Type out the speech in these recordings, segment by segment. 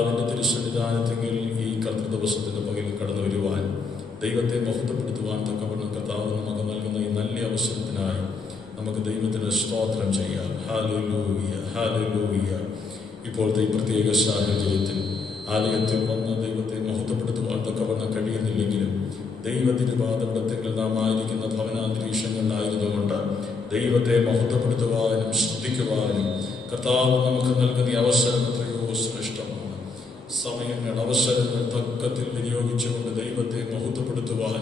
കർത്താവിൻ്റെ തിരുസന്നിധാനത്തെങ്കിൽ ഈ കർത്തൃദിവസത്തിൻ്റെ പകലിൽ കടന്നു വരുവാൻ, ദൈവത്തെ മഹത്വപ്പെടുത്തുവാൻ തക്കവണ്ണം കർത്താവ് നമുക്ക് നൽകുന്ന ഈ നല്ല അവസരത്തിനായി നമുക്ക് ദൈവത്തിന് സ്തോത്രം ചെയ്യാം. Hallelujah, hallelujah. ഇപ്പോഴത്തെ ഈ പ്രത്യേക സാഹചര്യത്തിൽ ആലയത്തിൽ വന്ന് ദൈവത്തെ മഹത്വപ്പെടുത്തുവാൻ തക്കവണ്ണം കഴിയുന്നില്ലെങ്കിലും ദൈവതിരുപാദപീഠത്തിൽ നാം ആയിരിക്കുന്ന ഭവനാന്തരീക്ഷങ്ങളിലായിരുന്നുകൊണ്ട് ദൈവത്തെ മഹത്വപ്പെടുത്തുവാനും സ്തുതിക്കുവാനും കർത്താവ് നമുക്ക് നൽകുന്ന അവസരം എത്രയോ ശ്രേഷ്ഠമാണ്. സമയങ്ങൾ, അവസരങ്ങൾ തക്കത്തിൽ വിനിയോഗിച്ചുകൊണ്ട് ദൈവത്തെ മഹത്വപ്പെടുത്തുവാൻ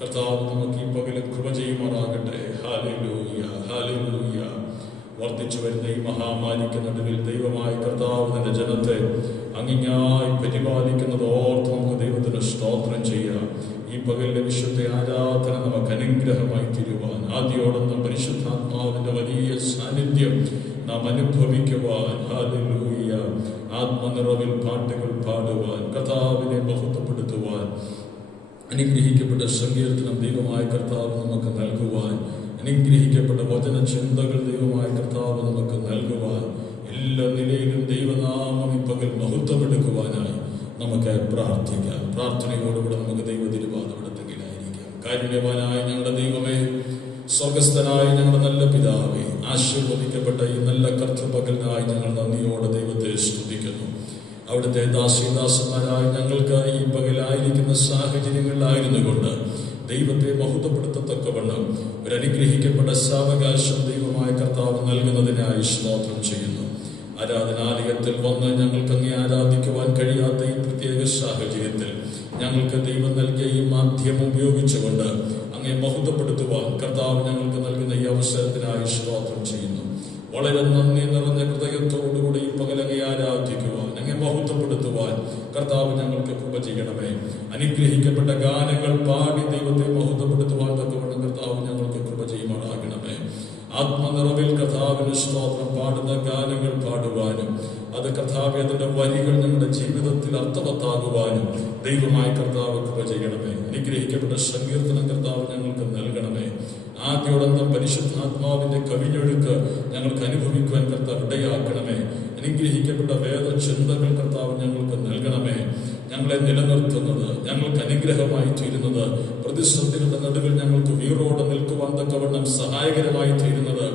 കർത്താവ് നമുക്ക് ഈ പകലും കൃപ ചെയ്യുമാറാകട്ടെ. Hallelujah, hallelujah. വർദ്ധിച്ചു വരുന്ന ഈ മഹാമാരിക്ക് നടുവിൽ ദൈവമായ കർത്താവ് തന്റെ ജനത്തെ അങ്ങിങ്ങായി പരിപാലിക്കുന്നത് ഓർത്ത് നമുക്ക് ദൈവത്തിന് സ്തോത്രം ചെയ്യാം. ഈ പകലിലെ വിശുദ്ധ ആരാധന നമുക്ക് അനുഗ്രഹമായി തീരുവാൻ, ആദ്യോടൊന്നും പരിശുദ്ധാത്മാവിന്റെ വലിയ സാന്നിധ്യം നാം അനുഭവിക്കുവാൻ, ഹല്ലേലൂയ, ആത്മനിറവിൽ പാട്ടുകൾ പാടുവാൻ, കർത്താവിനെ മഹത്വപ്പെടുത്തുവാൻ, അനുഗ്രഹിക്കപ്പെട്ട സങ്കീർത്തനം ദൈവമായ കർത്താവ് നമുക്ക് നൽകുവാൻ, അനുഗ്രഹിക്കപ്പെട്ട വചന ചിന്തകൾ ദൈവമായ കർത്താവ് നമുക്ക് നൽകുവാൻ, എല്ലാ നിലയിലും ദൈവനാമം ഈ പകൽ മഹത്വമെടുക്കുവാനായി നമുക്ക് പ്രാർത്ഥിക്കാം. പ്രാർത്ഥനയോടുകൂടെ നമുക്ക് ദൈവ തിരുപാദപീഠത്തിലായിരിക്കാം. കാരുണ്യവാനായ ഞങ്ങളുടെ ദൈവമേ, സ്വർഗസ്ഥനായ ഞങ്ങളുടെ നല്ല പിതാവേ, ആശീർവദിക്കപ്പെട്ട ഈ നല്ല കർത്തൃപകലിനായി ഞങ്ങൾ നന്ദിയോടെ ദൈവത്തെ സ്തുതിക്കുന്നു. അവിടുത്തെ ദാസീദാസന്മാരായ ഞങ്ങൾക്ക് ഈ പകലായിരിക്കുന്ന സാഹചര്യങ്ങളിലായിരുന്നു കൊണ്ട് ദൈവത്തെ മഹത്വപ്പെടുത്തത്തക്കവണ്ണം ഒരു അനുഗ്രഹിക്കപ്പെട്ട സാവകാശം ദൈവമായ കർത്താവ് നൽകുന്നതിനായി സ്തോത്രം ചെയ്യുന്നു. ആരാധനാലയത്തിൽ വന്ന് ഞങ്ങൾക്ക് അങ്ങേ ആരാധിക്കുവാൻ കഴിയാത്ത ഈ പ്രത്യേക സാഹചര്യത്തിൽ ഞങ്ങൾക്ക് ദൈവം നൽകിയ ഈ മാധ്യമം ഉപയോഗിച്ചുകൊണ്ട് അങ്ങേ മഹത്വപ്പെടുത്തുവാൻ കർത്താവ് ഞങ്ങൾക്ക് നൽകുന്ന ഈ അവസരത്തിനായി സ്തോത്രം ചെയ്യുന്നു. വളരെ നന്ദി നിറഞ്ഞ ഹൃദയത്തോടുകൂടി ഈ പകൽ അങ്ങേ ആരാധിക്കുവാൻ, അങ്ങേ മഹത്വപ്പെടുത്തുവാൻ കർത്താവ് ഞങ്ങൾക്ക് കൃപ ചെയ്യണമേ. അനുഗ്രഹിക്കപ്പെട്ട ഗാനങ്ങൾ പാടി ദൈവത്തെ മഹത്വപ്പെടുത്തുവാൻ തക്കവണ്ണം കർത്താവ് ഞങ്ങൾക്ക് കൃപ ചെയ്യുമാറാകണമേ. ആത്മനിറവിൽ കർത്താവിന് സ്തോത്രം പാടുന്ന ഗാനങ്ങൾ പാടുവാനും അത് കർത്താവ് അതിന്റെ വരികൾ ഞങ്ങളുടെ ജീവിതത്തിൽ അർത്ഥവത്താകുവാനും ദൈവമായ കർത്താവ് കൃപ ചെയ്യണമേ. അനുഗ്രഹിക്കപ്പെട്ട സങ്കീർത്തനം കർത്താവ് ഞങ്ങൾക്ക് നൽകണമേ. ആദ്യോടന്തം പരിശുദ്ധാത്മാവിന്റെ കവിഞ്ഞൊഴുക്ക് ഞങ്ങൾക്ക് അനുഭവിക്കുവാൻ കർത്താവ് ഇടയാക്കണമേ. അനുഗ്രഹിക്കപ്പെട്ട വേദചിന്തകൾ കർത്താവ് ഞങ്ങൾക്ക് നൽകണമേ. ഞങ്ങളെ നിലനിർത്തുന്നത്, ഞങ്ങൾക്ക് അനുഗ്രഹമായി തീരുന്നത്, പ്രതിസന്ധികളുടെ നടുവിൽ ഞങ്ങൾക്ക് വീറോടെ നിൽക്കുവാൻ തക്കവണ്ണം സഹായകരമായി തീരുന്നത്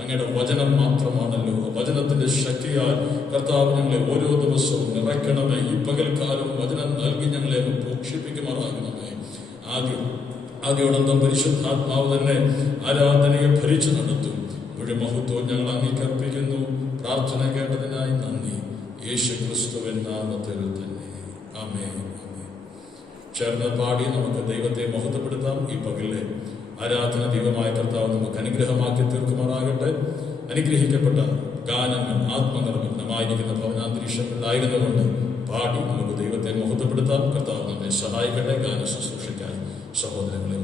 അങ്ങയുടെ വചനം മാത്രമാണല്ലോ. വചനത്തിന്റെ ശക്തിയാൽ കർത്താവ് ഞങ്ങളെ ഓരോ ദിവസവും നിറയ്ക്കണമേ. ഈ പകൽക്കാലം വചനം നൽകി ഞങ്ങളെ പോഷിപ്പിക്കുമാറാകണമേ. ആദ്യോടന്തം പരിശുദ്ധാത്മാവ് തന്നെ ആരാധനയെ ഭരിച്ചു നടത്തും. ഒരു മഹത്വം ഞങ്ങൾ അംഗീകരിക്കുന്നു. പ്രാർത്ഥന കേട്ടതിനായി നന്ദി. യേശു ക്രിസ്തുവിൻ നാമത്തിൽ തന്നെ, ആമേൻ. ചേർന്ന് പാടി നമുക്ക് ദൈവത്തെ മഹത്വപ്പെടുത്താം. ഈ പകലിലെ ആരാധന ദൈവമായ കർത്താവ് നമുക്ക് അനുഗ്രഹമാക്കി തീർക്കുമാറാകട്ടെ. അനുഗ്രഹിക്കപ്പെട്ട ഗാനങ്ങൾ ആത്മനിർഭരമായിരിക്കുന്ന ഭവനാന്തരീക്ഷങ്ങളിലായിരുന്നുകൊണ്ട് പാടി നമുക്ക് ദൈവത്തെ മഹത്വപ്പെടുത്താം. കർത്താവ് നമ്മെ സഹായിക്കട്ടെ. ഗാന ശുശ്രൂഷയ്ക്കായി സഹോദരങ്ങളെ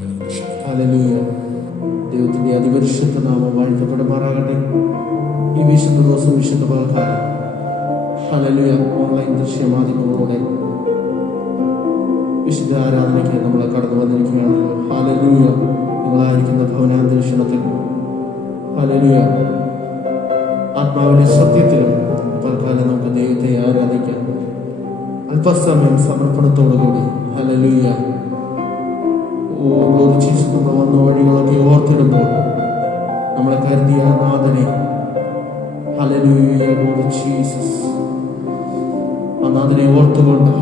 ദൈവത്തിന്റെ അതിപരിശുദ്ധ നാമം വാഴ്ത്തപ്പെടുമാറാകട്ടെ. ഈ വിശുദ്ധ ദിവസം, വിശുദ്ധ പകൽക്കാലം ഹല്ലേലൂയ ഓൺലൈൻ ദൃശ്യമാധ്യമങ്ങളോടെ വിശുദ്ധ ആരാധനയ്ക്ക് നമ്മൾ കടന്നു വന്നിരിക്കുകയാണല്ലോ. ഹല്ലേലൂയ. നിങ്ങളായിരിക്കുന്ന ഭവനാന്തരീക്ഷണത്തിൽ ഹല്ലേലൂയ ആത്മാവിന്റെ സത്യത്തിലും പൽക്കാലം നമുക്ക് ദൈവത്തെ ആരാധിക്കാം. അല്പസമയം സമർപ്പണത്തോടുകൂടി ഹല്ലേലൂയ നമ്മൾ വന്ന വഴികളൊക്കെ ഓർത്തിടുമ്പോൾ നമ്മളെ കരുതിയ നാഥനെ ഹല്ലേലൂയ ജീസസ് ആ നാഥനെ ഓർത്തുകൊണ്ട്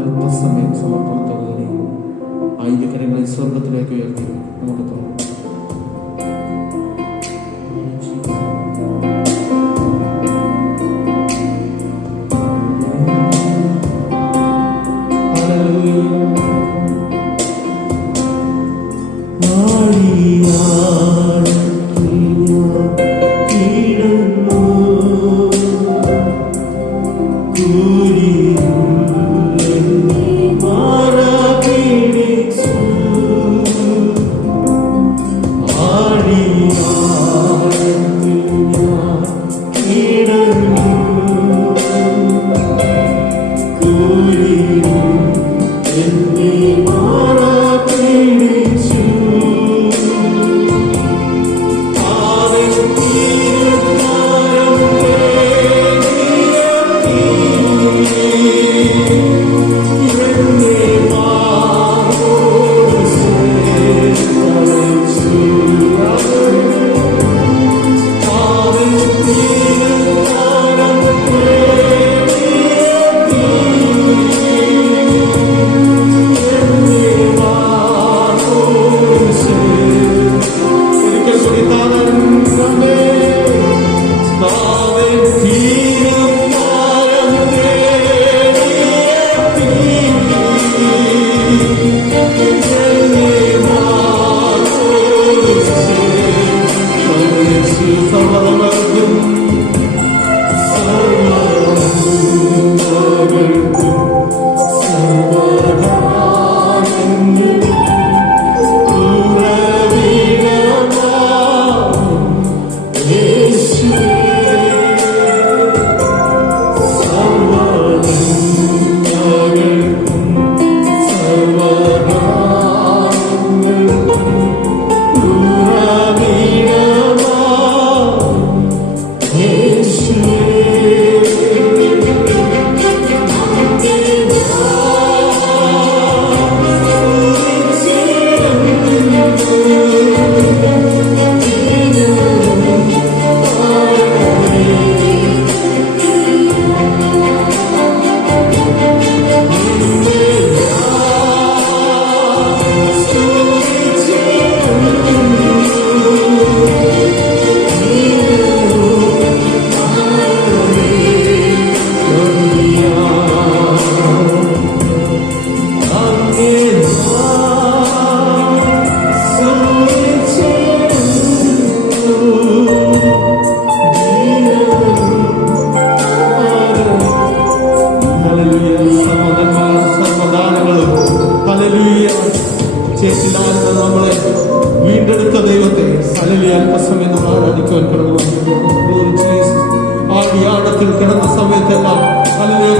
അല്പസമയം സമർപ്പണത്തോടുകൂടി ആയിരക്കരങ്ങളെ സ്വർഗത്തിലേക്ക് ഉയർത്തി നമുക്ക് തോന്നും. Hallelujah.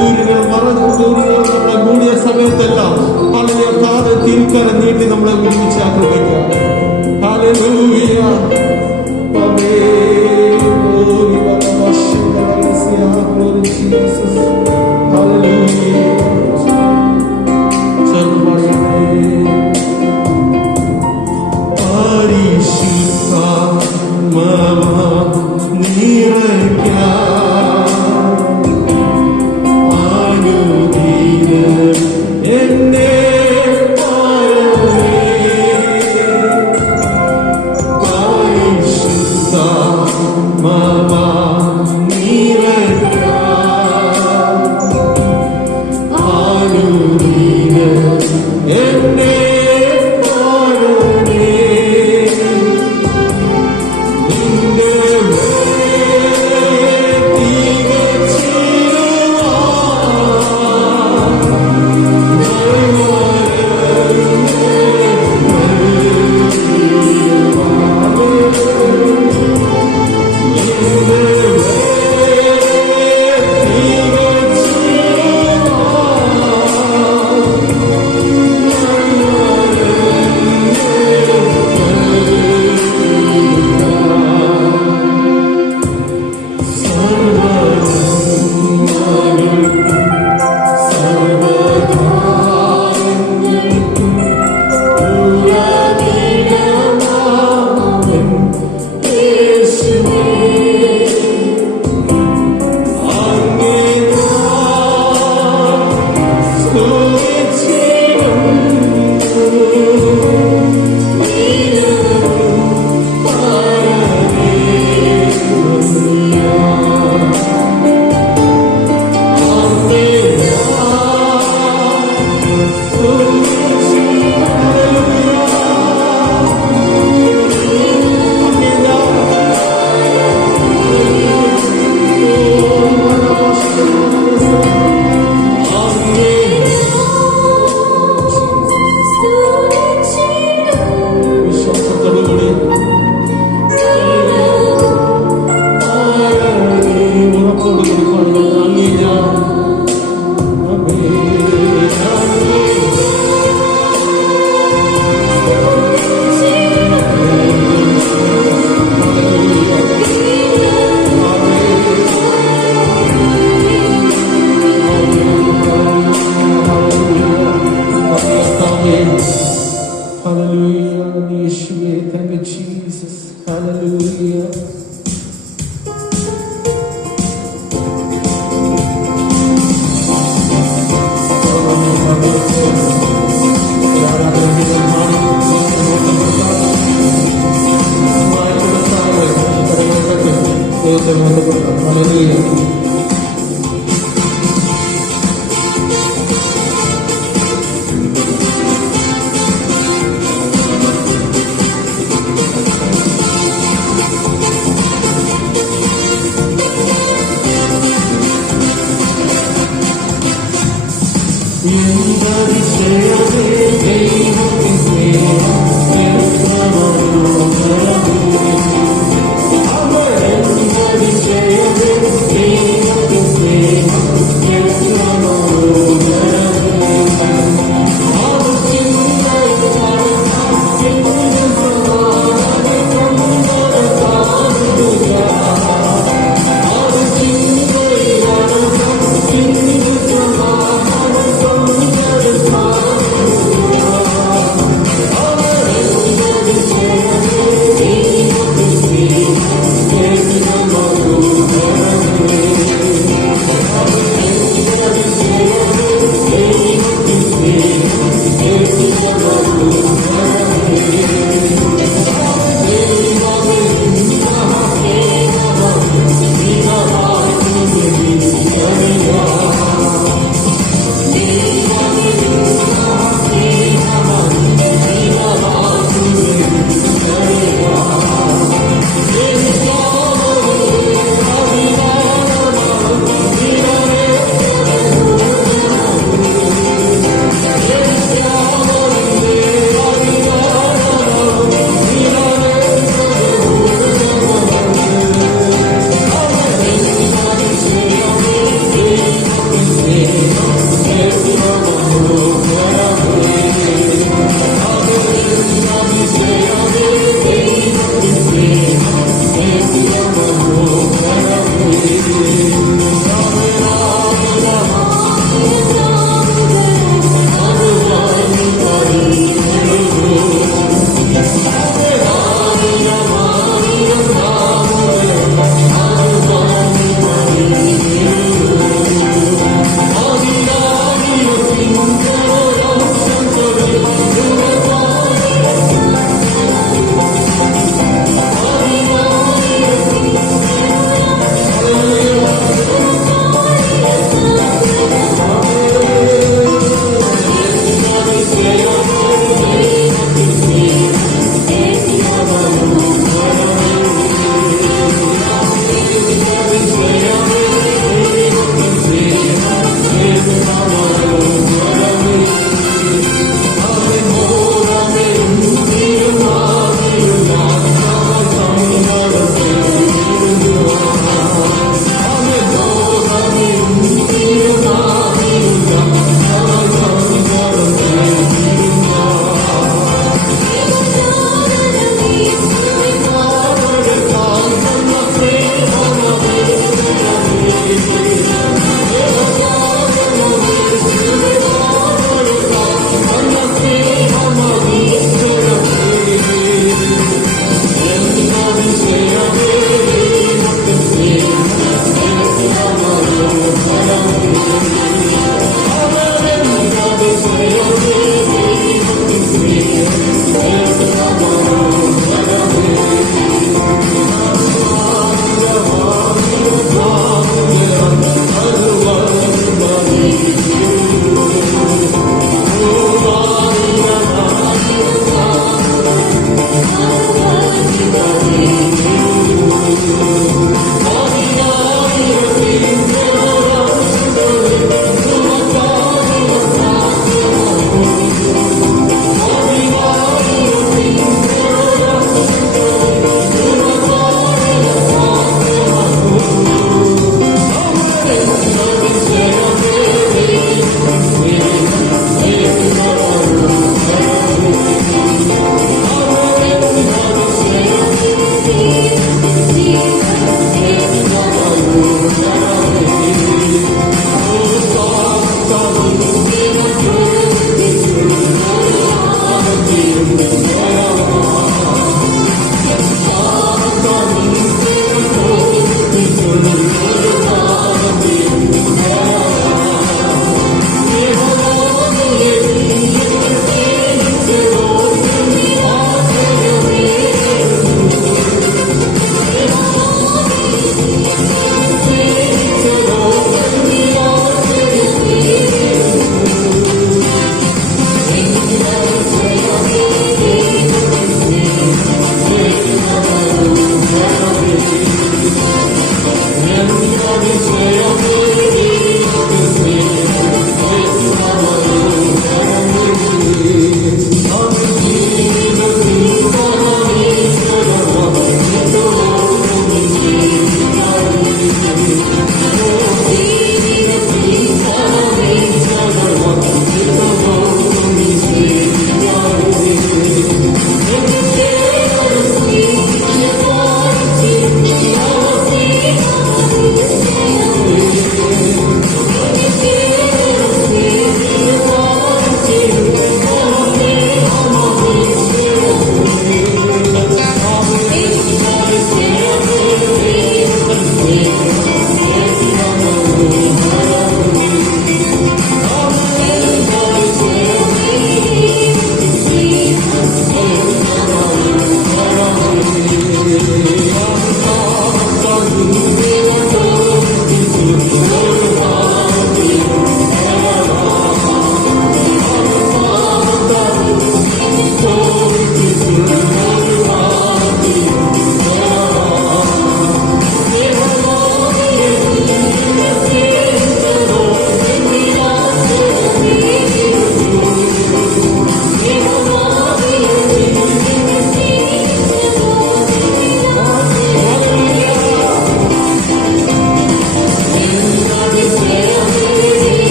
ദൂരുകൾ മറന്നു ദൂരുകൾ നമ്മളെ മൂടിയ സമയത്തെല്ലാം ഹല്ലേലൂയ താഴെ തിരുക്കരം നീട്ടി നമ്മളെ ഒരുമിച്ച് ആക്രമിക്കാം. ഹല്ലേലൂയ.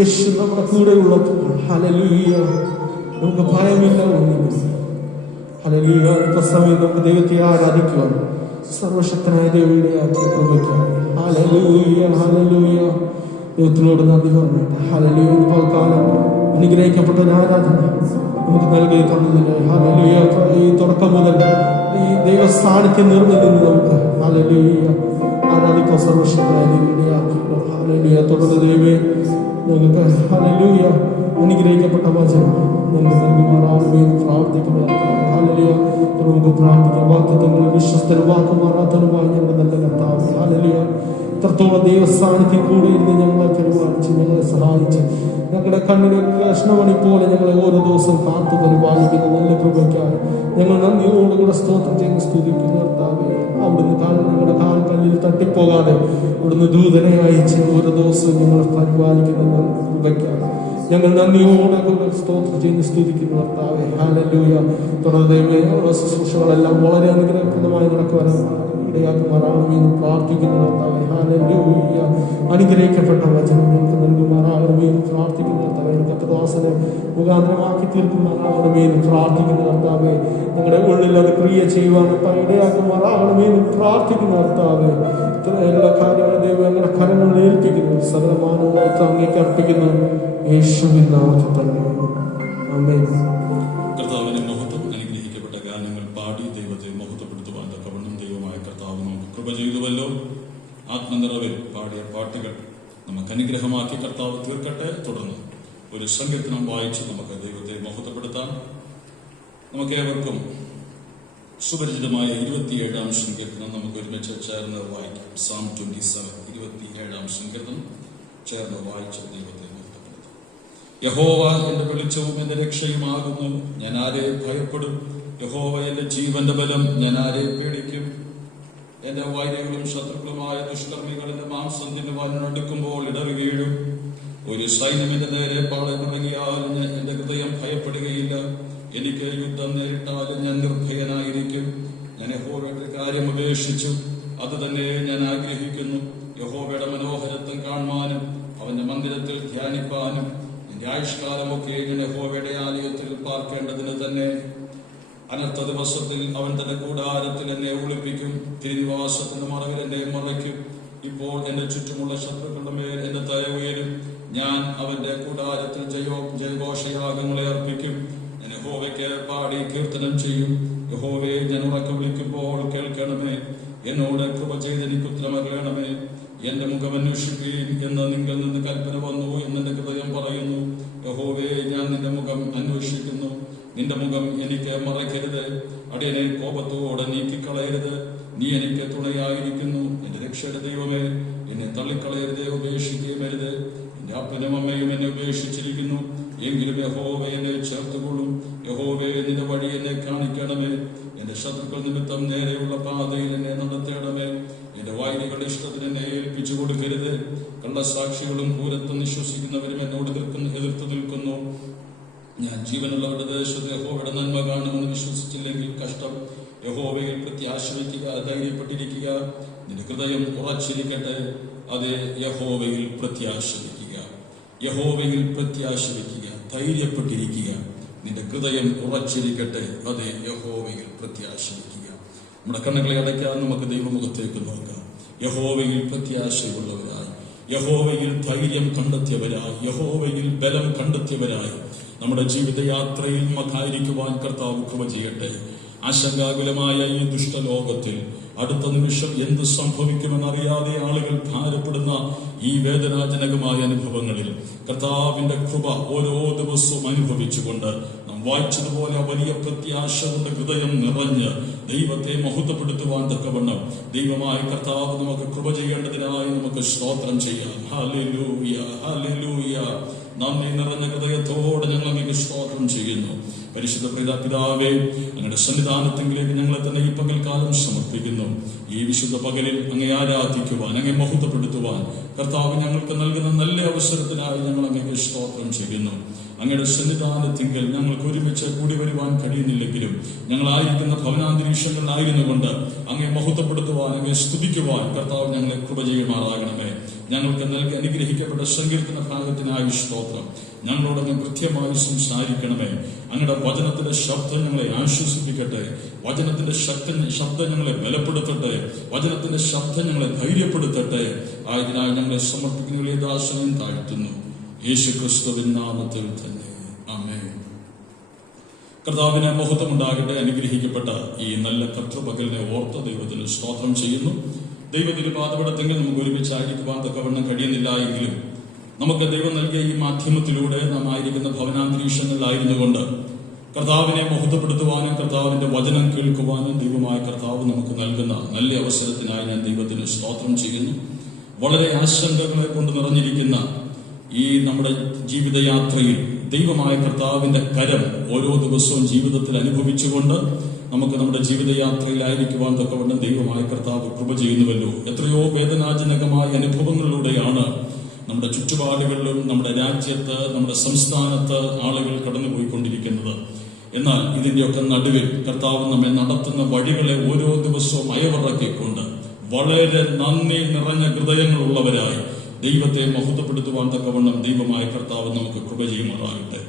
യേശു നമ്മുടെ കൂടെ ഉള്ളപ്പോൾ ഹല്ലേലൂയ നമുക്ക് ഭയമില്ല. ഹല്ലേലൂയ. അല്പസമയം നമുക്ക് ദൈവത്തെ ആരാധിക്കുവാൻ സർവശക്തനായ ദൈവയുടെ കൃപയ്ക്കാണ്. Hallelujah hallelujah. ദൈവത്തിനോട് നന്ദി പറഞ്ഞിട്ട് ഹല്ലേലൂയ. ഇപ്പോൾ കാലം അനുഗ്രഹിക്കപ്പെട്ട ഒരു ആരാധന നമുക്ക് നൽകി തന്നതിന് ഹല്ലേലൂയ. ഈ തുടക്കം മുതൽ ഈ ദൈവ സാന്നിധ്യം നിറഞ്ഞു നിന്ന് നമുക്ക് ഹല്ലേലൂയ ആരാധിക്കാൻ സർവശക്തനായ ദൈവയുടെ ഹല്ലേലൂയ. തുടർന്ന് ദൈവമേ നിങ്ങൾക്ക് ഹല്ലേലൂയ അനുഗ്രഹിക്കപ്പെട്ട വചനം ഞങ്ങൾ നൽകുമാറാകുമെന്ന് പ്രാർത്ഥിക്കുന്നു. ഹല്ലേലൂയ. നമുക്ക് പ്രാർത്ഥിക്കാം. വാഗ്ദത്തങ്ങൾ വിശ്വസ്തനും വാക്കുമാറാത്തനുമായി ഞങ്ങളുടെ നല്ല കർത്താവേ ഹല്ലേലൂയ. ഇത്രത്തോളം ദൈവ സാന്നിധ്യം കൂടി ഇരുന്ന് ഞങ്ങളെ പരിപാലിച്ച് ഞങ്ങളെ സഹായിച്ച് ഞങ്ങളുടെ കണ്ണിന് കൃഷ്ണമണി പോലെ ഞങ്ങളെ ഓരോ ദിവസവും കാത്തു പരിപാലിക്കുന്ന നല്ല കൃപയ്ക്കായി ഞങ്ങൾ നന്ദിയോടുകൂടെ സ്തോത്രം ചെയ്ത് സ്തുതിക്കുന്ന കർത്താവേ. അവിടുന്ന് ഞങ്ങളുടെ കാൽക്കല്ലിൽ തട്ടിപ്പോകാതെ അവിടുന്ന് ദൂതനെ അയച്ച് ഓരോ ദിവസവും ഞങ്ങളെ പരിപാലിക്കുന്ന കൃപയ്ക്കായി ഞങ്ങൾ നന്ദിയോടെ സ്തോത്രം ചെയ്ത് സ്തുതിക്കുന്ന കർത്താവേ ഹല്ലേലൂയ. തുടർന്ന് ഓരോ ശുശ്രൂഷകളെല്ലാം വളരെ അനുഗ്രഹപ്രദമായി നടക്കുവാനാണ് ഇടയാക്കുമാറാകണമെന്ന് പ്രാർത്ഥിക്കുന്ന കർത്താവേ ഹല്ലേലൂയ. അനുഗ്രഹിക്കപ്പെട്ട വചനം ഞങ്ങൾക്ക് നൽകുമാറാകണമെന്ന് പ്രാർത്ഥിക്കുന്ന കർത്താവേ. കർത്തദാസനെ മുഖാന്തരമാക്കി തീർക്കുമാറാകണമെന്ന് പ്രാർത്ഥിക്കുന്ന കർത്താവേ. ഞങ്ങളുടെ ഉള്ളിൽ അത് ക്രിയ ചെയ്യുവാൻ ഇടയാക്കുമാറാകണമെന്ന് പ്രാർത്ഥിക്കുന്ന കർത്താവേ. എല്ലാ കാര്യങ്ങളും ദൈവം ഞങ്ങളുടെ കരങ്ങളിൽ ഏൽപ്പിക്കുന്നു. സകലമാനവും അങ്ങേക്ക് അർപ്പിക്കുന്നു യേശുവിൻ നാമത്തിൽ തന്നെ. ആമേൻ. കർത്താവിന്റെ മഹത്വം അനുഗ്രഹിക്കപ്പെട്ട ഗാനങ്ങൾ പാടി ദൈവത്തെ മഹത്വപ്പെടുത്തുവാൻ തക്കവണ്ണം ദൈവമായ കർത്താവ് നമുക്ക് കൃപ ചെയ്തുവല്ലോ. ആത്മനിറവിൽ പാടിയ പാട്ടുകൾ നമുക്ക് അനുഗ്രഹമാക്കി കർത്താവ് തീർക്കട്ടെ. തുടർന്ന് ഒരു സങ്കീർത്തനം വായിച്ച് നമുക്ക് ദൈവത്തെ മഹത്വപ്പെടുത്താം. നമുക്കേവർക്കും സുപരിചിതമായ 27-ാം സങ്കീർത്തനം നമുക്ക് ഒരുമിച്ച് ചേർന്ന് വായിക്കാം. Psalm 27, 27-ാം സങ്കീർത്തനം ചേർന്ന് വായിച്ച് ദൈവത്തെ മഹത്വപ്പെടുത്താം. യഹോവ എന്റെ വെളിച്ചവും എന്റെ രക്ഷയുമാകുന്നു, ഞാൻ ആരെ ഭയപ്പെടും? യഹോവ എന്റെ ജീവന്റെ ബലം, ഞാൻ ആരെ പേടിക്കും? എന്റെ വൈരികളും ശത്രുക്കളുമായ ദുഷ്കർമ്മികൾ എന്റെ മാംസം തിന്നുവാൻ അടുക്കുമ്പോൾ ഇടറി വീഴും. ഒരു സൈന്യം എന്റെ നേരെ പാളയമിറങ്ങിയാൽ എന്റെ ഹൃദയം ഭയപ്പെടുകയില്ല. എനിക്ക് യുദ്ധം നേരിട്ടാലും ഞാൻ നിർഭയനായിരിക്കും. ഞാൻ യഹോവയുടെ കാര്യം ഉപേക്ഷിച്ചു, അത് തന്നെ ഞാൻ ആഗ്രഹിക്കുന്നു. യഹോവയുടെ മനോഹരത്വം കാണുവാനും അവന്റെ മന്ദിരത്തിൽ ധ്യാനിപ്പാനും എന്റെ ആയുഷ്കാലമൊക്കെ ഞാൻ യഹോവയുടെ ആലയത്തിൽ പാർക്കേണ്ടതിന് തന്നെ. അനർത്ഥ ദിവസത്തിൽ അവൻ തന്റെ കൂടാരത്തിൽ എന്നെ ഒളിപ്പിക്കും, തിരുനിവാസത്തിന്റെ മറവിൽ എന്നെ മറയ്ക്കും. ഇപ്പോൾ എന്റെ ചുറ്റുമുള്ള ശത്രുക്കളുടെ മേൽ എന്റെ തല ഉയരും. ഞാൻ അവന്റെ കൂടാരത്തിൽ ജയഘോഷയാഗങ്ങളെ അർപ്പിക്കും. ഞാൻ യഹോവയ്ക്ക് പാടി കീർത്തനം ചെയ്യും. യഹോവേ, ഞാൻ ഉറക്കെ വിളിക്കുമ്പോൾ കേൾക്കണമേ. എന്നോട് കൃപ ചെയ്ത് എനിക്ക് ഉത്തരമരുളണമേ. എന്റെ മുഖം അന്വേഷിപ്പീൻ എന്ന് നിങ്ങൾ നിന്ന് കൽപ്പന വന്നു എന്നെന്റെ ഹൃദയം പറയുന്നു. യഹോവേ, ഞാൻ നിന്റെ മുഖം അന്വേഷിക്കുന്നു. നിന്റെ മുഖം എനിക്ക് മറയ്ക്കരുത്. അടിയനെ കോപത്തോടെ നീക്കിക്കളയരുത്. നീ എനിക്ക് തുണയായിരിക്കുന്നു. എന്റെ രക്ഷയുടെ ദൈവമേ, എന്നെ തള്ളിക്കളയരുതേ, ഉപേക്ഷിക്കുകയും അരുത്. എന്റെ അപ്പനും അമ്മയും എന്നെ ഉപേക്ഷിച്ചിരിക്കുന്നു, എങ്കിലും യഹോവ എന്നെ ചേർത്തുകൊള്ളും. യഹോവേ, നിന്റെ വഴി എന്നെ കാണിക്കണമേ. എന്റെ ശത്രുക്കൾ നിമിത്തം നേരെയുള്ള പാതയിൽ എന്നെ നടത്തേണമേ. എന്റെ വൈരികളുടെ ഇഷ്ടത്തിന് എന്നെ ഏൽപ്പിച്ചു കൊടുക്കരുത്. കള്ളസാക്ഷികളും ക്രൂരത്വം വിശ്വസിക്കുന്നവരും എന്നോട് എതിർത്ത് നിൽക്കുന്നു. ഞാൻ ജീവനുള്ളവരുടെ ദേശത്ത് യഹോവയുടെ നന്മ കാണുമെന്ന് വിശ്വസിച്ചില്ലെങ്കിൽ കഷ്ടം. യഹോവയിൽ പ്രത്യാശ വയ്ക്കുക, ധൈര്യപ്പെട്ടിരിക്കുക. നിന്റെ ഹൃദയം ഉറച്ചിരിക്കട്ടെ. അതെ, യഹോവയിൽ പ്രത്യാശ വയ്ക്കുക, യഹോവയിൽ പ്രത്യാശ വയ്ക്കുക, ധൈര്യപ്പെട്ടിരിക്കുക. നിന്റെ ഹൃദയം ഉറച്ചിരിക്കട്ടെ. അതെ, യഹോവയിൽ പ്രത്യാശ വയ്ക്കുക. നമ്മുടെ കണ്ണുകളെ അടയ്ക്കാൻ നമുക്ക് ദൈവമുഖത്തേക്ക് നോക്കാം. യഹോവയിൽ പ്രത്യാശയുള്ളവരായി, യഹോവയിൽ ധൈര്യം കണ്ടെത്തിയവരായി, യഹോവയിൽ ബലം കണ്ടെത്തിയവരായി നമ്മുടെ ജീവിതയാത്രയിൽ നമുക്കായിരിക്കുവാൻ കർത്താവ് കൃപ ചെയ്യട്ടെ. ആശങ്കാകുലമായ ഈ ദുഷ്ടലോകത്തിൽ അടുത്ത നിമിഷം എന്ത് സംഭവിക്കുമെന്നറിയാതെ ആളുകൾ ഭാരപ്പെടുന്ന ഈ വേദനാജനകമായ അനുഭവങ്ങളിൽ കർത്താവിന്റെ കൃപ ഓരോ ദിവസവും അനുഭവിച്ചുകൊണ്ട് നാം വായിച്ചതുപോലെ വലിയ പ്രത്യാശ കൊണ്ട് ഹൃദയം നിറഞ്ഞ് ദൈവത്തെ മഹത്വപ്പെടുത്തുവാൻ തക്കവണ്ണം ദൈവമായ കർത്താവ് നമുക്ക് കൃപ ചെയ്യേണ്ടതിനായി നമുക്ക് സ്തോത്രം ചെയ്യാം. Hallelujah, hallelujah. നന്ദി നിറഞ്ഞ ഹൃദയത്തോടെ ഞങ്ങൾ അങ്ങേക്ക് സ്തോത്രം ചെയ്യുന്നു. പരിശുദ്ധ പിതാവേ, അങ്ങയുടെ സന്നിധാനത്തിലേക്ക് ഞങ്ങളെ തന്നെ ഈ പകൽക്കാലം സമർപ്പിക്കുന്നു. ഈ വിശുദ്ധ പകലിൽ അങ്ങേ ആരാധിക്കുവാൻ, അങ്ങേ മഹത്വപ്പെടുത്തുവാൻ കർത്താവ് ഞങ്ങൾക്ക് നൽകുന്ന നല്ല അവസരത്തിനായി ഞങ്ങൾ അങ്ങേക്ക് സ്തോത്രം ചെയ്യുന്നു. അങ്ങയുടെ സന്നിധാനത്തിങ്കിൽ ഞങ്ങൾക്ക് ഒരുമിച്ച് കൂടി വരുവാൻ കഴിയുന്നില്ലെങ്കിലും ഞങ്ങളായിരിക്കുന്ന ഭവനാന്തരീക്ഷങ്ങളിലായിരുന്നു കൊണ്ട് അങ്ങേ മഹത്വപ്പെടുത്തുവാൻ, അങ്ങേ സ്തുതിക്കുവാൻ കർത്താവ് ഞങ്ങളെ കൃപ ചെയ്യുമാറാകണമേ. ഞങ്ങൾക്ക് നൽകി അനുഗ്രഹിക്കപ്പെട്ട സങ്കീർത്തന ഭാഗത്തിനായി സ്തോത്രം. ഞങ്ങളോട് അങ്ങ് കൃത്യമായി സംസാരിക്കണമേ. അങ്ങയുടെ വചനത്തിന്റെ ശബ്ദം ഞങ്ങളെ ആശ്വസിപ്പിക്കട്ടെ. വചനത്തിന്റെ ശബ്ദം ഞങ്ങളെ ബലപ്പെടുത്തട്ടെ. വചനത്തിന്റെ ശബ്ദം ഞങ്ങളെ ധൈര്യപ്പെടുത്തട്ടെ. ആയതിനായി ഞങ്ങളെ സമർപ്പിക്കുന്ന ദാസനം താഴ്ത്തുന്നു, യേശു ക്രിസ്തുവിൻ നാമത്തിൽ തന്നെ. ആമേൻ. കർത്താവിന് മഹത്വമുണ്ടാകട്ടെ. അനുഗ്രഹിക്കപ്പെട്ട ഈ നല്ല കർത്തൃപകലിനെ ഓർത്ത് ദൈവത്തിന് സ്തോത്രം ചെയ്യുന്നു. ദൈവത്തിന് പാതപെടത്തെങ്കിൽ നമുക്ക് ഒരുമിച്ചായിരിക്കുവാൻ തക്കവണ്ണം കഴിയുന്നില്ല എങ്കിലും നമുക്ക് ദൈവം നൽകിയ ഈ മാധ്യമത്തിലൂടെ നാം ആയിരിക്കുന്ന ഭവനാന്തരീക്ഷങ്ങളിലായിരുന്നു കൊണ്ട് കർത്താവിനെ മഹത്വപ്പെടുത്തുവാനും കർത്താവിന്റെ വചനം കേൾക്കുവാനും ദൈവമായ കർത്താവ് നമുക്ക് നൽകുന്ന നല്ല അവസരത്തിനായി ഞാൻ ദൈവത്തിന് സ്തോത്രം ചെയ്യുന്നു. വളരെ ആശങ്കകളെ കൊണ്ട് നിറഞ്ഞിരിക്കുന്ന ഈ നമ്മുടെ ജീവിതയാത്രയിൽ ദൈവമായ കർത്താവിന്റെ കരം ഓരോ ദിവസവും ജീവിതത്തിൽ അനുഭവിച്ചുകൊണ്ട് നമുക്ക് നമ്മുടെ ജീവിതയാത്രയിലായിരിക്കുവാൻ തക്കവണ്ണം ദൈവമായ കർത്താവ് കൃപ ചെയ്യുന്നുവല്ലോ. എത്രയോ വേദനാജനകമായ അനുഭവങ്ങളിലൂടെയാണ് നമ്മുടെ ചുറ്റുപാടുകളിലും നമ്മുടെ രാജ്യത്ത്, നമ്മുടെ സംസ്ഥാനത്ത് ആളുകൾ കടന്നുപോയിക്കൊണ്ടിരിക്കുന്നത്. എന്നാൽ ഇതിന്റെയൊക്കെ നടുവിൽ കർത്താവ് നമ്മെ നടത്തുന്ന വഴികളെ ഓരോ ദിവസവും അയവിറക്കിക്കൊണ്ട് വളരെ നന്ദി നിറഞ്ഞ ഹൃദയങ്ങളുള്ളവരായി ദൈവത്തെ മഹത്വപ്പെടുത്തുവാൻ തക്കവണ്ണം ദൈവമായ കർത്താവ് നമുക്ക് കൃപ ചെയ്യുമാറാകട്ടെ.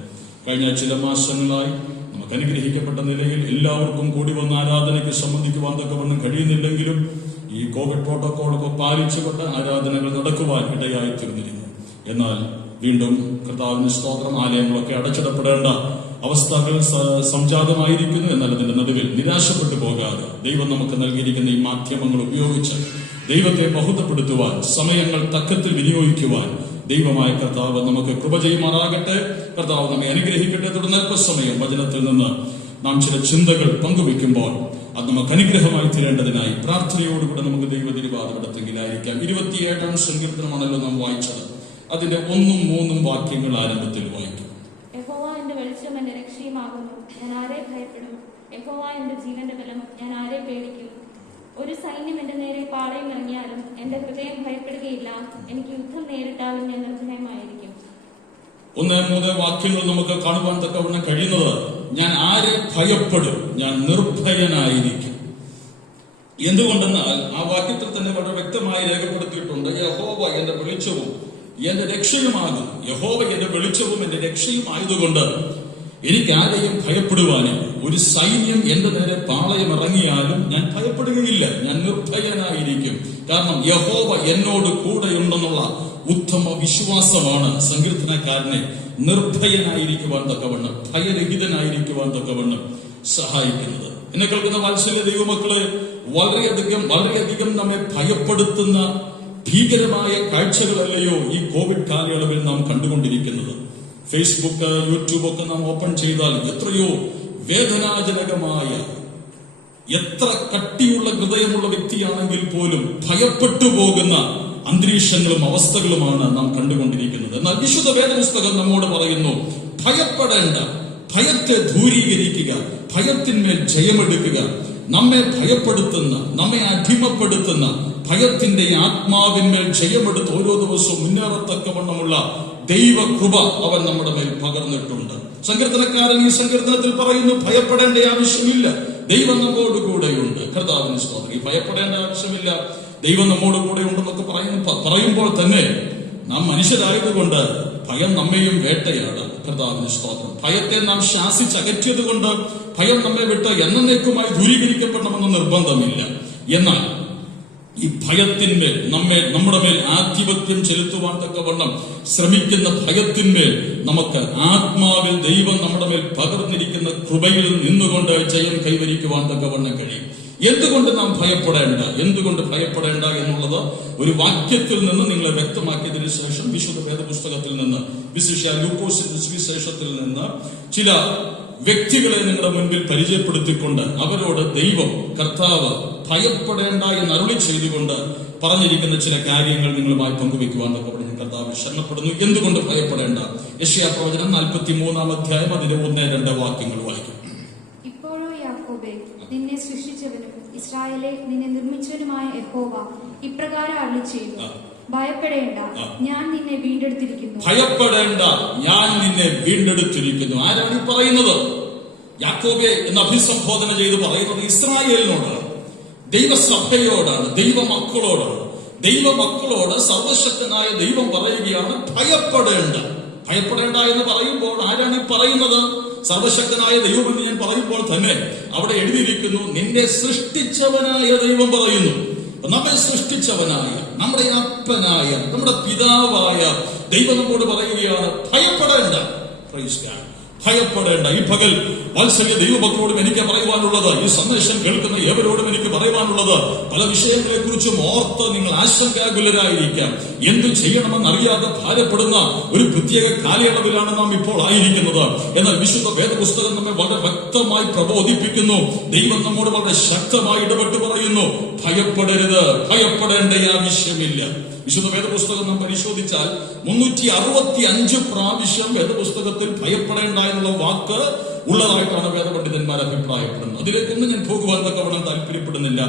കഴിഞ്ഞ ചില മാസങ്ങളായി നമുക്ക് അനുഗ്രഹിക്കപ്പെട്ട നിലയിൽ എല്ലാവർക്കും കൂടി വന്ന ആരാധനയ്ക്ക് സംബന്ധിക്കുവാൻ തക്കവണ്ണം കഴിയുന്നില്ലെങ്കിലും ഈ കോവിഡ് പ്രോട്ടോകോളൊക്കെ പാലിച്ചുകൊണ്ട് ആരാധനകൾ നടക്കുവാൻ ഇടയായി തീർന്നിരുന്നു. എന്നാൽ വീണ്ടും കർത്താവിന് സ്തോത്രം, ആലയങ്ങളൊക്കെ അടച്ചിടപ്പെടേണ്ട അവസ്ഥകൾ സംജാതമായിരിക്കുന്നു. എന്നാൽ അതിന്റെ നടുവിൽ നിരാശപ്പെട്ടു പോകാതെ ദൈവം നമുക്ക് നൽകിയിരിക്കുന്ന ഈ മാധ്യമങ്ങൾ ഉപയോഗിച്ച് ദൈവത്തെ മഹത്വപ്പെടുത്തുവാൻ, സമയങ്ങൾ തക്കത്തിൽ വിനിയോഗിക്കുവാൻ ദൈവമായ കർത്താവ് നമുക്ക് കൃപ ചെയ്യുമാറാകട്ടെ. കർത്താവ് നമ്മെ അനുഗ്രഹിക്കട്ടെ. തുടർന്ന് അല്പസമയം വചനത്തിൽ നിന്ന് നാം ചില ചിന്തകൾ പങ്കുവെക്കുമ്പോൾ അത് നമുക്ക് അനുഗ്രഹമായി തീരേണ്ടതിനായി പ്രാർത്ഥനയോടുകൂടെ നമുക്ക് ദൈവതിരുവാദപടത്തെങ്കിലായിരിക്കാം. 27-ാം സങ്കീർത്തനമാണല്ലോ നാം വായിച്ചത്. അതിന്റെ 1-3 വാക്യങ്ങൾ ആരംഭത്തിൽ വായിക്കും. യഹോവ എന്റെ വെളിച്ചം, എന്റെ രക്ഷയുമാകുന്നു, ഞാൻ ആരെ ഭയപ്പെടും? യഹോവ എന്റെ ജീവന്റെ ബലം, ഞാൻ ആരെ പേടിക്കും? ഒരു സൈന്യം എന്റെ നേരെ പാളയം ഇറങ്ങിയാലും എന്റെ ഹൃദയം ഭയപ്പെടുകയില്ല. എനിക്ക് യുദ്ധം നേരിട്ടാലും ഞാൻ നിർഭയമായിരിക്കും. 1-3 വാക്യങ്ങൾ നമുക്ക് കാണുവാൻ തക്കവണ്ണം കഴിയുന്നത്, ഞാൻ ആരെ ഭയപ്പെടും? ഞാൻ നിർഭയനായിരിക്കും. എന്തുകൊണ്ടെന്നാൽ ആ വാക്യത്തിൽ തന്നെ വളരെ വ്യക്തമായി രേഖപ്പെടുത്തിയിട്ടുണ്ട്, യഹോവ എന്റെ വെളിച്ചവും എന്റെ രക്ഷയുമാകും. യഹോവ എന്റെ വെളിച്ചവും എന്റെ രക്ഷയും ആയതുകൊണ്ട് എനിക്ക് ആരെയും ഭയപ്പെടുവാനും, ഒരു സൈന്യം എന്റെ നേരെ പാളയം ഇറങ്ങിയാലും ഞാൻ ഭയപ്പെടുകയില്ല. ഞാൻ നിർഭയനായിരിക്കും. കാരണം യഹോവ എന്നോട് കൂടെയുണ്ടെന്നുള്ള ഉത്തമ വിശ്വാസമാണ് സങ്കീർത്തനക്കാരനെ നിർഭയനായിരിക്കുവാൻ തക്കവണ്ണം, ഭയരഹിതനായിരിക്കുവാൻ തക്കവണ്ണം സഹായിക്കുന്നത്. എന്നെ കേൾക്കുന്ന വാത്സല്യ ദൈവമക്കളെ, വളരെയധികം നമ്മെ ഭയപ്പെടുത്തുന്ന ഭീകരമായ കാഴ്ചകളല്ലയോ ഈ കോവിഡ് കാലയളവിൽ നാം കണ്ടുകൊണ്ടിരിക്കുന്നത്. ഫേസ്ബുക്ക്, യൂട്യൂബ് ഒക്കെ നാം ഓപ്പൺ ചെയ്താൽ എത്രയോ വേദനാജനകമായ, എത്ര കട്ടിയുള്ള ഹൃദയമുള്ള വ്യക്തിയാണെങ്കിൽ പോലും ഭയപ്പെട്ടു പോകുന്ന അന്തരീക്ഷങ്ങളും അവസ്ഥകളുമാണ് നാം കണ്ടുകൊണ്ടിരിക്കുന്നത്. എന്നാൽ വിശുദ്ധ വേദപുസ്തകം നമ്മോട് പറയുന്നു, ഭയപ്പെടേണ്ട, ഭയത്തെ ദൂരീകരിക്കുക, ഭയത്തിന്മേൽ ജയമെടുക്കുക. നമ്മെ ഭയപ്പെടുത്തുന്ന, നമ്മെ അടിമപ്പെടുത്തുന്ന ഭയത്തിന്റെ ആത്മാവിന്മേൽ ജയമെടുത്ത് ഓരോ ദിവസവും മുന്നേറത്തക്കവണ്ണമുള്ള ദൈവകൃപ അവൻ നമ്മുടെ മേൽ പകർന്നിട്ടുണ്ട്. സങ്കീർത്തനക്കാരൻ ഈ സങ്കീർത്തനത്തിൽ പറയുന്നു, ഭയപ്പെടേണ്ട ആവശ്യമില്ല, ദൈവം നമ്മോട് കൂടെയുണ്ട്. കർത്താവിന് സ്തോത്രം. ഈ ഭയപ്പെടേണ്ട ആവശ്യമില്ല, ദൈവം നമ്മോട് കൂടെ ഉണ്ടെന്നൊക്കെ പറയുമ്പോൾ തന്നെ നാം മനുഷ്യരായതുകൊണ്ട് ഭയം നമ്മെയും വേട്ടയാണ്. കർത്താവിന് സ്തോത്രം. ഭയത്തെ നാം ശാസിച്ചകറ്റിയത് കൊണ്ട് ഭയം നമ്മെ വിട്ട് എന്നേക്കുമായി ദൂരീകരിക്കപ്പെടണമെന്ന് നിർബന്ധമില്ല. എന്നാൽ ഈ ഭയത്തിന്മേൽ നമ്മുടെ മേൽ ആധിപത്യം ചെലുത്തുവാൻ തക്കവണ്ണം ശ്രമിക്കുന്ന ഭയത്തിന്മേൽ നമുക്ക് ആത്മാവിൽ ദൈവം നമ്മുടെ മേൽ പകർന്നിരിക്കുന്ന കൃപയിൽ നിന്നുകൊണ്ട് ജയം കൈവരിക്കുവാൻ തക്കവണ്ണം കഴിയും. എന്തുകൊണ്ട് നാം ഭയപ്പെടേണ്ട എന്നുള്ളത് ഒരു വാക്യത്തിൽ നിന്ന് നിങ്ങളെ വ്യക്തമാക്കിയതിനു ശേഷം വിശുദ്ധ വേദപുസ്തകത്തിൽ നിന്ന്, വിശേഷ ലൂക്കോസിന്റെ സുവിശേഷത്തിൽ നിന്ന് ചില വ്യക്തികളെ നിങ്ങളുടെ മുൻപിൽ പരിചയപ്പെടുത്തിക്കൊണ്ട് അവരോട് ദൈവം, കർത്താവ് ഭയപ്പെടേണ്ട എന്ന് അരുളി ചെയ്തുകൊണ്ട് പറഞ്ഞിരിക്കുന്ന ചില കാര്യങ്ങൾ നിങ്ങളുമായി പങ്കുവെക്കുവാൻ ഞാൻ കർത്താവിൽ ശരണപ്പെടുന്നു. എന്തുകൊണ്ട് ഭയപ്പെടേണ്ട? യെശയ്യാ പ്രവചനം 43-ാം അധ്യായം അതിന്റെ 1-2 വാക്യങ്ങൾ വായിക്കും. ഇപ്പോഴോ യാക്കോബേ, നിന്നെ സൃഷ്ടിച്ചവനും ഇസ്രായേലെ നിന്നെ നിർമ്മിച്ചവനുമായ യഹോവ ഇപ്രകാരം അരുളിച്ചെയ്യുന്നു, ഭയപ്പെടേണ്ട, ഞാൻ നിന്നെ വീണ്ടെടുത്തിരിക്കുന്നു. ഭയപ്പെടേണ്ട, ഞാൻ നിന്നെ വീണ്ടെടുത്തിരിക്കുന്നു. ആരാണ് ഈ പറയുന്നത്? യാക്കോബേ എന്ന് അഭിസംബോധന ചെയ്ത് പറയുന്നത് ഇസ്രായേലിനോടാണ്, ദൈവസഭയോടാണ്, ദൈവമക്കളോടാണ്. ദൈവമക്കളോട് സർവശക്തനായ ദൈവം പറയുകയാണ് ഭയപ്പെടേണ്ട. ഭയപ്പെടേണ്ട എന്ന് പറയുമ്പോൾ ആരാണ് ഈ പറയുന്നത്? സർവശക്തനായ ദൈവം എന്ന് ഞാൻ പറയുമ്പോൾ തന്നെ അവിടെ എഴുതിയിരിക്കുന്നു, നിന്നെ സൃഷ്ടിച്ചവനായ ദൈവം പറയുന്നു. നമ്മെ സൃഷ്ടിച്ചവനായ, നമ്മുടെ അപ്പനായ, നമ്മുടെ പിതാവായ ദൈവം നമ്മോട് പറയുകയാണ് ഭയപ്പെടേണ്ട. Praise God. ഭയപ്പെടേണ്ട. ഈ പകൽ വാത്സല്യ ദൈവമക്കളോടും എനിക്ക് പറയുവാനുള്ളത്, ഈ സന്ദേശം കേൾക്കുന്ന ഏവരോടും എനിക്ക് പറയുവാനുള്ളത്, പല വിഷയങ്ങളെ കുറിച്ചും ഓർത്ത് നിങ്ങൾ ആശങ്കാകുലരായിരിക്കാം. എന്തു ചെയ്യണമെന്ന് അറിയാതെ ഭാരപ്പെടുന്ന ഒരു പ്രത്യേക കാലയളവിലാണ് നാം ഇപ്പോൾ ആയിരിക്കുന്നത്. എന്നാൽ വിശുദ്ധ വേദപുസ്തകം നമ്മെ വളരെ വ്യക്തമായി പ്രബോധിപ്പിക്കുന്നു. ദൈവം നമ്മോട് വളരെ ശക്തമായി ഇടപെട്ട് പറയുന്നു, ഭയപ്പെടരുത്, ഭയപ്പെടേണ്ട ആവശ്യമില്ല. വിശുദ്ധ വേദപുസ്തകം നാം പരിശോധിച്ചാൽ 365 പ്രാവശ്യം വേദപുസ്തകത്തിൽ ഭയപ്പെടേണ്ട എന്നുള്ള വാക്ക് ഉള്ളതായിട്ടാണ് വേദപണ്ഡിതന്മാർ അഭിപ്രായപ്പെടുന്നത്. അതിലേക്കൊന്നും ഞാൻ പോകുവാൻ തക്കവണ്ണം താല്പര്യപ്പെടുന്നില്ല.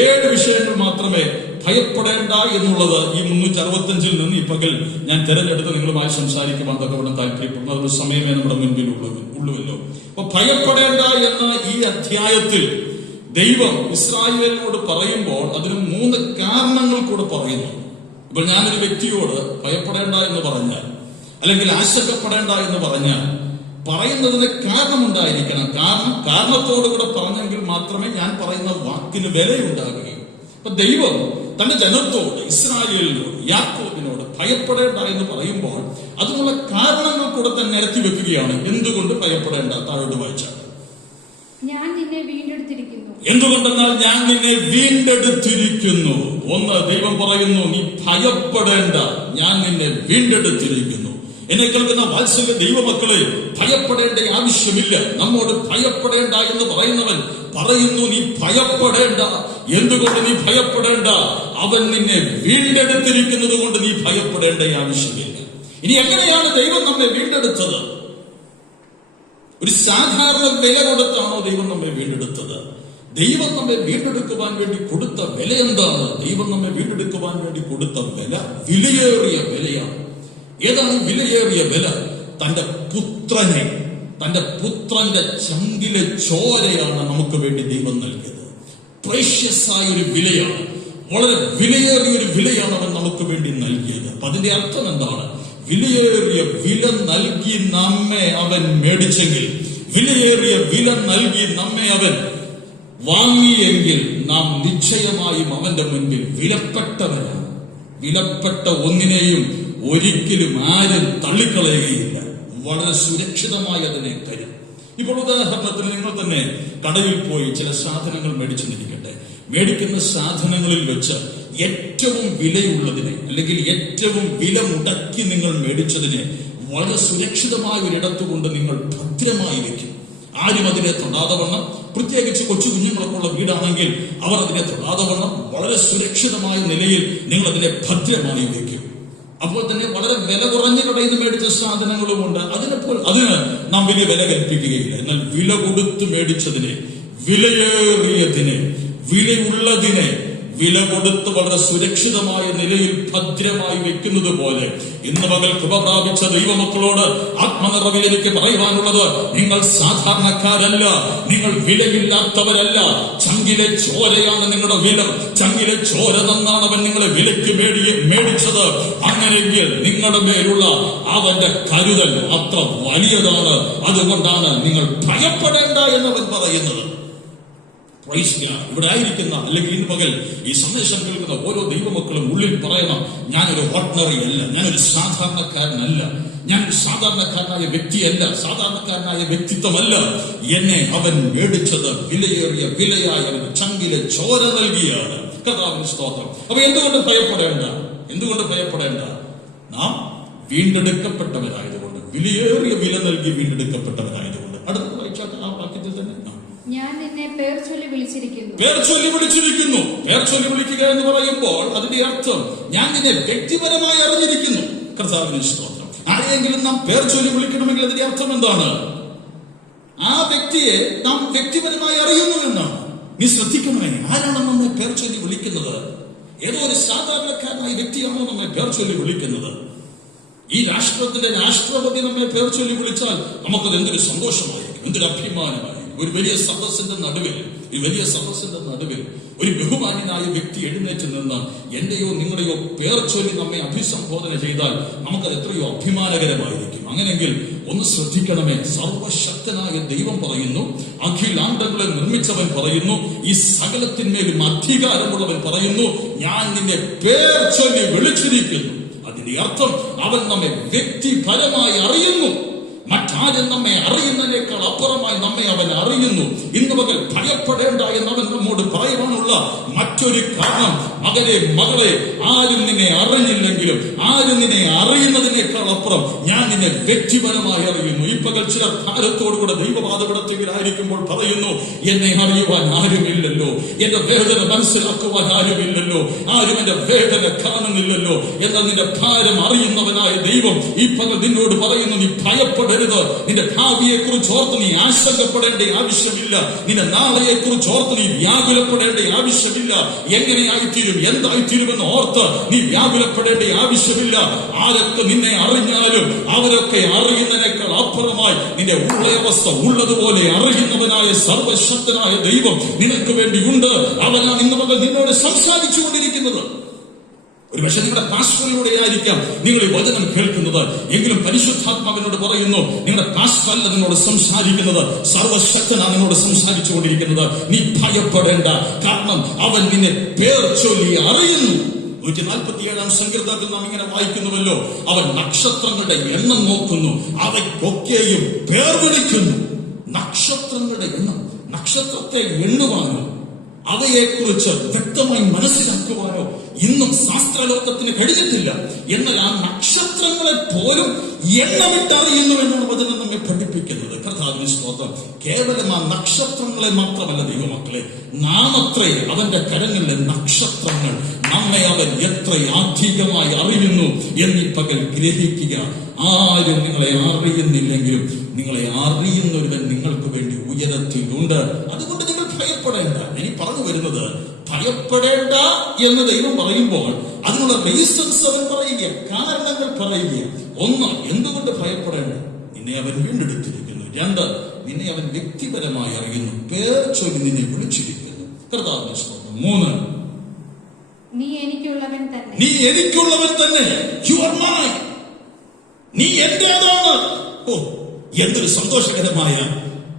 7 വിഷയങ്ങൾ മാത്രമേ ഭയപ്പെടേണ്ട എന്നുള്ളത് ഈ 365 നിന്ന് ഈ പകൽ ഞാൻ തെരഞ്ഞെടുത്ത് നിങ്ങളുമായി സംസാരിക്കുവാൻ തക്കവണ്ണം താല്പര്യപ്പെടുന്നു. അതൊരു സമയമേ നമ്മുടെ മുൻപിൽ ഉള്ളുവല്ലോ. അപ്പൊ ഭയപ്പെടേണ്ട എന്ന ഈ അധ്യായത്തിൽ ദൈവം ഇസ്രായേലിനോട് പറയുമ്പോൾ അതിന് 3 കാരണങ്ങൾ കൂടെ പറയുന്നു. ഇപ്പോൾ ഞാനൊരു വ്യക്തിയോട് ഭയപ്പെടേണ്ട എന്ന് പറഞ്ഞാൽ, അല്ലെങ്കിൽ ആശങ്കപ്പെടേണ്ട എന്ന് പറഞ്ഞാൽ, പറയുന്നതിന് കാരണമുണ്ടായിരിക്കണം. കാരണത്തോടുകൂടെ പറഞ്ഞെങ്കിൽ മാത്രമേ ഞാൻ പറയുന്ന വാക്കിന് വിലയുണ്ടാകുകയുള്ളൂ. അപ്പൊ ദൈവം തന്റെ ജനത്തോട്, ഇസ്രായേലിനോട്, യാക്കോബിനോട് ഭയപ്പെടേണ്ട എന്ന് പറയുമ്പോൾ അതിനുള്ള കാരണങ്ങൾ കൂടെ തന്നെ നിരത്തി വെക്കുകയാണ്. എന്തുകൊണ്ട് ഭയപ്പെടേണ്ട? താഴോട്ട് വായിച്ചാൽ, ഞാൻ നിന്നെ വീണ്ടെടുത്തിരിക്കുന്നു. എന്തുകൊണ്ടെന്നാൽ ഞാൻ നിന്നെ വീണ്ടെടുത്തിരിക്കുന്നു. ഒന്ന്, ദൈവം പറയുന്നു, നീ ഭയപ്പെടേണ്ട, ഞാൻ നിന്നെ വീണ്ടെടുത്തിരിക്കുന്നു. എന്നെ കേൾക്കുന്ന വാത്സല്യ ദൈവമക്കളെ, ഭയപ്പെടേണ്ട ആവശ്യമില്ല. നമ്മോട് ഭയപ്പെടേണ്ട എന്ന് പറയുന്നവൻ പറയുന്നു, നീ ഭയപ്പെടേണ്ട. എന്തുകൊണ്ട് നീ ഭയപ്പെടേണ്ട? അവൻ നിന്നെ വീണ്ടെടുത്തിരിക്കുന്നത് കൊണ്ട് നീ ഭയപ്പെടേണ്ട ആവശ്യമില്ല. ഇനി എങ്ങനെയാണ് ദൈവം നമ്മെ വീണ്ടെടുത്തത്? ഒരു സാധാരണ വില കൊടുത്താണോ ദൈവം നമ്മെ വീണ്ടെടുത്തത്? ദൈവം നമ്മെ വീണ്ടെടുക്കുവാൻ വേണ്ടി കൊടുത്ത വില എന്താണ്? ദൈവം നമ്മെ വീണ്ടെടുക്കുവാൻ വേണ്ടി കൊടുത്ത വില വിലയേറിയ വിലയാണ്. ഏതാണ് വിലയേറിയ വില? തന്റെ പുത്രനെ, തന്റെ പുത്രന്റെ ചങ്കിലെ ചോരയാണ് നമുക്ക് വേണ്ടി ദൈവം നൽകിയത്. പ്രഷ്യസ് ആയ ഒരു വിലയാണ്, വളരെ വിലയേറിയ ഒരു വിലയാണ് അവൻ നമുക്ക് വേണ്ടി നൽകിയത്. അപ്പൊ അതിന്റെ അർത്ഥം എന്താണ്? വിലയേറിയ വില നൽകി നമ്മെ അവൻ മേടിച്ചെങ്കിൽ, വിലയേറിയ വില നൽകി നമ്മെ അവൻ വാങ്ങിയെങ്കിൽ, നാം നിശ്ചയമായും അവന്റെ മുൻപിൽ വിലപ്പെട്ടവരാണ്. വിലപ്പെട്ട ഒന്നിനെയും ഒരിക്കലും ആരും തള്ളിക്കളയുകയില്ല. വളരെ സുരക്ഷിതമായി അതിനെ തരും. ഇപ്പോൾ ഉദാഹരണത്തിന് നിങ്ങൾ തന്നെ കടയിൽ പോയി ചില സാധനങ്ങൾ മേടിച്ചെന്നിരിക്കട്ടെ. മേടിക്കുന്ന സാധനങ്ങളിൽ വെച്ച് ഏറ്റവും വിലയുള്ളതിനെ, അല്ലെങ്കിൽ ഏറ്റവും വില മുടക്കി നിങ്ങൾ മേടിച്ചതിനെ വളരെ സുരക്ഷിതമായ ഒരിടത്തുകൊണ്ട് നിങ്ങൾ ഭദ്രമായി വെക്കും. ആരും അതിനെ തൊടാതെ വണ്ണം, പ്രത്യേകിച്ച് കൊച്ചു കുഞ്ഞുങ്ങളൊക്കെ ഉള്ള വീടാണെങ്കിൽ അവർ അതിനെ തൊടാതെ വണ്ണം വളരെ സുരക്ഷിതമായ നിലയിൽ നിങ്ങൾ അതിനെ ഭദ്രമായി വെക്കും. അപ്പോൾ തന്നെ വളരെ വില കുറഞ്ഞ കടയിൽ നിന്ന് മേടിച്ച സാധനങ്ങളുമുണ്ട്. അതിന് നാം വലിയ വില കൽപ്പിക്കുകയില്ല. എന്നാൽ വില കൊടുത്ത് മേടിച്ചതിനെ, വിലയേറിയതിനെ, വിലയുള്ളതിനെ വില കൊടുത്ത് വളരെ സുരക്ഷിതമായ നിലയിൽ ഭദ്രമായി വെക്കുന്നത് പോലെ ഇന്ന് പകൽ കൃപ പ്രാപിച്ച ദൈവമക്കളോട് ആത്മനിറവിൽ എനിക്ക് പറയുവാനുള്ളത്, നിങ്ങൾ സാധാരണക്കാരല്ല, നിങ്ങൾ വിലയില്ലാത്തവരല്ല. ചങ്കിലെ ചോരയാണ് നിങ്ങളുടെ വില. ചങ്കിലെ ചോര തന്നാണ് അവൻ നിങ്ങളെ വിലയ്ക്ക് മേടിച്ചത്. അങ്ങനെയെങ്കിൽ നിങ്ങളുടെ മേലുള്ള അവന്റെ കരുതൽ അത്ര വലിയതാണ്. അതുകൊണ്ടാണ് നിങ്ങൾ ഭയപ്പെടേണ്ട എന്നവൻ പറയുന്നത്. ഇവിടെ ആയിരിക്കുന്ന, അല്ലെങ്കിൽ ഇന്ന് പകൽ ഈ സന്ദേശം കേൾക്കുന്ന ഓരോ ദൈവമക്കളും ഉള്ളിൽ പറയണം, ഞാനൊരു ഓർഡിനറി അല്ല, ഞാനൊരു സാധാരണക്കാരനല്ല, ഞാനൊരു സാധാരണക്കാരനായ വ്യക്തിയല്ല, സാധാരണക്കാരനായ വ്യക്തിത്വമല്ല. എന്നെ അവൻ മേടിച്ചത് വിലയേറിയ വിലയായ അവന്റെ ചങ്കിലെ ചോര നൽകിയാണ്. കർത്താവിന് സ്തോത്രം. അപ്പൊ എന്തുകൊണ്ട് ഭയപ്പെടേണ്ട? എന്തുകൊണ്ട് ഭയപ്പെടേണ്ട? നാം വീണ്ടെടുക്കപ്പെട്ടവരായതുകൊണ്ട്, വിലയേറിയ വില നൽകി വീണ്ടെടുക്കപ്പെട്ടവരായതുകൊണ്ട്. അടുത്ത വായിച്ചാൽ ആ വാക്യത്തിൽ തന്നെ ഞാൻ നിന്നെ പേർ ചൊല്ലി വിളിച്ചിരിക്കുന്നു. പേർ ചൊല്ലി വിളിച്ചിരിക്കുന്നു. പേർ ചൊല്ലി വിളിക്കുക എന്ന് പറയുമ്പോൾ അതിന്റെ അർത്ഥം ഞാൻ നിന്നെ വ്യക്തിപരമായി അറിഞ്ഞിരിക്കുന്നു. കർത്താവിന് സ്തോത്രം. ആരെയെങ്കിലും നാം പേർ ചൊല്ലി വിളിക്കണമെങ്കിൽ അതിന്റെ അർത്ഥം എന്താണ്? ആ വ്യക്തിയെ നാം വ്യക്തിപരമായി അറിയുന്നു എന്നാണ്. നീ ശ്രദ്ധിക്കണമേ, ആരാണ് നമ്മെ പേർ ചൊല്ലി വിളിക്കുന്നത്? ഏതോ ഒരു സാധാരണക്കാരനായ വ്യക്തിയാണോ നമ്മെ പേർ ചൊല്ലി വിളിക്കുന്നത്? ഈ രാഷ്ട്രത്തിന്റെ രാഷ്ട്രപതി നമ്മെ പേർ ചൊല്ലി വിളിച്ചാൽ നമുക്കത് എന്തൊരു സന്തോഷമായിരിക്കും, എന്തൊരു അഭിമാനമായിരിക്കും. ഒരു വലിയ സദസ്സിന്റെ നടുവിൽ ഒരു ബഹുമാന്യനായ വ്യക്തി എഴുന്നേറ്റ് നിന്ന് എന്റെയോ നിങ്ങളുടെയോ പേർ ചൊല്ലി നമ്മെ അഭിസംബോധന ചെയ്താൽ നമുക്കത് എത്രയോ അഭിമാനകരമായിരിക്കും. അങ്ങനെയെങ്കിൽ ഒന്ന് ശ്രദ്ധിക്കണമേ, സർവശക്തനായ ദൈവം പറയുന്നു, അഖിലാണ്ടങ്ങളെ നിർമ്മിച്ചവൻ പറയുന്നു, ഈ സകലത്തിന്മേലും അധികാരമുള്ളവൻ പറയുന്നു, ഞാൻ നിന്നെ പേർ ചൊല്ലി വിളിച്ചിരിക്കുന്നു. അതിന്റെ അർത്ഥം അവൻ നമ്മെ വ്യക്തിപരമായി അറിയുന്നു. മറ്റാരും നമ്മെ അറിയുന്നതിനേക്കാൾ അപ്പുറമായി നമ്മെ അവൻ അറിയുന്നു. ഇന്ന് പകൽ ഭയപ്പെടേണ്ട എന്ന് അവൻ നമ്മോട് പറയുവാനുള്ള മറ്റൊരു കാരണം, മകനെ മകളെ, ആരും നിന്നെ അറിഞ്ഞില്ലെങ്കിലും ആരും നിന്നെ അറിയുന്നതിനേക്കാൾ അപ്പുറം ഞാൻ നിന്നെ വ്യക്തിപരമായി അറിയുന്നു. ഈ പകൽ ചില ഭാരത്തോടുകൂടെ ദൈവവാദപടത്തിലായിരിക്കുമ്പോൾ പറയുന്നു, എന്നെ അറിയുവാൻ ആരുമില്ലല്ലോ, എന്റെ വേദന മനസ്സിലാക്കുവാൻ ആരുമില്ലല്ലോ, ആരും എന്റെ വേദന കാണുന്നില്ലല്ലോ. എന്നാൽ നിന്റെ ഭാരം അറിയുന്നവനായ ദൈവം ഈ പകൽ നിന്നോട് പറയുന്നു, നീ ഭയപ്പെടരുത്. നിന്റെ ഭാവിയെ കുറിച്ച് ഓർത്ത് നീ ആശങ്കപ്പെടേണ്ട ആവശ്യമില്ല. നിന്റെ നാളെയെ കുറിച്ച് ഓർത്ത് നീ വ്യാകുലപ്പെടേണ്ട ആവശ്യമില്ല. എങ്ങനെയായിത്തീരും, എന്തായിത്തീരുമെന്ന് ഓർത്ത് നീ വ്യാകുലപ്പെടേണ്ട ആവശ്യമില്ല. ആരൊക്കെ നിന്നെ അറിഞ്ഞാലും അവരൊക്കെ അറിയുന്നതിനേക്കാൾ അപ്പുറമായി നിന്റെ ഉള്ളവസ്ഥ ഉള്ളതുപോലെ അറിയുന്നവനായ സർവശക്തനായ ദൈവം നിനക്ക് വേണ്ടിയുണ്ട്. അവനാണ് ഇന്ന് പകൽ നിന്നോട് സംസാരിച്ചു കൊണ്ടിരിക്കുന്നത്. ഒരു പക്ഷെ നിങ്ങളുടെ പാസ്റ്ററിലൂടെ ആയിരിക്കാം നിങ്ങൾ ഈ വചനം കേൾക്കുന്നത്. എങ്കിലും പരിശുദ്ധാത്മാവിനോട് പറയുന്നു, നിങ്ങളുടെ പാസ്റ്ററല്ല നിന്നോട് സംസാരിക്കുന്നത്, സർവശക്തനാണ് നിന്നോട് സംസാരിച്ചു കൊണ്ടിരിക്കുന്നത്. നീ ഭയപ്പെടേണ്ട, കാരണം അവൻ നിന്നെ പേർ ചൊല്ലി അറിയുന്നു. 147 സങ്കീർത്തനത്തിൽ നാം ഇങ്ങനെ വായിക്കുന്നുവല്ലോ, അവൻ നക്ഷത്രങ്ങളുടെ എണ്ണം നോക്കുന്നു, അവയ്ക്കൊക്കെയും പേർ വിളിക്കുന്നു. നക്ഷത്രങ്ങളുടെ എണ്ണം, നക്ഷത്രത്തെ എണ്ണുവാനോ അവയെക്കുറിച്ച് വ്യക്തമായി മനസ്സിലാക്കുവാനോ ഇന്നും ശാസ്ത്രലോകത്തിന് കഴിഞ്ഞിട്ടില്ല. എന്നാൽ ആ നക്ഷത്രങ്ങളെ പോലും എണ്ണമിട്ടറിയുന്നു എന്നാണ് വചനം നമ്മെ പഠിപ്പിക്കുന്നത്. കർത്താവിന് സ്തോത്രം. കേവലം ആ നക്ഷത്രങ്ങളെ മാത്രമല്ല ദൈവമക്കളെ, നാം അത്രേ അവന്റെ കരങ്ങളിലെ നക്ഷത്രങ്ങൾ, നമ്മെ അവൻ എത്ര അധികമായി അറിയുന്നു എന്നീ പകൽ ഗ്രഹിക്കുക. ആരും നിങ്ങളെ അറിയുന്നില്ലെങ്കിലും നിങ്ങളെ അറിയുന്നൊരുവൻ നിങ്ങൾക്ക് വേണ്ടി ഉയരത്തിലുണ്ട്. അതുകൊണ്ട് നിങ്ങൾ ഭയപ്പെടേണ്ട. ഇനി പറഞ്ഞു വരുന്നത്, ഭയപ്പെടേണ്ട എന്ന് ദൈവം പറയുമ്പോൾ അതിനുള്ള റീസൺസ് അവൻ പറയുക, കാരണങ്ങൾ പറയുക. ഒന്ന്, എന്തുകൊണ്ട് ഭയപ്പെടേണ്ട? നിന്നെ അവൻ വീണ്ടെടുത്തിരിക്കുന്നു. 2, നിന്നെ അവൻ വ്യക്തിപരമായി അറിയുന്നു, പേർ ചൊല്ലി നിന്നെ വിളിച്ചിരിക്കുന്നു. കർത്താവിന്റെ സ്തോത്രം. 3, നീ എനിക്കുള്ളവൻ തന്നെ. നീ എനിക്കുള്ളവൻ തന്നെ. You are mine. നീ എന്റേതാണ്. ഓ, എന്തൊരു സന്തോഷകരമായ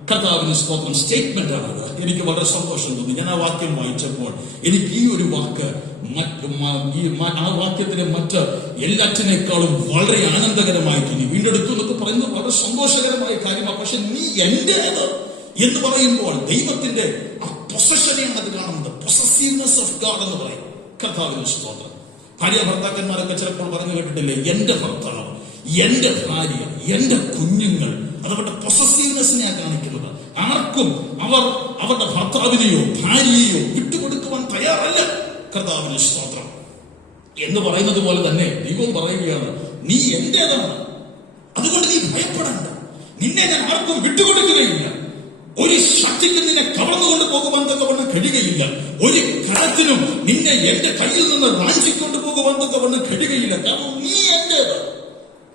കർത്താവിന് സ്തോത്രം സ്റ്റേറ്റ്മെന്റ് ആണത്. എനിക്ക് വളരെ സന്തോഷം തോന്നി. ഞാൻ ആ വാക്യം വായിച്ചപ്പോൾ എനിക്ക് ഈ ഒരു വാക്ക് ആ വാക്യത്തിലെ മറ്റ് എല്ലാറ്റിനേക്കാളും വളരെ ആനന്ദകരമായി തോന്നി. വീണ്ടെടുത്തു എന്നൊക്കെ പറയുന്നത് വളരെ സന്തോഷകരമായ കാര്യമാണ്. പക്ഷെ നീ എന്റേത് എന്ന് പറയുമ്പോൾ ദൈവത്തിന്റെ ആ പൊസഷനെയാണ് അത് കാണുന്നത്. പൊസസീവ്നെസ് ഓഫ് ഗോഡ് എന്ന് പറയും. കർത്താവിന് സ്തോത്രം. ഭാര്യ ഭർത്താക്കന്മാരൊക്കെ ചിലപ്പോൾ പറഞ്ഞു കേട്ടിട്ടില്ലേ, എന്റെ ഭർത്താവ്, എന്റെ ഭാര്യ, എന്റെ കുഞ്ഞുങ്ങൾ. അതവരുടെ പൊസസീവ്നെസ്സിനെ കാണിക്കുന്നത്. ആർക്കും അവർ അവരുടെ ഭർത്താവിനെയോ ഭാര്യയെയോ വിട്ടുകൊടുക്കുവാൻ തയ്യാറല്ല. കർത്താവിന് സ്തോത്രം. എന്ന് പറയുന്നത് പോലെ തന്നെ ദൈവം പറയുകയാണ്, നീ എന്റേതാണ്, അതുകൊണ്ട് നീ ഭയപ്പെടണ്ട. നിന്നെ ഞാൻ ആർക്കും വിട്ടുകൊടുക്കുകയില്ല. ഒരു ശക്തിക്ക് നിന്നെ കവർന്നുകൊണ്ട് പോകുവാൻ തക്കവണ്ണം കഴിയുകയില്ല. ഒരു കരത്തിനും നിന്നെ എന്റെ കയ്യിൽ നിന്ന് റാഞ്ചിക്കൊണ്ട് പോകുവാൻ തക്കവണ്ണം കഴിയുകയില്ല. കാരണം നീ എന്റേത്.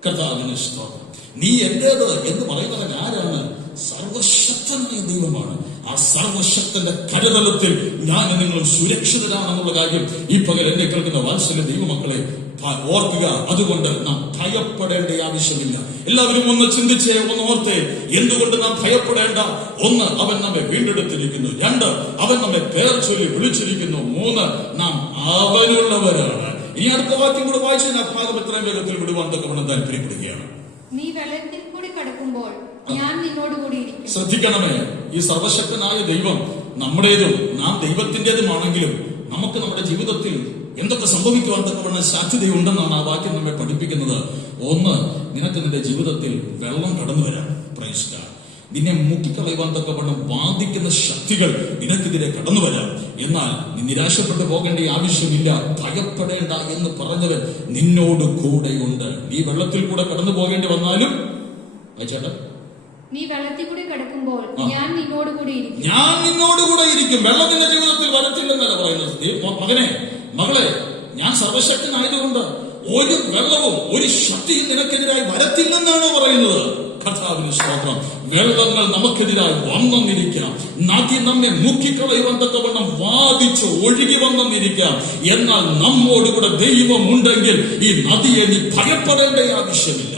കർത്താവിന് സ്തോത്രം. നീ എന്റേത് എന്ന് പറയുന്നവൻ ആരാണ്? സർവശക്തനായ ദൈവമാണ്. ആ സർവശക്തന്റെ കരതലത്തിൽ ഞാൻ നിങ്ങളും സുരക്ഷിതരാണെന്നുള്ള കാര്യം ഈ പകൽ എന്നെ കേൾക്കുന്ന വാത്സല്യ ദൈവമക്കളെ ഓർക്കുക. അതുകൊണ്ട് നാം ഭയപ്പെടേണ്ട ആവശ്യമില്ല. എല്ലാവരും ഒന്ന് ചിന്തിച്ചേ, ഒന്ന് ഓർത്തേ, എന്തുകൊണ്ട് നാം ഭയപ്പെടേണ്ട? 1, അവൻ നമ്മെ വീണ്ടെടുത്തിരിക്കുന്നു. 2, അവൻ നമ്മെ പേർ ചൊല്ലി വിളിച്ചിരിക്കുന്നു. 3, നാം അവനുള്ളവരാണ്. ഇനി അടുത്ത വാക്യം കൂടെ വായിച്ച് ആ ഭാഗം എത്രയും വേഗത്തിൽ വിടുവാൻ തക്കവണ്ണം താല്പര്യപ്പെടുകയാണ്. നീ വെള്ളത്തിൽ കൂടി കടക്കുമ്പോൾ ഞാൻ നിന്നോട് കൂടിയിരിക്കും. ശ്രദ്ധിക്കണമേ, ഈ സർവശക്തനായ ദൈവം നമ്മുടേതും നാം ദൈവത്തിൻ്റെതുമാണെങ്കിലും നമുക്ക് നമ്മുടെ ജീവിതത്തിൽ എന്തൊക്കെ സംഭവിക്കുവാൻ തക്കവണ്ണം സാധ്യതയുണ്ടെന്നാണ് ആ വാക്യം നമ്മെ പഠിപ്പിക്കുന്നത്. 1, നിനക്ക് നിന്റെ ജീവിതത്തിൽ വെള്ളം കടന്നു വരാം. Praise God. നിന്നെ മുക്കിക്കളയുവാൻ തക്കവണ്ണം വാദിക്കുന്ന ശക്തികൾ നിനക്കെതിരെ കടന്നു വരാം. എന്നാൽ നീ നിരാശപ്പെട്ടു പോകേണ്ട ആവശ്യമില്ല, ഭയപ്പെടേണ്ട എന്ന് പറഞ്ഞവൻ നിന്നോട് കൂടെയുണ്ട്. നീ വെള്ളത്തിൽ കൂടെ കടന്നു പോകേണ്ടി വന്നാലും ചേട്ടാ, നീ വെള്ളത്തിൽ കൂടി കിടക്കുമ്പോൾ ഞാൻ നിന്നോട് കൂടി ഇരിക്കും. ഞാൻ നിന്നോട് കൂടെ ഇരിക്കും. വെള്ളം നിന്റെ ജീവിതത്തിൽ വരത്തില്ലെന്നല്ല പറയുന്നത്. മകനെ, മകളെ, ഞാൻ സർവശക്തനായതുകൊണ്ട് ഒരു വെള്ളവും ഒരു ശക്തിയും നിനക്കെതിരായി വരത്തില്ലെന്നാണ് പറയുന്നത്. കർത്താവിന് സ്തോത്രം. വെള്ളങ്ങൾ നമുക്കെതിരായി വന്നിരിക്കാം, നദി നമ്മെ മുക്കിക്കളയുവാൻ തക്കവണ്ണം വാദിച്ച് ഒഴുകി വന്നിരിക്കാം. എന്നാൽ നമ്മോടുകൂടെ ദൈവം ഉണ്ടെങ്കിൽ ഈ നദിയെ നീ ഭയപ്പെടേണ്ട ആവശ്യമില്ല.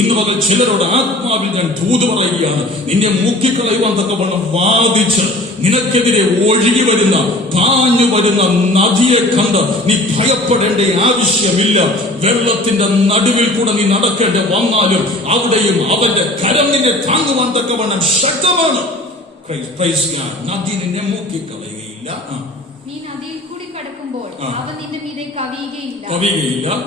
ഇന്ന് പകൽ ചിലരോട് ആത്മാവിൽ ഞാൻ ദൂത് പറയുകയാണ്. നിന്നെ മുക്കിക്കളയുവാൻ തക്കവണ്ണം വാദിച്ച് നിനക്കെതിരെ ഒഴുകി വരുന്ന, പാഞ്ഞു വരുന്ന നദിയെ കണ്ട് നീ ഭയപ്പെടേണ്ട ആവശ്യമില്ല. വെള്ളത്തിന്റെ നടുവിൽ കൂടെ നീ നടക്കേണ്ടി വന്നാലും അവിടെയും അവന്റെ കരം നിന്നെ താങ്ങുവാൻ തക്കവണ്ണം ശക്തമാണ്. നദി നിന്നെ മുക്കിക്കളയുകയില്ല. നീ നദിയിൽ കൂടി കടക്കുമ്പോൾ അവ നിന്റെ മീതെ കവിയുകയില്ല.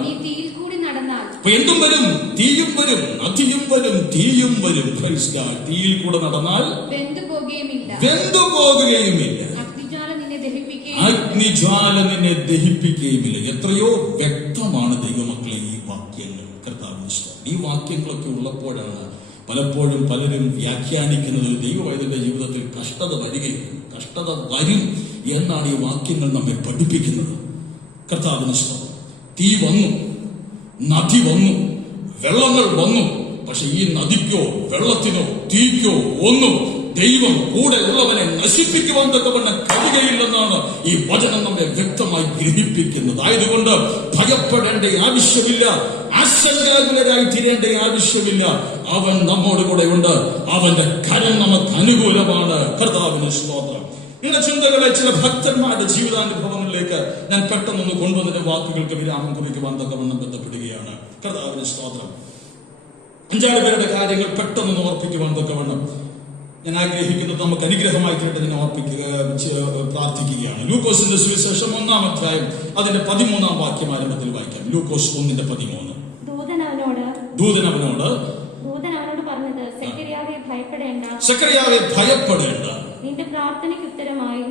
നീ തീയിൽ കൂടി നടന്നാൽ എന്തും വരും, തീയും വരും, നദിയും വരും, തീയും വരും. തീയിൽ കൂടെ നടന്നാൽ വെന്തുപോകുകയുമില്ല, അഗ്നിജ്വാല നിന്നെ ദഹിപ്പിക്കുകയുമില്ല. എത്രയോ വ്യക്തമാണ് ദൈവമക്കളെ ഈ വാക്യങ്ങൾ. കർത്താവിന് ഇഷ്ടം. ഈ വാക്യങ്ങളൊക്കെ ഉള്ളപ്പോഴാണ് പലപ്പോഴും പലരും വ്യാഖ്യാനിക്കുന്നത് ദൈവവൈദ്യന്റെ ജീവിതത്തിൽ കഷ്ടത വരും എന്നാണ് ഈ വാക്യങ്ങൾ നമ്മെ പഠിപ്പിക്കുന്നത്. കർത്താവിന് ഇഷ്ടം. തീ വന്നു, നദി വന്നു, വെള്ളങ്ങൾ വന്നു. പക്ഷെ ഈ നദിക്കോ വെള്ളത്തിനോ തീക്കോ ഒന്നും ദൈവം കൂടെ ഉള്ളവനെ നശിപ്പിക്കുവാൻ തക്കവണ്ണം കഴിയുകയില്ലെന്നാണ് ഈ വചനം നമ്മെ വ്യക്തമായി ഗ്രഹിപ്പിക്കുന്നത്. ആയതുകൊണ്ട് ഭയപ്പെടേണ്ട ആവശ്യമില്ല, ആശങ്കാകുലരായി തീരേണ്ട ആവശ്യമില്ല. അവൻ നമ്മോട് കൂടെ ഉണ്ട്, അവന്റെ കരം നമുക്ക് അനുകൂലമാണ്. കർത്താവിന് സ്തോത്രം. നിങ്ങളുടെ ചിന്തകളെ ചില ഭക്തന്മാരുടെ ജീവിതാനുഭവങ്ങളിലേക്ക് ഞാൻ പെട്ടെന്നൊന്ന് കൊണ്ടുവന്നിട്ട് വാക്കുകൾക്ക് വിരാമം കുറിക്കുവാൻ തക്കവണ്ണം ബന്ധപ്പെടുകയാണ്. കർത്താവിന് സ്തോത്രം. 5-6 പേരുടെ കാര്യങ്ങൾ പെട്ടെന്ന് ഓർപ്പിക്കുവാൻ തക്കവണ്ണം ഞാൻ ആഗ്രഹിക്കുന്നത് നമുക്ക് അനുഗ്രഹമായി തീരേണ്ടതിനെ പ്രാർത്ഥിക്കുകയാണ്. ലൂക്കോസിന്റെ സുവിശേഷം 1-ാം അധ്യായം അതിന്റെ 13-ാം വാക്യം ആരംഭത്തിൽ വായിക്കാം. ലൂക്കോസ് 1:13. ദൂതൻ അവനോട് പറഞ്ഞത്, സെക്കറിയാവേ ഭയപ്പെടേണ്ട, നിന്റെ പ്രാർത്ഥനയ്ക്ക് ഉത്തരമായി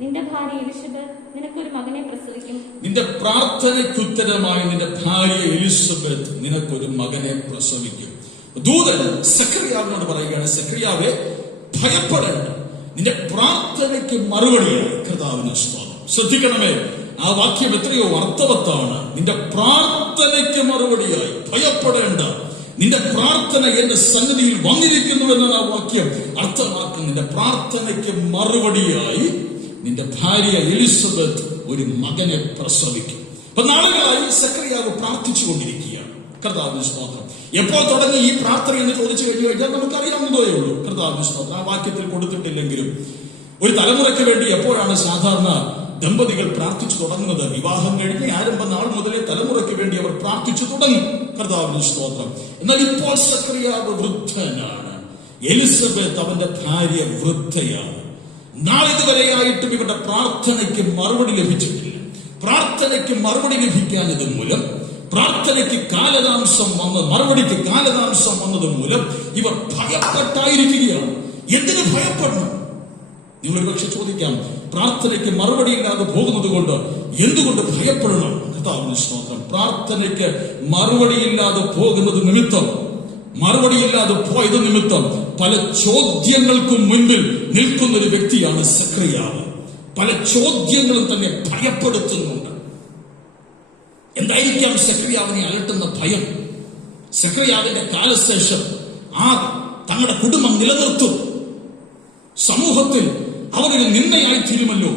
നിന്റെ ഭാര്യ എലിസബത്ത് നിനക്കൊരു മകനെ പ്രസവിക്കും. നിന്റെ പ്രാർത്ഥനയ്ക്കുത്തരമായി നിന്റെ ഭാര്യ എലിസബത്ത് നിനക്കൊരു മകനെ പ്രസവിക്കും. ദൂതൻ സെക്കറിയാവിനോട് പറയുകയാണ്, സെക്കറിയാവേ ഭയപ്പെടേണ്ട, നിന്റെ പ്രാർത്ഥനയ്ക്ക് മറുപടിയായി. കർത്താവിന് സ്തോത്രം. ശ്രദ്ധിക്കണമേ, ആ വാക്യം എത്രയോ അർത്ഥവത്താണ്. നിന്റെ പ്രാർത്ഥനയ്ക്ക് മറുപടിയായി ഭയപ്പെടേണ്ട, നിന്റെ പ്രാർത്ഥന എന്റെ സന്നിധിയിൽ വന്നിരിക്കുന്നുവെന്നാണ് ആ വാക്യം അർത്ഥമാക്കുന്നത്. നിന്റെ പ്രാർത്ഥനയ്ക്ക് മറുപടിയായി നിന്റെ ഭാര്യ എലിസബത്ത് ഒരു മകനെ പ്രസവിക്കും. അപ്പൊ നാളുകളായി സെക്കറിയാവ് പ്രാർത്ഥിച്ചുകൊണ്ടിരിക്കുകയാണ്. കർത്താവിന് സ്തോത്രം. എപ്പോൾ തുടങ്ങി ഈ പ്രാർത്ഥന എന്ന് ചോദിച്ചു കഴിഞ്ഞാൽ നമുക്കറിയാവുന്നതേ ഉള്ളൂ. കർത്താവിന് സ്തോത്രം. ആ വാക്യത്തിൽ കൊടുത്തിട്ടില്ലെങ്കിലും ഒരു തലമുറയ്ക്ക് വേണ്ടി എപ്പോഴാണ് സാധാരണ ദമ്പതികൾ പ്രാർത്ഥിച്ചു തുടങ്ങുന്നത്? വിവാഹം കഴിഞ്ഞ് ആരംഭ നാൾ മുതലേ തലമുറയ്ക്ക് വേണ്ടി അവർ പ്രാർത്ഥിച്ചു തുടങ്ങും. കർത്താവിന് സ്തോത്രം. എന്നാൽ ഇപ്പോൾ സെക്കറിയാവ് വൃദ്ധനാണ്, എലിസബത്ത് അവന്റെ ഭാര്യ വൃദ്ധയാണ്. നാളിതുവരെയായിട്ടും ഇവരുടെ പ്രാർത്ഥനയ്ക്ക് മറുപടി ലഭിച്ചിട്ടില്ല. പ്രാർത്ഥനയ്ക്ക് മറുപടി ലഭിക്കാഞ്ഞത് മൂലം, പ്രാർത്ഥനയ്ക്ക് കാലതാമസം മറുപടിക്ക് കാലതാമസം വന്നത് മൂലം ഇവർ ഭയപ്പെട്ടായിരിക്കുകയാണ്. എന്തിനു ഭയപ്പെടണം? നിങ്ങൾ പക്ഷെ ചോദിക്കാം, പ്രാർത്ഥനയ്ക്ക് മറുപടി ഇല്ലാതെ പോകുന്നത് കൊണ്ട് എന്തുകൊണ്ട് ഭയപ്പെടണം? കർത്താവിന് സ്തോത്രം. പ്രാർത്ഥനയ്ക്ക് മറുപടിയില്ലാതെ പോകുന്നത് നിമിത്തം, മറുപടിയില്ലാതെ പോയത് നിമിത്തം പല ചോദ്യങ്ങൾക്കും മുൻപിൽ നിൽക്കുന്ന ഒരു വ്യക്തിയാണ് സെക്കറിയാവ്. പല ചോദ്യങ്ങളും തന്നെ ഭയപ്പെടുത്തുന്നുണ്ട്. എന്തായിരിക്കാം സെക്കറിയാവിനെ അലട്ടുന്ന ഭയം? സെക്കറിയാവിന്റെ കാലശേഷം തങ്ങളുടെ കുടുംബം നിലനിർത്തും, സമൂഹത്തിൽ അവരൊരു നിന്ദയായി തീരുമല്ലോ.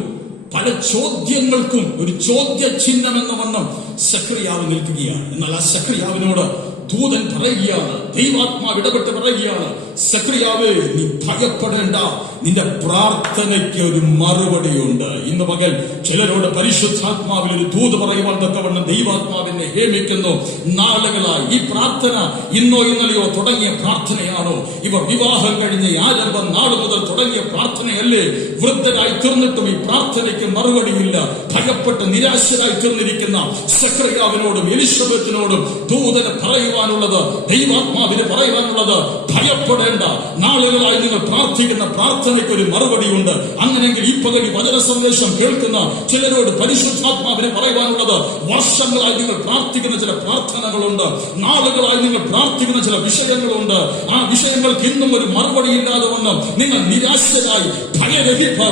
പല ചോദ്യങ്ങൾക്കും ഒരു ചോദ്യചിഹ്നം എന്ന വണ്ണം സെക്കറിയാവ് നിൽക്കുകയാണ്. എന്നാൽ ആ സെക്കറിയാവിനോട് ദൂതൻ പറയുകയാണ്, ദൈവാത്മാവ് ഇടപെട്ട് പറയുകയാണ്, സെക്കറിയാവേ നീ ഭയപ്പെടേണ്ട, നിന്റെ പ്രാർത്ഥനയ്ക്ക് ഒരു മറുപടിയുണ്ട്. ഇന്ന് പകൽ ചിലരോട് പരിശുദ്ധാത്മാവിൽ ഒരു ദൂത് പറയുവാൻ തക്കവണ്ണം ദൈവാത്മാവിനെ ഹേമിക്കുന്നു. നാളുകളായി ഈ പ്രാർത്ഥന ഇന്നോ ഇന്നലെയോ തുടങ്ങിയ പ്രാർത്ഥനയാണോ? ഇവർ വിവാഹം കഴിഞ്ഞ ആരംഭ നാൾ മുതൽ തുടങ്ങിയ പ്രാർത്ഥനയല്ലേ? വൃദ്ധരായി തീർന്നിട്ടും ഈ പ്രാർത്ഥനയ്ക്ക് മറുപടിയില്ല. ഭയപ്പെട്ട് നിരാശരായി തീർന്നിരിക്കുന്ന സെക്കറിയാവിനോടും എലിസബത്തിനോടും ദൂതന് പറയുവാനുള്ളത്, ദൈവാത്മാ പരിശുദ്ധാത്മാവിന് പറയാനുള്ളത്, ഭയപ്പെടേണ്ട. നാളുകളായി നിങ്ങൾ പ്രാർത്ഥിക്കുന്ന പ്രാർത്ഥനയ്ക്ക് ഒരു മറുപടിയുണ്ട്. അങ്ങനെയെങ്കിൽ ഈ പകൽ വചന സന്ദേശം കേൾക്കുന്ന ചിലരോട് പരിശുദ്ധാത്മാവിന് പറയാനുള്ളത്, വർഷങ്ങളായി നിങ്ങൾ പ്രാർത്ഥിക്കുന്ന ചില പ്രാർത്ഥനകളുണ്ട്, നാളുകളായി നിങ്ങൾ പ്രാർത്ഥിക്കുന്ന ചില വിഷയങ്ങളുണ്ട്. ആ വിഷയങ്ങൾക്ക് ഇന്നും ഒരു മറുപടി ഇല്ലാതെ വന്ന് നിങ്ങൾ നിരാശരായി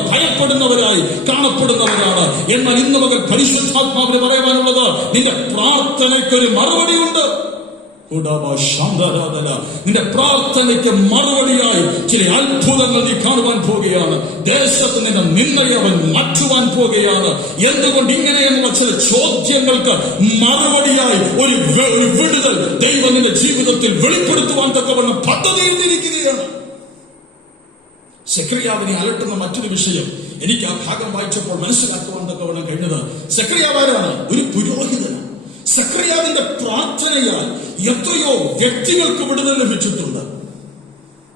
ഭയപ്പെടുന്നവരായി കാണപ്പെടുന്നവരാണ്. എന്നാൽ ഇന്ന് മകൻ പരിശുദ്ധാത്മാവിന് പറയാനുള്ളത്, നിന്റെ പ്രാർത്ഥനയ്ക്കൊരു മറുപടിയുണ്ട്. നിന്റെ പ്രാർത്ഥനയ്ക്ക് മറുപടിയായി ചില അത്ഭുതങ്ങൾ നീ കാണുവാൻ പോകുകയാണ്. ദേശത്ത് നിന്ന് നിന്നയെ അവൻ മാറ്റുവാൻ പോകുകയാണ്. എന്തുകൊണ്ട് ഇങ്ങനെയെന്നുള്ള ചില ചോദ്യങ്ങൾക്ക് മറുപടിയായി ഒരു വിടുതൽ ദൈവം നിന്റെ ജീവിതത്തിൽ വെളിപ്പെടുത്തുവാൻ തക്കവണ്ണം പദ്ധതിയിട്ടിരിക്കുകയാണ്. സെക്രിയാവിനെ അലട്ടുന്ന മറ്റൊരു വിഷയം എനിക്ക് ആ ഭാഗം വായിച്ചപ്പോൾ മനസ്സിലാക്കുവാൻ തക്കവണ്ണം കഴിഞ്ഞത്, സെക്രിയാവാരാണ്? ഒരു പുരോഹിതനാണ്. സെക്രിയാവിന്റെ പ്രാർത്ഥനയാൽ എത്രയോ വ്യക്തികൾക്ക് വിടുതൽ ലഭിച്ചിട്ടുണ്ട്.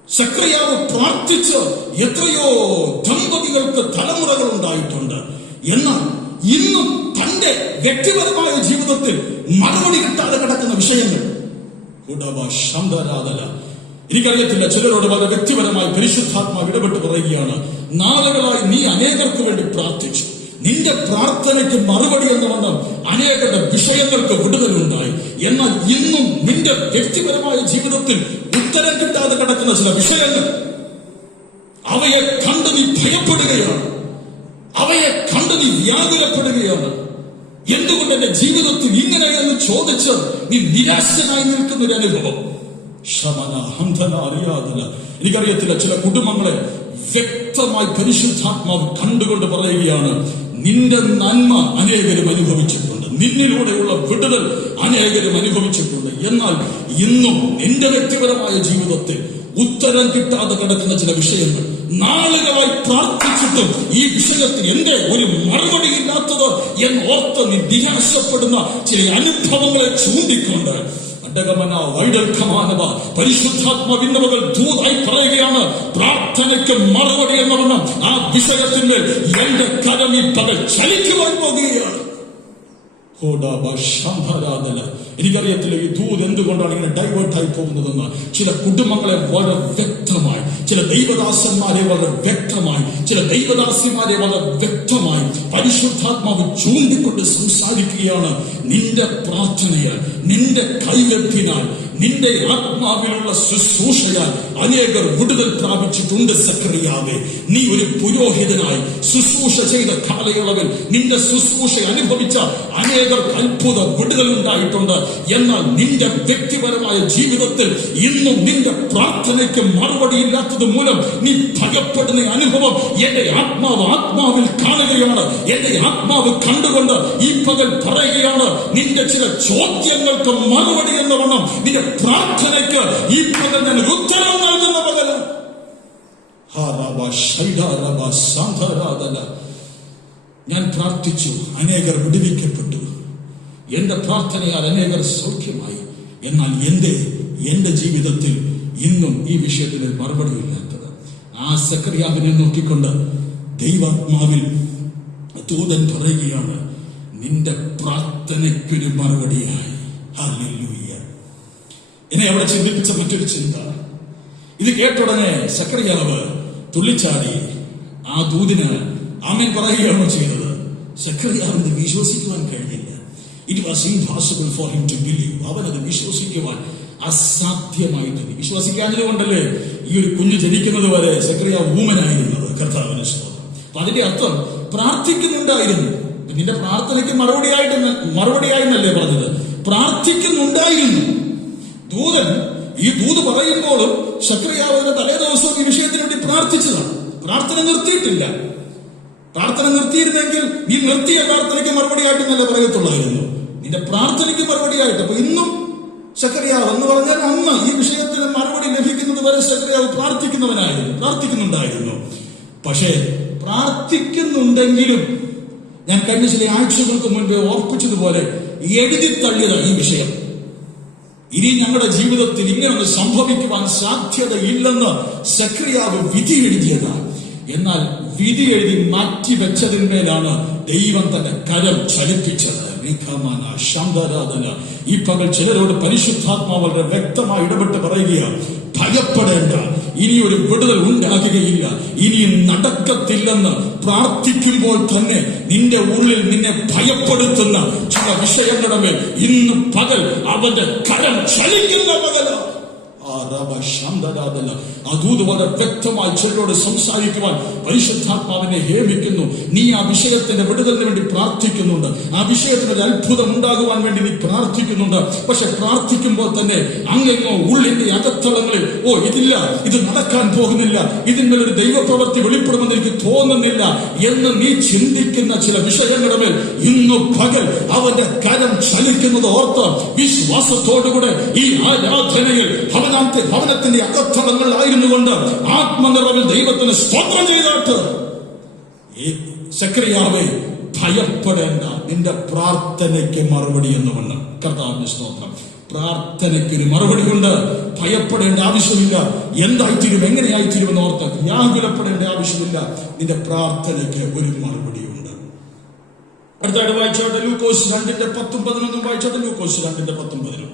സെക്രിയാവ് പ്രാർത്ഥിച്ച് എത്രയോ ദമ്പതികൾക്ക് തലമുറകൾ ഉണ്ടായിട്ടുണ്ട്. എന്നാൽ ഇന്നും തന്റെ വ്യക്തിപരമായ ജീവിതത്തിൽ മറുപടി കിട്ടാതെ കിടക്കുന്ന വിഷയങ്ങൾ എനിക്കറിയത്തില്ല. ചിലരോട് വളരെ വ്യക്തിപരമായി പരിശുദ്ധാത്മാവ് ഇടപെട്ട് പറയുകയാണ്, നാളുകളായി നീ അനേകർക്ക് വേണ്ടി പ്രാർത്ഥിച്ചു, നിന്റെ പ്രാർത്ഥനയ്ക്ക് മറുപടി എന്ന് വന്ന അനേകരുടെ വിഷയങ്ങൾക്ക് വിടുതലുണ്ടായി. എന്നാൽ ഇന്നും നിന്റെ വ്യക്തിപരമായ ജീവിതത്തിൽ ഉത്തരം കിട്ടാതെ കിടക്കുന്ന ചില വിഷയങ്ങൾ, അവയെ കണ്ട് നീ ഭയപ്പെടുകയാണ്, അവയെ കണ്ട് നീ വ്യാകുലപ്പെടുകയാണ്. എന്തുകൊണ്ട് എന്റെ ജീവിതത്തിൽ ഇങ്ങനെയെന്ന് ചോദിച്ച് നീ നിരാശനായി നിൽക്കുന്ന ഒരു അനുഭവം. എനിക്കറിയത്തില്ല, ചില കുടുംബങ്ങളെ വ്യക്തമായി പരിശുദ്ധാത്മാവ് കണ്ടുകൊണ്ട് പറയുകയാണ്, നിന്റെ നന്മ അനേകരും അനുഭവിച്ചിട്ടുണ്ട്, നിന്നിലൂടെയുള്ള വിടുതൽ അനേകരും അനുഭവിച്ചിട്ടുണ്ട്. എന്നാൽ ഇന്നും നിന്റെ വ്യക്തിപരമായ ജീവിതത്തിൽ ഉത്തരം കിട്ടാതെ കിടക്കുന്ന ചില വിഷയങ്ങൾ, നാളുകളായി പ്രാർത്ഥിച്ചിട്ടും ഈ വിഷയത്തിൽ എന്റെ ഒരു മറുപടി ഇല്ലാത്തത് എന്നോർത്ത് നീ നിരാശപ്പെടുന്ന ചില അനുഭവങ്ങളെ ചൂണ്ടിക്കൊണ്ട് പരിശുദ്ധാത്മാവിന്റെ മകൾ ദൂതായി പറയുകയാണ്, പ്രാർത്ഥനയ്ക്ക് മറുപടി എന്ന് പറഞ്ഞ ആ വിഷയത്തിന്മേൽ എന്റെ കരം ഈ പകൽ ചലിക്കുവാൻ പോകുകയാണ്. എനിക്കറിയത്തില്ല ഈ ദൂത് എന്തുകൊണ്ടാണ് ഇങ്ങനെ ഡൈവേർട്ടായി പോകുന്നതെന്ന്. ചില കുടുംബങ്ങളെ വളരെ വ്യക്തമായി, ചില ദൈവദാസന്മാരെ വളരെ വ്യക്തമായി, ചില ദൈവദാസിമാരെ വളരെ വ്യക്തമായി പരിശുദ്ധാത്മാവ് ചൂണ്ടിക്കൊണ്ട് സംസാരിക്കുകയാണ്. നിന്റെ പ്രാർത്ഥനയാൽ, നിന്റെ കൈവെപ്പിനാൽ, നിന്റെ ആത്മാവിലുള്ള ശുശ്രൂഷയാൽ അനേകർ വിടുതൽ പ്രാപിച്ചിട്ടുണ്ട്. സെക്രിയാവേ, നീ ഒരു പുരോഹിതനായി ശുശ്രൂഷ ചെയ്ത കാലയളവിൽ നിന്റെ ശുശ്രൂഷ അനുഭവിച്ച അനേകർക്ക് അത്ഭുത വിടുതൽ ഉണ്ടായിട്ടുണ്ട്. എന്നാൽ നിന്റെ വ്യക്തിപരമായ ജീവിതത്തിൽ ഇന്നും നിന്റെ പ്രാർത്ഥനയ്ക്ക് മറുപടി ഇല്ലാത്തത് മൂലം നീ ഭയപ്പെടുന്ന അനുഭവം എന്റെ ആത്മാവിൽ കാണുകയാണ്. എന്റെ ആത്മാവ് കണ്ടുകൊണ്ട് ഈ പകൽ പറയുകയാണ്, നിന്റെ ചില ചോദ്യങ്ങൾക്ക് മറുപടി എന്ന് വേണം, നിന്റെ പ്രാർത്ഥനയ്ക്ക് ഈ പകൽ ഞാൻ ഉത്തരം നൽകുന്ന പകല്. ഞാൻ പ്രാർത്ഥിച്ചു, അനേകർ വിടുവിക്കപ്പെട്ടു, എന്റെ പ്രാർത്ഥനയാൽ അനേകർ സൗഖ്യമായി. എന്നാൽ എന്റെ ജീവിതത്തിൽ ഇന്നും ഈ വിഷയത്തിന് മറുപടി ഇല്ലാത്തത്. ആ സെക്രിയാവിനെ നോക്കിക്കൊണ്ട് ദൈവാത്മാവിൽ ദൂതൻ പറയുകയാണ്, നിന്റെ പ്രാർത്ഥനയ്ക്കൊരു മറുപടിയായി. ഹല്ലേലൂയ. എന്നെ അവിടെ ചിന്തിപ്പിച്ച മറ്റൊരു ചിന്ത, ഇത് കേട്ടുടനെ സെക്രിയാവ് തുള്ളിച്ചാടി ആ ദൂതിന് ആമേൻ പറയുകയാണോ ചെയ്തത്? സെക്രിയാവിന് വിശ്വസിക്കുവാൻ കഴിഞ്ഞില്ല. It was impossible for him to believe. അവനത് വിശ്വസിക്കുവാൻ അസാധ്യമായിട്ട്. വിശ്വസിക്കാഞ്ഞതുകൊണ്ടല്ലേ ഈ ഒരു കുഞ്ഞ് ജനിക്കുന്നത് വരെ സെക്രിയാവ് ഊമനായിരുന്നത്. കർത്താവിന് സ്തോത്രം. അപ്പൊ അതിന്റെ അർത്ഥം പ്രാർത്ഥിക്കുന്നുണ്ടായിരുന്നു. നിന്റെ പ്രാർത്ഥനയ്ക്ക് മറുപടിയായിരുന്നല്ലേ പറഞ്ഞത്? പ്രാർത്ഥിക്കുന്നുണ്ടായിരുന്നു. ദൂതൻ ഈ ദൂത് പറയുമ്പോഴും സെക്രിയാവിന്റെ തലേ ദിവസവും ഈ വിഷയത്തിന് വേണ്ടി പ്രാർത്ഥിച്ചതാണ്. പ്രാർത്ഥന നിർത്തിയിട്ടില്ല. പ്രാർത്ഥന നിർത്തിയിരുന്നെങ്കിൽ നീ നിർത്തിയ പ്രാർത്ഥനയ്ക്ക് മറുപടിയായിട്ടെന്നല്ല പറയത്തുള്ളായിരുന്നു, നിന്റെ പ്രാർത്ഥനയ്ക്ക് മറുപടിയായിട്ട്. അപ്പൊ ഇന്നും സെക്രിയാവ് എന്ന് പറഞ്ഞാൽ അന്ന് ഈ വിഷയത്തിന് മറുപടി ലഭിക്കുന്നത് വരെ സെക്രിയാവ് പ്രാർത്ഥിക്കുന്നുണ്ടായിരുന്നു. പക്ഷേ പ്രാർത്ഥിക്കുന്നുണ്ടെങ്കിലും ഞാൻ കഴിഞ്ഞ ചില ആഴ്ചകൾക്ക് മുൻപേ ഓർപ്പിച്ചതുപോലെ എഴുതി തള്ളിയതാണ് ഈ വിഷയം. ഇനി ഞങ്ങളുടെ ജീവിതത്തിൽ ഇങ്ങനൊന്ന് സംഭവിക്കുവാൻ സാധ്യതയില്ലെന്ന് സെക്രിയാവ് വിധി എഴുതിയതാണ്. എന്നാൽ വിധി എഴുതി മാറ്റിവെച്ചതിന്മേലാണ് ദൈവം തന്റെ കരം ചലിപ്പിച്ചത്. ഈ പകൽ ചിലരോട് പരിശുദ്ധാത്മാവ് വളരെ വ്യക്തമായി ഇടപെട്ട് പറയുകയാണ്, ഭയപ്പെടേണ്ട, ഇനിയൊരു വിടുതൽ ഉണ്ടാകുകയില്ല, ഇനിയും നടക്കത്തില്ലെന്ന് പ്രാർത്ഥിക്കുമ്പോൾ തന്നെ നിന്റെ ഉള്ളിൽ നിന്നെ ഭയപ്പെടുത്തുന്ന ചില വിഷയങ്ങളുടെ മേൽ ഇന്ന് പകൽ അവന്റെ കരം ചലിക്കുന്ന പകലാണ്. അതൂത് വളരെ വ്യക്തമായി ചിലരോട് സംസാരിക്കുവാൻ പരിശുദ്ധാത്മാവിനെ ഹേമിക്കുന്നു. നീ ആ വിഷയത്തിന്റെ വിടുതലിന് വേണ്ടി പ്രാർത്ഥിക്കുന്നുണ്ട്, ആ വിഷയത്തിന് ഒരു അത്ഭുതം ഉണ്ടാകുവാൻ വേണ്ടി നീ പ്രാർത്ഥിക്കുന്നുണ്ട്. പക്ഷെ പ്രാർത്ഥിക്കുമ്പോൾ തന്നെ അങ്ങെങ്ങോ ഉള്ളിന്റെ അകത്തളങ്ങളിൽ ഇതില്ല, ഇത് നടക്കാൻ പോകുന്നില്ല, ഇതിന്മേലൊരു ദൈവപ്രവൃത്തി വെളിപ്പെടുമെന്ന് എനിക്ക് തോന്നുന്നില്ല എന്ന് നീ ചിന്തിക്കുന്ന ചില വിഷയങ്ങളുടെ മേൽ ഇന്നു പകൽ അവന്റെ കരം ചലിക്കുന്നത് ഓർത്ത് വിശ്വാസത്തോടുകൂടെ ഈ ആരാധനയിൽ ഭവനത്തിന്റെ അകത്തളങ്ങളിലായിരുന്നു കൊണ്ട് ആത്മനിറവിൽ ദൈവത്തിന് സ്തോത്രം ചെയ്താട്ട്, സെക്രട്ടറിയാവേ ഭയപ്പെടേണ്ട, നിന്റെ പ്രാർത്ഥനയ്ക്ക് മറുപടി എന്നുകൊണ്ട്. കർത്താവിന്റെ സ്തോത്രം. പ്രാർത്ഥനയ്ക്ക് ഒരു മറുപടിയുണ്ട്. ഭയപ്പെടേണ്ട ആവശ്യമില്ല. എന്തായിത്തീരും, എങ്ങനെയായിത്തീരുമെന്ന് ഓർത്ത് വ്യാകുലപ്പെടേണ്ട ആവശ്യമില്ല. നിന്റെ പ്രാർത്ഥനയ്ക്ക് ഒരു മറുപടിയുണ്ട്. അടുത്തായിട്ട് വായിച്ചോട്ടെ ലൂക്കോസ് 2:10-11 വായിച്ചോട്ടെ. ലൂക്കോസ് 2:10-11.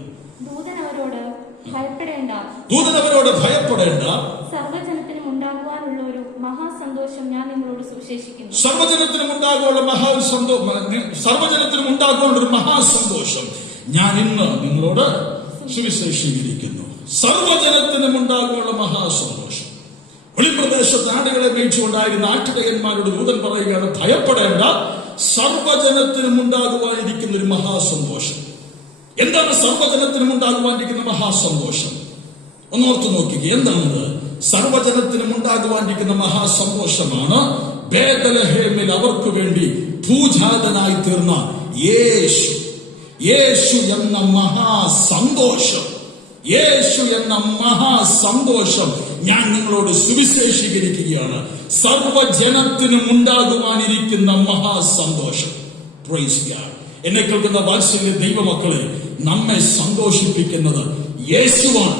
ദൂതനവരോട് ഭയപ്പെടേണ്ട, സർവ്വജനത്തിനും ഉണ്ടാകുവാനുള്ള ഒരു മഹാസന്തോഷം ഞാൻ നിങ്ങളോട് സുവിശേഷിക്കുന്നു. സർവ്വജനത്തിനും ഉണ്ടാകുവാനുള്ള ഒരു മഹാസന്തോഷം ഞാൻ ഇന്ന് നിങ്ങളോട് സുവിശേഷീകരിക്കുന്നു. സർവ്വജനത്തിനും ഉണ്ടാകുവാനുള്ള മഹാസന്തോഷം. വെളിപ്രദേശത്ത് ആടുകളെ മേയിച്ചുകൊണ്ടായിരുന്ന ആട്ടിടയന്മാരോട് ദൂതൻ പറയുകയാണ്, ഭയപ്പെടേണ്ട, സർവ്വജനത്തിനും ഉണ്ടാകുവാനിരിക്കുന്ന ഒരു മഹാസന്തോഷം. എന്താണ് സർവ്വജനത്തിനും ഉണ്ടാകുവാനിരിക്കുന്ന മഹാസന്തോഷം? ഒന്നോർത്ത് നോക്കുക. എന്താണത്? സർവ്വജനത്തിനും ഉണ്ടാകുവാനിരിക്കുന്ന മഹാസന്തോഷമാണ് ബേത്ലഹേമിൽ അവർക്ക് വേണ്ടി ഭൂജാതനായി തീർന്ന യേശു എന്ന മഹാസന്തോഷം. യേശു എന്ന മഹാസന്തോഷം ഞാൻ നിങ്ങളോട് സുവിശേഷീകരിക്കുകയാണ്. സർവ്വജനത്തിനും ഉണ്ടാകുവാനിരിക്കുന്ന മഹാസന്തോഷം. Praise God. എന്നെ കേൾക്കുന്ന വാത്സല്യ ദൈവമക്കളെ, നമ്മെ സന്തോഷിപ്പിക്കുന്നത് യേശുവാണ്.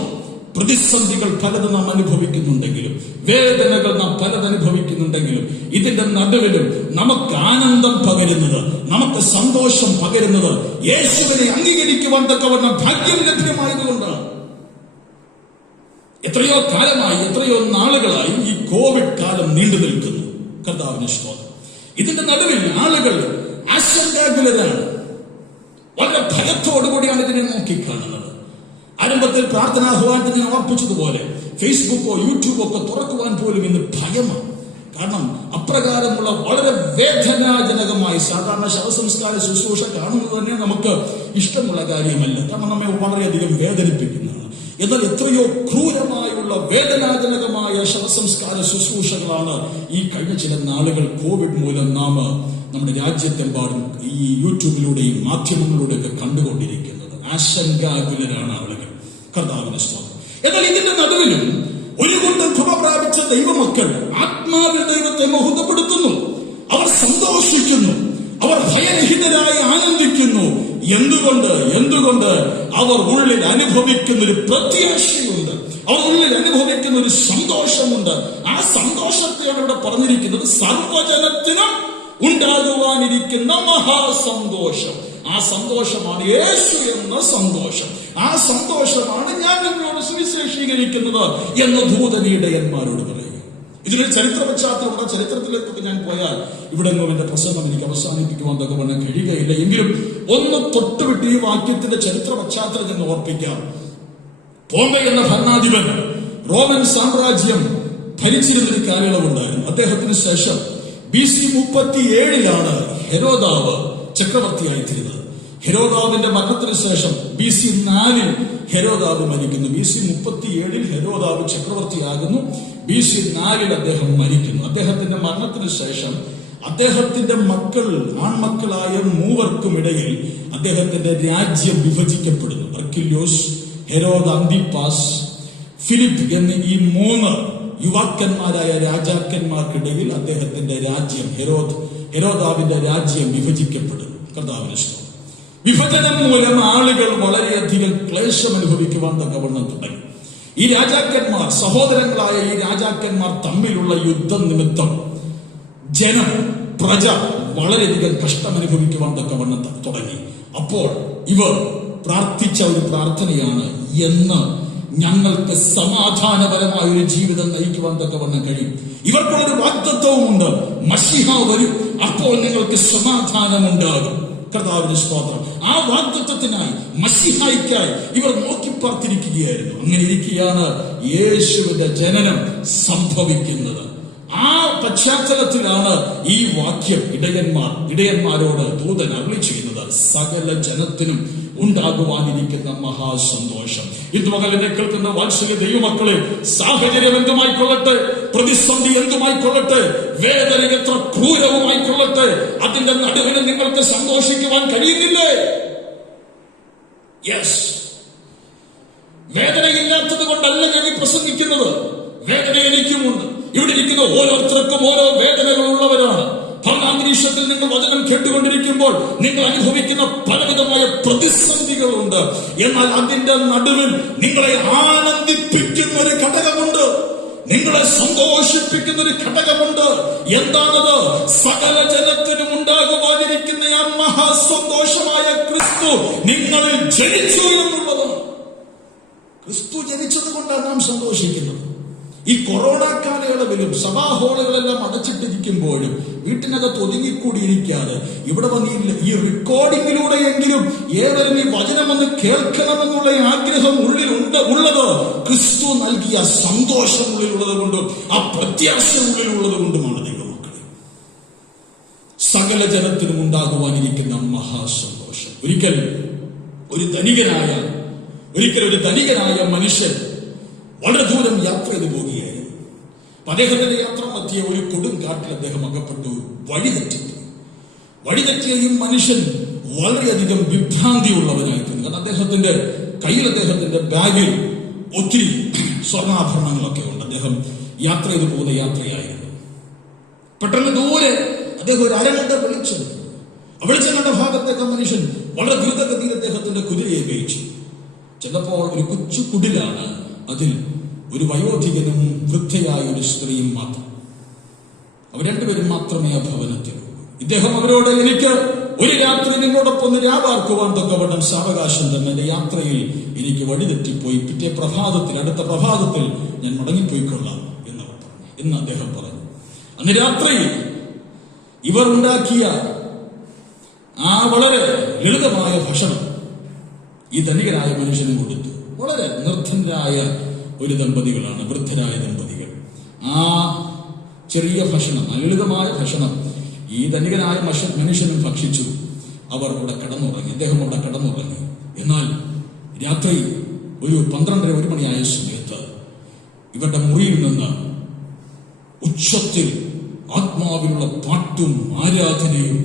പ്രതിസന്ധികൾ പലതും നാം അനുഭവിക്കുന്നുണ്ടെങ്കിലും, വേദനകൾ നാം പലതനുഭവിക്കുന്നുണ്ടെങ്കിലും, ഇതിന്റെ നടുവിലും നമുക്ക് ആനന്ദം പകരുന്നത്, നമുക്ക് സന്തോഷം പകരുന്നത് യേശുവിനെ അംഗീകരിക്കുവാൻ തക്കവണ്ണം ഭാഗ്യം ലഭ്യമായതുകൊണ്ടാണ്. എത്രയോ കാലമായി, എത്രയോ നാളുകളായി ഈ കോവിഡ് കാലം നീണ്ടു നിൽക്കുന്നു. കർത്താവിന് സ്തോത്രം. ഇതിന്റെ നടുവിൽ ആളുകൾ ആശങ്കാകുലരാണ്. വളരെ ഭയത്തോടുകൂടിയാണ് ഇതിനെ നോക്കിക്കാണുന്നത്. ആരംഭത്തിൽ പ്രാർത്ഥനാഹ്വാനത്തിന് ഞാൻ ഓർപ്പിച്ചതുപോലെ ഫേസ്ബുക്കോ യൂട്യൂബോ ഒക്കെ തുറക്കുവാൻ പോലും ഇന്ന് ഭയമാണ്. കാരണം അപ്രകാരമുള്ള വളരെ വേദനാജനകമായി സാധാരണ ശവസംസ്കാര ശുശ്രൂഷ കാണുന്നത് തന്നെ നമുക്ക് ഇഷ്ടമുള്ള കാര്യമല്ല. കാരണം നമ്മെ വളരെയധികം വേദനിപ്പിക്കുന്നതാണ്. എന്നാൽ എത്രയോ ക്രൂരമായുള്ള വേദനാജനകമായ ശവസംസ്കാര ശുശ്രൂഷകളാണ് ഈ കഴിഞ്ഞ ചില നാളുകൾ കോവിഡ് മൂലം നാം നമ്മുടെ രാജ്യത്തെമ്പാടും ഈ യൂട്യൂബിലൂടെയും മാധ്യമങ്ങളിലൂടെയൊക്കെ കണ്ടുകൊണ്ടിരിക്കുന്നത്. ആശങ്കാകുലരാണ് ആളുകൾ. കർത്താവിന് സ്തോത്രം. എന്നാൽ ഇതിന്റെ നടുവിലും ഒരു കൂട്ടം കൃപ പ്രാപിച്ച ദൈവമക്കൾ ആത്മാവിൽ ദൈവത്തെ മഹത്വപ്പെടുത്തുന്നു. അവർ സന്തോഷിക്കുന്നു. അവർ ഭയരഹിതരായി ആനന്ദിക്കുന്നു. എന്തുകൊണ്ട് അവർ ഉള്ളിൽ അനുഭവിക്കുന്ന ഒരു പ്രത്യാശയുണ്ട്. അവർ ഉള്ളിൽ അനുഭവിക്കുന്ന ഒരു സന്തോഷമുണ്ട്. ആ സന്തോഷത്തെയാണ് ഇവിടെ പറഞ്ഞിരിക്കുന്നത്. സർവ്വജനത്തിനും ഉണ്ടാകുവാനിരിക്കുന്ന മഹാസന്തോഷം. ആ സന്തോഷമാണ് യേശു എന്ന സന്തോഷം. ആ സന്തോഷമാണ് ഞാൻ നിങ്ങളോട് സുവിശേഷീകരിക്കുന്നത് എന്ന് ദൂതനീടയന്മാരോട് പറയുക. ഇതിനൊരു ചരിത്ര പശ്ചാത്തലമുള്ള ചരിത്രത്തിലേക്കൊക്കെ ഞാൻ പോയാൽ ഇവിടെ നിന്നും എന്റെ പ്രസംഗം എനിക്ക് അവസാനിപ്പിക്കുവാൻ തക്കവണ്ണം കഴിയുകയില്ല. എങ്കിലും ഒന്ന് തൊട്ടുവിട്ട് ഈ വാക്യത്തിന്റെ ചരിത്ര പശ്ചാത്തലം എന്ന് ഓർപ്പിക്കാം. പോംബെ എന്ന ഭരണാധിപൻ റോമൻ സാമ്രാജ്യം ഭരിച്ചിരുന്നൊരു കാലയളവുണ്ടായിരുന്നു. അദ്ദേഹത്തിന് ശേഷം BC 37 ഹെരോദാവ് ചക്രവർത്തിയായി തീരുന്നത്. ഹെരോദാവിന്റെ മരണത്തിന് ശേഷം BC 4 ഹെരോദാവ് മരിക്കുന്നു. BC 37 ഹെരോദാവ് ചക്രവർത്തിയാകുന്നു. BC 4 അദ്ദേഹം മരിക്കുന്നു. അദ്ദേഹത്തിന്റെ മരണത്തിന് ശേഷം അദ്ദേഹത്തിന്റെ ആൺമക്കളായ 3 ഇടയിൽ അദ്ദേഹത്തിന്റെ രാജ്യം വിഭജിക്കപ്പെടുന്നു. അർക്കില്യോസ്, ഹെരോദ് അന്തിപ്പാസ്, ഫിലിപ്പ് എന്നീ ഈ 3 യുവാക്കന്മാരായ രാജാക്കന്മാർക്കിടയിൽ അദ്ദേഹത്തിന്റെ രാജ്യം ഹെരോദാവിന്റെ രാജ്യം വിഭജിക്കപ്പെടുന്നു. കർത്താവിന് സ്തോത്രം. വിഭജനം മൂലം ആളുകൾ വളരെയധികം ക്ലേശം അനുഭവിക്കുവാൻ തക്കവണ്ണം തുടങ്ങി. ഈ രാജാക്കന്മാർ, സഹോദരങ്ങളായ ഈ രാജാക്കന്മാർ തമ്മിലുള്ള യുദ്ധം നിമിത്തം പ്രജ വളരെയധികം കഷ്ടമനുഭവിക്കുവാൻ തക്കവണ്ണം തുടങ്ങി. അപ്പോൾ ഇവർ പ്രാർത്ഥിച്ച ഒരു പ്രാർത്ഥനയാണ്, എന്ന് ഞങ്ങൾക്ക് സമാധാനപരമായ ഒരു ജീവിതം നയിക്കുവാൻ തക്കവണ്ണം കഴിയും. ഇവർക്കുള്ളൊരു വാഗ്ദത്തവുമുണ്ട്, മശിഹ വരും, അപ്പോൾ നിങ്ങൾക്ക് സമാധാനമുണ്ടാകും. കർത്താവിന്റെ സ്തോത്രം. ആ വാഗ്ദത്തത്തിനായി, മശിഹായ്ക്കായി ഇവർ നോക്കി പാർത്തിരിക്കുകയായിരുന്നു. അങ്ങനെ ഇരിക്കുകയാണ് യേശുവിന്റെ ജനനം സംഭവിക്കുന്നത്. ആ പശ്ചാത്തലത്തിലാണ് ഈ വാക്യം ഇടയന്മാരോട് ദൂതൻ അരുളി ചെയ്യുന്നത്, സകല ജനത്തിനും ഉണ്ടാകുവാനിരിക്കുന്ന മഹാസന്തോഷം. ഇന്ന് മകൻ എന്നെ കേൾക്കുന്ന വാത്സല്യ ദൈവമക്കളെ, സാഹചര്യം എന്തുമായിക്കൊള്ളട്ടെ, പ്രതിസന്ധി എന്തുമായിക്കൊള്ളട്ടെ, വേദന എത്ര ക്രൂരവുമായിക്കൊള്ളട്ടെ, അതിന്റെ നടുവിൽ നിങ്ങൾക്ക് സന്തോഷിക്കുവാൻ കഴിയുന്നില്ലേ? യെസ്, വേദനയില്ലാത്തത് കൊണ്ടല്ല ഞാൻ ഈ പ്രസംഗിക്കുന്നത്. വേദന എനിക്കുമുണ്ട്. ഇവിടെ ഇരിക്കുന്ന ഓരോരുത്തർക്കും ഓരോ വേദനകളുള്ളവരാണ്. ഭരണാന്തരീക്ഷത്തിൽ നിങ്ങൾ വചനം കേട്ടുകൊണ്ടിരിക്കുമ്പോൾ നിങ്ങൾ അനുഭവിക്കുന്ന പലവിധമായ പ്രതിസന്ധികളുണ്ട്. എന്നാൽ അതിന്റെ നടുവിൽ നിങ്ങളെ ആനന്ദിപ്പിക്കുന്ന ഒരു ഘടകമുണ്ട്, നിങ്ങളെ സന്തോഷിപ്പിക്കുന്ന ഒരു ഘടകമുണ്ട്. എന്താണത്? സകല ജനത്തിനും ഉണ്ടാകുവാനിരിക്കുന്ന ആ മഹാസന്തോഷമായ ക്രിസ്തു നിങ്ങളിൽ ജനിച്ചു എന്നുള്ളതാണ്. ക്രിസ്തു ജനിച്ചത് കൊണ്ടാണ് നാം സന്തോഷിക്കുന്നത്. ഈ കൊറോണ കാലയളവിലും സഭാ ഹാളുകളെല്ലാം അടച്ചിട്ടിരിക്കുമ്പോഴും വീട്ടിനകത്ത് ഒതുങ്ങിക്കൂടിയിരിക്കാതെ ഇവിടെ വന്ന് ഈ റെക്കോർഡിങ്ങിലൂടെയെങ്കിലും ഏവരും ഈ വചനമൊന്ന് കേൾക്കണമെന്നുള്ള ആഗ്രഹം ഉള്ളത് ക്രിസ്തു നൽകിയ സന്തോഷം ഉള്ളിലുള്ളത് കൊണ്ടും ആ പ്രത്യാശ ഉള്ളിലുള്ളത് കൊണ്ടുമാണ്. ദൈവമക്കളെ, സകല ജനത്തിനും ഉണ്ടാകുവാനിരിക്കുന്ന മഹാസന്തോഷം. ഒരിക്കൽ ഒരു ധനികനായ മനുഷ്യൻ വളരെ ദൂരം യാത്ര ചെയ്ത് പോവുകയായിരുന്നു. അദ്ദേഹത്തിന്റെ യാത്ര മധ്യേ ഒരു കൊടുങ്കാട്ടിൽ അദ്ദേഹം അകപ്പെട്ടു, വഴിതെറ്റിയ ഈ മനുഷ്യൻ വളരെയധികം വിഭ്രാന്തി ഉള്ളവനായിരുന്നു. കാരണം അദ്ദേഹത്തിന്റെ ബാഗിൽ ഒത്തിരി സ്വർണ്ണാഭരണങ്ങളൊക്കെ ഉണ്ട്. അദ്ദേഹം യാത്ര ചെയ്ത് പോകുന്ന യാത്രയായിരുന്നു. പെട്ടെന്ന് ദൂരെ അദ്ദേഹം ഒരു അരണ്ട വെളിച്ചം കണ്ട ഭാഗത്തേക്ക് മനുഷ്യൻ വളരെ ദ്രുതഗതിയിൽ അദ്ദേഹത്തിന്റെ കുതിരയെ മേയിച്ചു. ചിലപ്പോൾ ഒരു കൊച്ചു കുടിലാണ്, അതിൽ ഒരു വയോധികനും വൃദ്ധയായ ഒരു സ്ത്രീയും മാത്രം. അവർ രണ്ടുപേരും മാത്രമേ ആ ഭവനത്തിൽ. ഇദ്ദേഹം അവരോട്, എനിക്ക് ഒരു രാത്രി നിങ്ങളോടൊപ്പം ഒന്ന് രാപാർക്കുവാൻ തക്കവണ്ണം സാവകാശം തന്നെ, എന്റെ യാത്രയിൽ എനിക്ക് വഴിതെറ്റിപ്പോയി, അടുത്ത പ്രഭാതത്തിൽ ഞാൻ മടങ്ങിപ്പോയിക്കൊള്ളാം എന്ന് അദ്ദേഹം പറഞ്ഞു. അന്ന് രാത്രി ഇവർ ഉണ്ടാക്കിയ ആ വളരെ ലളിതമായ ഭക്ഷണം ഈ ധനികനായ മനുഷ്യനും കൊടുത്തു. വളരെ നിർദ്ധനരായ ഒരു ദമ്പതികളാണ്, വൃദ്ധരായ ദമ്പതികൾ. ആ ചെറിയ ഭക്ഷണം, ലളിതമായ ഭക്ഷണം ഈ ധനികനായ മനുഷ്യനും ഭക്ഷിച്ചു. അവർ അവിടെ കിടന്നുറങ്ങി, ഇദ്ദേഹം അവിടെ കിടന്നുറങ്ങി. എന്നാൽ രാത്രി ഒരു 12-1 മണിയായ സമയത്ത് ഇവരുടെ മുറിയിൽ നിന്ന് ഉച്ചത്തിൽ ആത്മാവിലുള്ള പാട്ടും ആരാധനയും,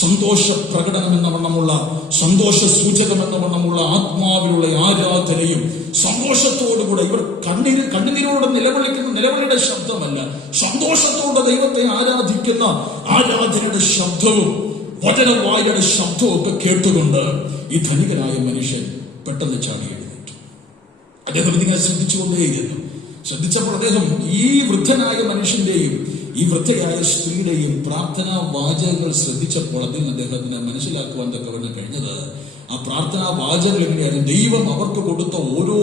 സന്തോഷ പ്രകടനം എന്ന വണ്ണമുള്ള, സന്തോഷ സൂചകം എന്ന വണ്ണമുള്ള ആത്മാവിലുള്ള ആരാധനയും സന്തോഷത്തോടുകൂടെ, ഇവർ കണ്ണുനീരോടെ നിലവിളിയുടെ ശബ്ദമല്ല, സന്തോഷത്തോടെ ദൈവത്തെ ആരാധിക്കുന്ന ആരാധനയുടെ ശബ്ദവും വചനവായയുടെ ശബ്ദവും ഒക്കെ കേട്ടുകൊണ്ട് ഈ ധനികനായ മനുഷ്യൻ പെട്ടെന്ന് ചാടി എഴുന്നേറ്റു. അദ്ദേഹം ഇതിങ്ങനെ ശ്രദ്ധിച്ചപ്പോൾ അദ്ദേഹം ഈ വൃദ്ധനായ മനുഷ്യന്റെയും ഈ വൃദ്ധയായ സ്ത്രീയുടെയും പ്രാർത്ഥനാ വാചകങ്ങൾ ശ്രദ്ധിച്ചപ്പോൾ അതിൽ അദ്ദേഹത്തിന് മനസ്സിലാക്കുവാൻ തക്കവണ്ണം കഴിഞ്ഞത്, ആ പ്രാർത്ഥനാ വാചകങ്ങൾ എങ്ങനെയായിരുന്നു? ദൈവം അവർക്ക് കൊടുത്ത ഓരോ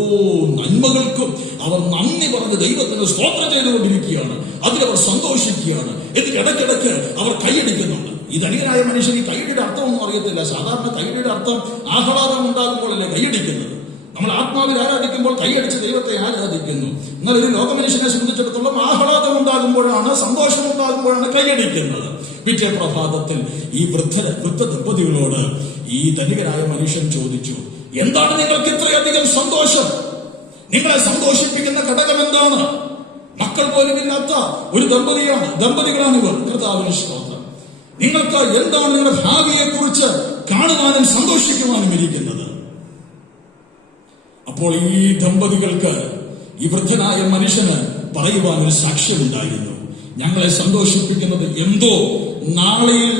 നന്മകൾക്കും അവർ നന്ദി പറഞ്ഞ് ദൈവത്തിന് സ്തോത്രം ചെയ്തുകൊണ്ടിരിക്കുകയാണ്, അതിലവർ സന്തോഷിക്കുകയാണ്. എന്നിട്ട് ഇടയ്ക്കിടയ്ക്ക് അവർ കൈയടിക്കുന്നുണ്ട്. ഈ ധനികനായ മനുഷ്യൻ ഈ കൈയുടെ അർത്ഥമൊന്നും അറിയത്തില്ല. സാധാരണ കൈയുടെ അർത്ഥം ആഹ്ലാദം ഉണ്ടാകുമ്പോഴല്ലേ കൈയടിക്കുന്നത്. നമ്മൾ ആത്മാവിൽ ആരാധിക്കുമ്പോൾ കൈയടിച്ച് ദൈവത്തെ ആരാധിക്കുന്നു. എന്നാൽ ഒരു ലോകമനുഷ്യനെ സംബന്ധിച്ചിടത്തോളം ആഹ്ലാദം ഉണ്ടാകുമ്പോഴാണ്, സന്തോഷം ഉണ്ടാകുമ്പോഴാണ് കൈയടിക്കുന്നത്. പിറ്റേ പ്രഭാതത്തിൽ ഈ വൃദ്ധ ദമ്പതികളോട് ഈ ധനികനായ മനുഷ്യൻ ചോദിച്ചു, എന്താണ് നിങ്ങൾക്ക് ഇത്രയധികം സന്തോഷം? നിങ്ങളെ സന്തോഷിപ്പിക്കുന്ന ഘടകം എന്താണ്? മക്കൾ പോലും ഇല്ലാത്ത ഒരു ദമ്പതികളാണ് ഇവർ. കർത്താവിന് സ്തോത്രം. നിങ്ങൾക്ക് എന്താണ് നിങ്ങളുടെ ഭാവിയെ കുറിച്ച് കാണുവാനും സന്തോഷിക്കുവാനും ഇരിക്കുന്നത്? അപ്പോൾ ഈ ദമ്പതികൾക്ക്, ഈ വൃദ്ധനായ മനുഷ്യന് പറയുവാൻ ഒരു സാക്ഷ്യമുണ്ടായിരുന്നു. ഞങ്ങളെ സന്തോഷിപ്പിക്കുന്നത് എന്തോ നാളെയിൽ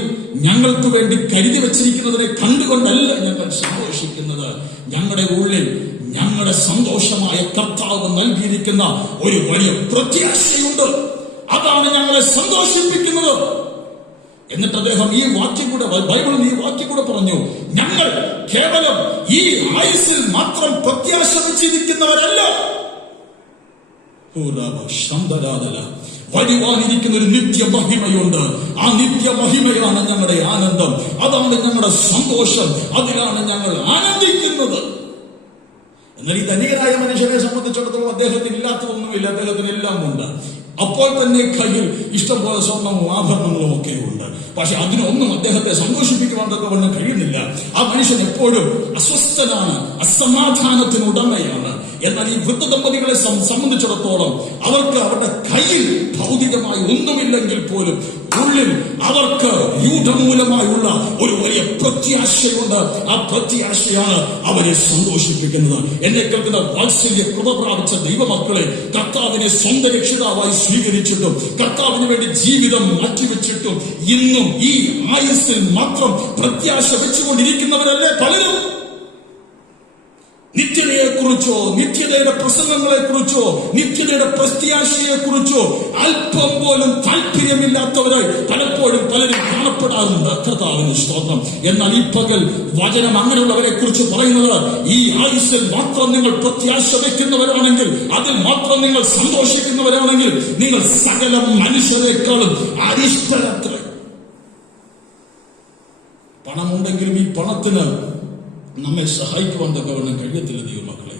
ഞങ്ങൾക്ക് വേണ്ടി കരുതി വച്ചിരിക്കുന്നതിനെ കണ്ടുകൊണ്ടല്ല ഞങ്ങൾ സന്തോഷിക്കുന്നത്. ഞങ്ങളുടെ ഉള്ളിൽ ഞങ്ങളുടെ സന്തോഷമായ കർത്താവ് നൽകിയിരിക്കുന്ന ഒരു വലിയ പ്രത്യാശയുണ്ട്. അതാണ് ഞങ്ങളെ സന്തോഷിപ്പിക്കുന്നത്. എന്നിട്ട് അദ്ദേഹം ഈ വാക്യം കൂടെ, ബൈബിളിൽ ഈ വാക്യം കൂടെ പറഞ്ഞു, ഞങ്ങൾ കേവലം ഈ ആയുസ്സിൽ മാത്രം പ്രത്യാശ വെച്ചിരിക്കുന്നവരല്ല, വരുവാനിരിക്കുന്ന ഒരു നിത്യമഹിമയുണ്ട്. ആ നിത്യമഹിമയാണ് ഞങ്ങളുടെ ആനന്ദം, അതാണ് ഞങ്ങളുടെ സന്തോഷം, അതിലാണ് ഞങ്ങൾ ആനന്ദിക്കുന്നത്. എന്നാൽ ഈ ധനികനായ മനുഷ്യനെ സംബന്ധിച്ചിടത്തോളം അദ്ദേഹത്തിന് ഇല്ലാത്തതൊന്നുമില്ല, അദ്ദേഹത്തിന് എല്ലാം ഉണ്ട്. അപ്പോൾ തന്നെ കയ്യിൽ ഇഷ്ടംപോലെ സ്വർണവും ആഭരണങ്ങളും ഒക്കെ ഉണ്ട്. പക്ഷെ അതിനൊന്നും അദ്ദേഹത്തെ സന്തോഷിപ്പിക്കുവാൻ തക്കവണ്ണം കഴിയുന്നില്ല. ആ മനുഷ്യൻ എപ്പോഴും അസ്വസ്ഥനാണ്, അസമാധാനത്തിന് ഉടമയാണ്. എന്നാൽ ഈ വൃദ്ധ ദമ്പതികളെ സംബന്ധിച്ചിടത്തോളം അവർക്ക് അവരുടെ കയ്യിൽ ഭൗതികമായി ഒന്നുമില്ലെങ്കിൽ പോലും ഉള്ളിൽ അവർക്ക് രൂഢമൂലമായുള്ള ഒരു വലിയ പ്രത്യാശയുണ്ട്. ആ പ്രത്യാശയാണ് അവരെ സന്തോഷിപ്പിക്കുന്നത്. എന്നെ കേൾക്കുന്ന വാത്സല്യ കൃപ പ്രാപിച്ച ദൈവമക്കളെ, കർത്താവിനെ സ്വന്തം രക്ഷിതാവായി സ്വീകരിച്ചിട്ടും കർത്താവിന് വേണ്ടി ജീവിതം മാറ്റിവെച്ചിട്ടും ഇന്നും ഈ ആയുസ്സിൽ മാത്രം പ്രത്യാശ വെച്ചുകൊണ്ടിരിക്കുന്നവരല്ലേ പലരും. നിത്യതയെ കുറിച്ചോ, നിത്യതയുടെ പ്രസംഗങ്ങളെ കുറിച്ചോ, നിത്യതയുടെ പ്രത്യാശയെ കുറിച്ചോ അല്പം പോലും താല്പര്യമില്ലാത്തവരായി പലപ്പോഴും പലരും കാണപ്പെടാറുണ്ട്. കർത്താവിന് സ്തോത്രം. എന്നാൽ ഈ പകൽ വചനം അങ്ങനെയുള്ളവരെ കുറിച്ച് പറയുന്നത്, ഈ ആയുസ്സിൽ മാത്രം നിങ്ങൾ പ്രത്യാശ വയ്ക്കുന്നവരാണെങ്കിൽ, അതിൽ മാത്രം നിങ്ങൾ സന്തോഷിക്കുന്നവരാണെങ്കിൽ, നിങ്ങൾ സകല മനുഷ്യരെക്കാളും അരിഷ്ടരത്ര. പണമുണ്ടെങ്കിലും ഈ പണത്തിന് നമ്മെ സഹായിക്കുവാൻ തക്കവണ്ണം കഴിയത്തില്ല ദൈവമക്കളെ.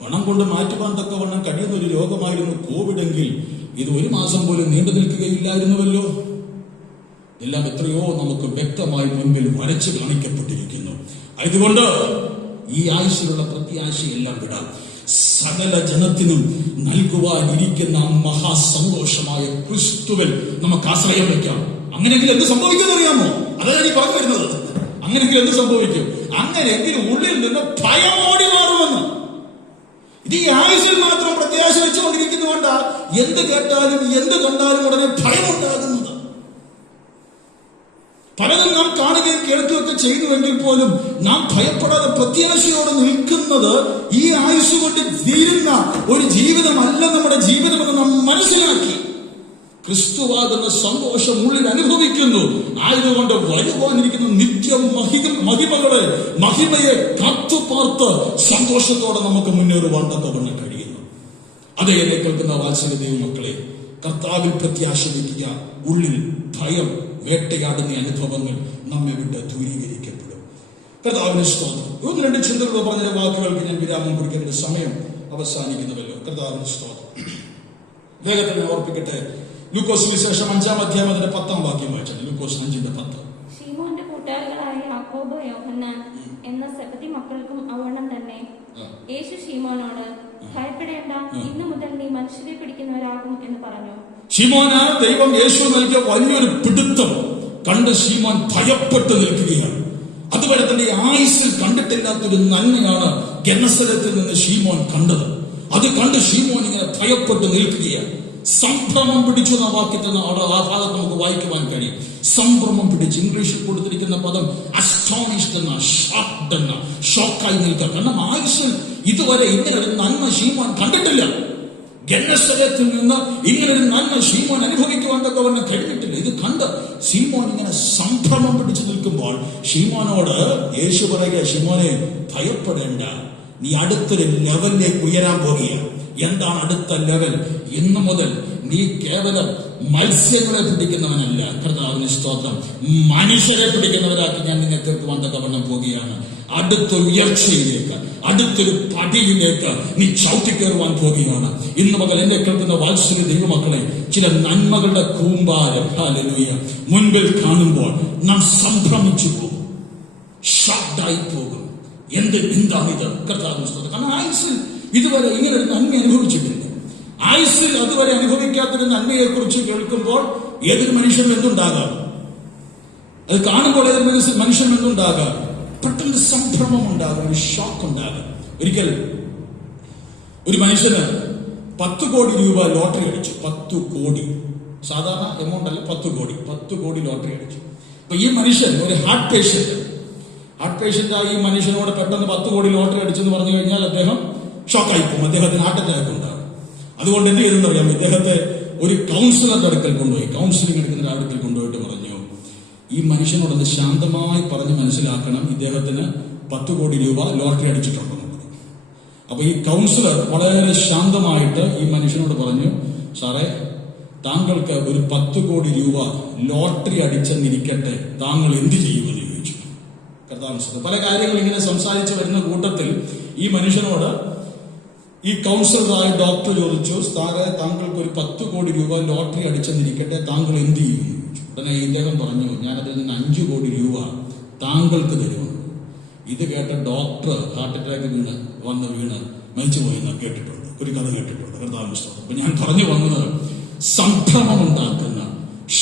പണം കൊണ്ട് മാറ്റുവാൻ തക്കവണ്ണം കഴിയുന്ന ഒരു രോഗമായിരുന്നു കോവിഡെങ്കിൽ ഇത് 1 മാസം പോലും നീണ്ടു നിൽക്കുകയില്ലായിരുന്നുവല്ലോ. എല്ലാം എത്രയോ നമുക്ക് വ്യക്തമായി മുൻപിൽ വരച്ചു കാണിക്കപ്പെട്ടിരിക്കുന്നു. അതുകൊണ്ട് ഈ ആയുസ്സിലുള്ള പ്രത്യാശയെല്ലാം വിടാം. സകല ജനത്തിനും നൽകുവാനിരിക്കുന്ന മഹാസന്തോഷമായ ക്രിസ്തുവിൽ നമുക്ക് ആശ്രയം വയ്ക്കാം. അങ്ങനെയെങ്കിൽ എന്ത് സംഭവിക്കുമെന്ന് അറിയാമോ? അതാണ് ഈ പറഞ്ഞു വരുന്നത്. അങ്ങനെയെങ്കിൽ എന്ത് സംഭവിക്കും? അങ്ങനെയെങ്കിൽ ഉള്ളിൽ നിന്ന് ഭയം ഓടി മാറുമെന്ന്. ഇത് ഈ ആയുസ്സിൽ മാത്രം പ്രത്യാശ വെച്ചുകൊണ്ടിരിക്കുന്നതുകൊണ്ടാ എന്ത് കേട്ടാലും എന്ത് കണ്ടാലും ഉടനെ ഭയമുണ്ടാകുന്നത്. പലതും നാം കാണുകയും കേൾക്കുകയൊക്കെ ചെയ്യുന്നുവെങ്കിൽ പോലും നാം ഭയപ്പെടാതെ പ്രത്യാശയോടെ നിൽക്കുന്നത് ഈ ആയുസ് കൊണ്ട് തീരുന്ന ഒരു ജീവിതമല്ല നമ്മുടെ ജീവിതമെന്ന് നാം മനസ്സിലാക്കി ക്രിസ്തുവാകുന്ന സന്തോഷം ഉള്ളിൽ അനുഭവിക്കുന്നു. ആയതുകൊണ്ട് വരുവാനിരിക്കുന്ന മഹിമയെ കാത്തുപാർത്ത് സന്തോഷത്തോടെ നമുക്ക് മുന്നേറുവാൻ തക്കവണ്ണം കഴിയുന്നു. അതേ എന്നെ കേൾക്കുന്ന വാത്സല്യ ദൈവമക്കളെ, കർത്താവിൽ പ്രത്യാശ വയ്ക്കുക. ഉള്ളിൽ ഭയം വേട്ടയാടുന്ന അനുഭവങ്ങൾ നമ്മെ വിട്ട് ദൂരീകരിക്കപ്പെടും. കർത്താവിന് സ്തോത്രം. 1-2 ചിന്തകൾ പറഞ്ഞ വാക്കുകൾക്ക് ഞാൻ വിരാമം കുറിക്കേണ്ട സമയം അവസാനിക്കുന്നുവല്ലോ. കർത്താവിന് സ്തോത്രം. വേഗത്തിൽ ഓർപ്പിക്കട്ടെ. ലൂക്കോസ് വിശേഷം 5-ാം അധ്യായം 10-ാം വാക്യം വായിച്ചത്. ലൂക്കോസ് 5:10. ശീമോന്റെ കൂട്ടുകാരികളായ യാക്കോബ്, യോഹന്നാൻ എന്ന സെബദി മക്കൾക്കും അവണ്ണം തന്നെ യേശു ശീമോനോട്, ഭയപ്പെടേണ്ട, ഇന്നു മുതൽ നീ മനുഷ്യരെ പിടിക്കുന്നവരാകും എന്ന് പറഞ്ഞു. ശീമോന് ദൈവം യേശു നൽകിയ വലിയൊരു പിടുത്തം കണ്ട് ശീമോൻ ഭയപ്പെട്ട് നിൽക്കുകയാണ്. അതുവരെ തന്റെ ആയുസ്സിൽ കണ്ടിട്ടില്ലാത്തൊരു നന്മയാണ് ഗെന്നസരത്തിൽ നിന്ന് ശീമോൻ കണ്ടത്. അത് കണ്ട് ശീമോൻ ഇങ്ങനെ ഭയപ്പെട്ട് നിൽക്കുകയാണ്. സംഭ്രമം പിടിച്ചു എന്ന വാക്യത്തിൽ ആ ഭാഗത്ത് നമുക്ക് വായിക്കുവാൻ കഴിയും. സംഭ്രമം പിടിച്ച്, ഇംഗ്ലീഷിൽ കൊടുത്തിരിക്കുന്ന പദം അസ്റ്റോണിഷ്ഡ് എന്ന, ഷോക്ക്ഡ് എന്ന, ഷോക്കായി നിൽക്കുക. കാരണം ആയുസ്സിൽ ഇതുവരെ ഇങ്ങനെ ഒരു നന്മ ശീമോൻ കണ്ടിട്ടില്ല. ഗെന്നസരത്തിൽ നിന്ന് ഇങ്ങനെ ഒരു നന്മ ശീമോൻ അനുഭവിക്കുവാൻ തക്കവണ്ണം കഴിഞ്ഞിട്ടില്ല. ഇത് കണ്ട് ശീമോൻ ഇങ്ങനെ സംഭ്രമം പിടിച്ചു നിൽക്കുമ്പോൾ ശീമോനോട് യേശു പറയുക, ശീമോനെ ഭയപ്പെടേണ്ട, നീ അടുത്തൊരു ലെവലിലേക്ക് ഉയരാൻ പോകുകയാണ്. എന്താണ് അടുത്ത ലെവൽ? ഇന്നു മുതൽ നീ കേവലം മത്സ്യങ്ങളെ പിടിക്കുന്നവനല്ല, കർത്താവിന് സ്തോത്രം, മനുഷ്യരെ പിടിക്കുന്നവരാക്കി ഞാൻ നിന്നെ തീർക്കുവാൻ തക്കവണ്ണം പോകുകയാണ്. അടുത്തൊരു ഉയർച്ചയിലേക്ക്, അടുത്തൊരു പടിയിലേക്ക് നീ ചവിട്ടിക്കയറുവാൻ പോകുകയാണ്. ഇന്ന് മകൾ എന്നെ കേൾക്കുന്ന വാത്സല്യ ദൈവമക്കളെ, ചില നന്മകളുടെ കൂമ്പാരം ഹല്ലേലൂയ മുൻപിൽ കാണുമ്പോൾ നാം സംഭ്രമിച്ചു പോകും, ഷോക്ക്ഡായി പോകും. എന്താണിത്? കർത്താവിന് സ്തോത്രം. കാരണം ആയുസ്സിൽ ഇതുവരെ ഇങ്ങനെ ഒരു നന്മ അനുഭവിച്ചിട്ടില്ല. ആയുസ്സിൽ അതുവരെ അനുഭവിക്കാത്തൊരു നന്മയെ കുറിച്ച് കേൾക്കുമ്പോൾ ഏതൊരു മനുഷ്യനും എന്തുണ്ടാകാം? അത് കാണുമ്പോൾ ഏതൊരു മനുഷ്യനും എന്തുണ്ടാകാം? പെട്ടെന്ന് സംഭ്രമം ഉണ്ടാകും, ഒരു ഷോക്ക് ഉണ്ടാകും. ഒരിക്കൽ ഒരു മനുഷ്യന് 10 കോടി രൂപ ലോട്ടറി അടിച്ചു. 10 കോടി, സാധാരണ എമൗണ്ട് അല്ല, 10 കോടി ലോട്ടറി അടിച്ചു. അപ്പൊ ഈ മനുഷ്യൻ ഒരു ഹാർട്ട് ഹാർട്ട് പേഷ്യന്റായി ഈ മനുഷ്യനോട് പെട്ടെന്ന് 10 കോടി ലോട്ടറി അടിച്ചെന്ന് പറഞ്ഞു കഴിഞ്ഞാൽ അദ്ദേഹം ഷോക്കായി പോകും, അദ്ദേഹത്തിന് ഹാർട്ട് അറ്റാക്ക് ഉണ്ടാകും. അതുകൊണ്ട് എന്ത് ചെയ്തെന്ന് അറിയാം, ഇദ്ദേഹത്തെ ഒരു കൗൺസിലറുടെ അടുക്കൽ കൊണ്ടുപോയി, കൗൺസിലിംഗ് എടുക്കുന്ന അടുക്കൽ കൊണ്ടുപോയിട്ട് പറഞ്ഞു, ഈ മനുഷ്യനോടൊന്ന് ശാന്തമായി പറഞ്ഞ് മനസ്സിലാക്കണം, ഇദ്ദേഹത്തിന് 10 കോടി രൂപ ലോട്ടറി അടിച്ചിട്ടുണ്ടെന്നുള്ളത്. അപ്പൊ ഈ കൗൺസിലർ വളരെ ശാന്തമായിട്ട് ഈ മനുഷ്യനോട് പറഞ്ഞു, സാറേ, താങ്കൾക്ക് ഒരു 10 കോടി രൂപ ലോട്ടറി അടിച്ചെന്നിരിക്കട്ടെ, താങ്കൾ എന്ത് ചെയ്യുമെന്ന് ചോദിച്ചു. കർത്താവ് പല കാര്യങ്ങൾ ഇങ്ങനെ സംസാരിച്ച് വരുന്ന കൂട്ടത്തിൽ ഈ മനുഷ്യനോട് ഈ കൗൺസിലറായ ഡോക്ടർ ചോദിച്ചു, സാറേ, താങ്കൾക്ക് ഒരു 10 കോടി രൂപ ലോട്ടറി അടിച്ചെന്നിരിക്കട്ടെ, താങ്കൾ എന്ത് ചെയ്യുമെന്ന് ചോദിച്ചു. ഉടനെ ഇദ്ദേഹം പറഞ്ഞു, ഞാനതിൽ നിന്ന് 5 കോടി രൂപ താങ്കൾക്ക് തരുമെന്ന്. ഇത് കേട്ട ഡോക്ടർ ഹാർട്ട് അറ്റാക്ക് വീണ് മരിച്ചുപോയെന്ന് കേട്ടിട്ടുണ്ട്, ഒരു കഥ കേട്ടിട്ടുണ്ട്. കർത്താവിന്റെ സ്തോത്രം. അപ്പൊ ഞാൻ പറഞ്ഞു വന്നത്, സംഭ്രമമുണ്ടാക്കുന്ന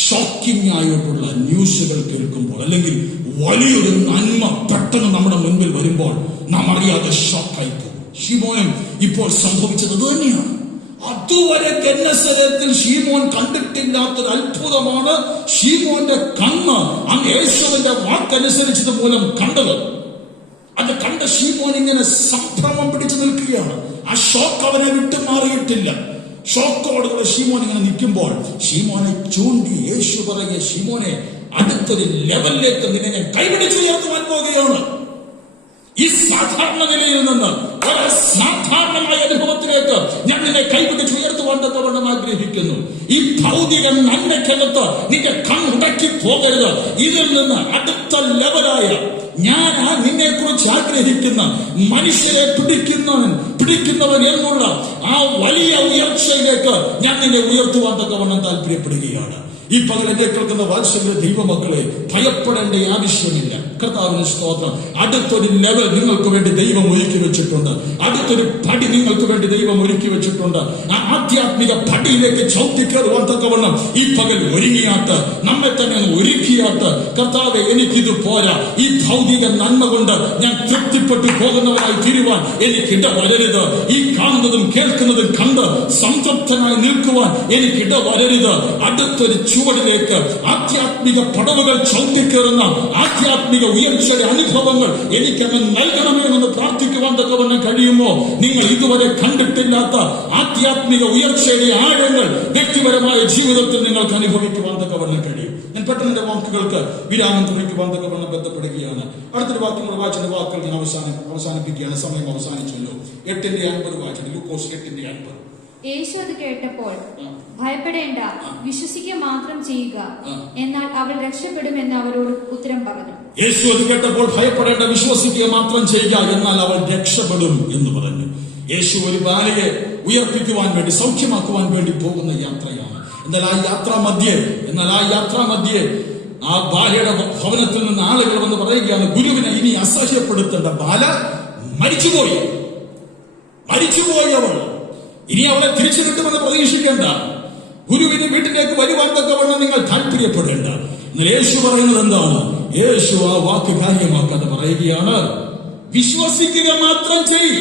ഷോക്കിംഗ് ആയിട്ടുള്ള ന്യൂസുകൾ കേൾക്കുമ്പോൾ, അല്ലെങ്കിൽ വലിയൊരു നന്മ പെട്ടെന്ന് നമ്മുടെ മുൻപിൽ വരുമ്പോൾ നാം അറിയാതെ ഷോക്കായി പോകും. ശിമോനും ഇപ്പോൾ സംഭവിച്ചത് അത് തന്നെയാണ്. അതുവരെ ഗെന്നസരത്തിൽ ശീമോൻ കണ്ടിട്ടില്ലാത്തൊരു അത്ഭുതമാണ് ശീമോന്റെ കണ്ണ് അങ്ങ് യേശുവിന്റെ വാക്കനുസരിച്ചത് മൂലം കണ്ടത്. അത് കണ്ട ശീമോൻ ഇങ്ങനെ സംഭ്രമം പിടിച്ചു നിൽക്കുകയാണ്. ആ ഷോക്ക് അവനെ വിട്ടുമാറിയിട്ടില്ല. ഷോക്കോടുകൂടെ ശീമോൻ ഇങ്ങനെ നിൽക്കുമ്പോൾ ശീമോനെ ചൂണ്ടി യേശു പറയുക, ശീമോനെ, അടുത്തൊരു ലെവലിലേക്ക് നിന്നെ ഞാൻ കൈപിടിച്ച് ഉയർത്തുവാൻ പോകുകയാണ്. ഈ സാധാരണ നിലയിൽ നിന്ന് ഒരു സാധാരണമായ അനുഭവത്തിലേക്ക് ഞാൻ നിന്നെ കൈപിടിച്ച് ഉയർത്തുവാൻ തക്കവണ്ണം ആഗ്രഹിക്കുന്നു. ഈ ഭൗതിക നന്മയ്ക്കകത്ത് നിന്റെ കണ്ണുടക്കി പോകരുത്. ഇതിൽ നിന്ന് അടുത്ത ലെവലായ ഞാൻ നിന്നെ കുറിച്ച് ആഗ്രഹിക്കുന്ന മനുഷ്യരെ പിടിക്കുന്നവൻ എന്നുള്ള ആ വലിയ ഉയർച്ചയിലേക്ക് ഞാൻ നിന്നെ ഉയർത്തുവാൻ തക്കവണ്ണം താല്പര്യപ്പെടുകയാണ്. ഈ പകൽ എന്നെ കേൾക്കുന്ന വാത്സല്യ ദൈവമക്കളെ, ഭയപ്പെടേണ്ട ആവശ്യമില്ല. കർത്താവിന് സ്തോത്രം. അടുത്തൊരു ലെവൽ നിങ്ങൾക്ക് വേണ്ടി ദൈവം ഒരുക്കി വെച്ചിട്ടുണ്ട്. അടുത്തൊരു പടി നിങ്ങൾക്ക് വേണ്ടി ദൈവം ഒരുക്കി വെച്ചിട്ടുണ്ട്. ആ ആധ്യാത്മിക പടിയിലേക്ക് ചവിട്ടിക്കയറുവാൻ തക്കവണ്ണം ഈ പകൽ ഒരുങ്ങിയാട്ട്, നമ്മെ തന്നെ ഒരുക്കിയാട്ട്, കർത്താവെ, എനിക്കിത് പോരാ, ഈ ഭൗതിക നന്മ കൊണ്ട് ഞാൻ തൃപ്തിപ്പെട്ടു പോകുന്നവനായി തീരുവാൻ എനിക്കിട വരരുത്. ഈ കാണുന്നതും കേൾക്കുന്നതും കണ്ട് സംതൃപ്തനായി നിൽക്കുവാൻ എനിക്കിട വരരുത്. അടുത്തൊരു ചുവടിലേക്ക് ആധ്യാത്മിക പടവുകൾ ചവിട്ടിക്കയറുന്ന ആധ്യാത്മിക ഉയർച്ചയുടെ അനുഭവങ്ങൾ എനിക്കങ്ങ് നൽകണമേ എന്ന് പ്രാർത്ഥിക്കുവാൻ തക്കവണ്ണം കഴിയുമോ? നിങ്ങൾ ഇതുവരെ കണ്ടിട്ടില്ലാത്ത ആധ്യാത്മിക ഉയർച്ചയുടെ ആഴങ്ങൾ വ്യക്തിപരമായ ജീവിതത്തിൽ നിങ്ങൾക്ക് അനുഭവിക്കുവാൻ തക്കവണ്ണം കഴിയും. ഞാൻ പെട്ടെന്ന് വാക്കുകൾക്ക് വിരാമം കുറിക്കുവാൻ തക്കവണ്ണം ബന്ധപ്പെടുകയാണ്. അടുത്തൊരു വാക്യം കൂടെ വായിച്ചിട്ട് വാക്കുകൾ ഞാൻ അവസാനിപ്പിക്കുകയാണ്. സമയം അവസാനിച്ചല്ലോ. 8:50 വായിച്ചിട്ട് ലൂക്കോസ് 8:50. യേശു അത് കേട്ടപ്പോൾ, ഭയപ്പെടേണ്ട, വിശ്വസിക്കുക മാത്രം ചെയ്യുക, എന്നാൽ അവൾ രക്ഷപ്പെടുമെന്ന് അവരോട് ഉത്തരം പറഞ്ഞു. യേശു അത് കേട്ടപ്പോൾ, ഭയപ്പെടേണ്ട, വിശ്വസിക്കുക മാത്രം ചെയ്യുക, എന്നാൽ അവൾ രക്ഷപ്പെടും എന്ന് പറഞ്ഞു. യേശു ഒരു ബാലയെ ഉയർപ്പിക്കുവാൻ വേണ്ടി, സൗഖ്യമാക്കുവാൻ വേണ്ടി പോകുന്ന യാത്രയാണ്. എന്നാൽ ആ യാത്രാ മധ്യേ ആ ബാലയുടെ ഭവനത്തിൽ നിന്ന് ആളുകൾ വന്ന് പറയുകയാണ്, ഗുരുവിനെ ഇനി അസഹ്യപ്പെടുത്തേണ്ട, ബാല മരിച്ചുപോയി അവൾ, ഇനി അവളെ തിരിച്ചു കിട്ടുമെന്ന് പ്രതീക്ഷിക്കേണ്ട, ഗുരുവിന് വീട്ടിലേക്ക് വരുവാൻ തക്കവണ്ണം നിങ്ങൾ താല്പര്യപ്പെടേണ്ട. എന്നാൽ യേശു പറയുന്നത് എന്താണ്? യേശു ആ വാക്ക് കാര്യമാക്കാതെ പറയുകയാണ്, വിശ്വസിക്കുക മാത്രം ചെയ്,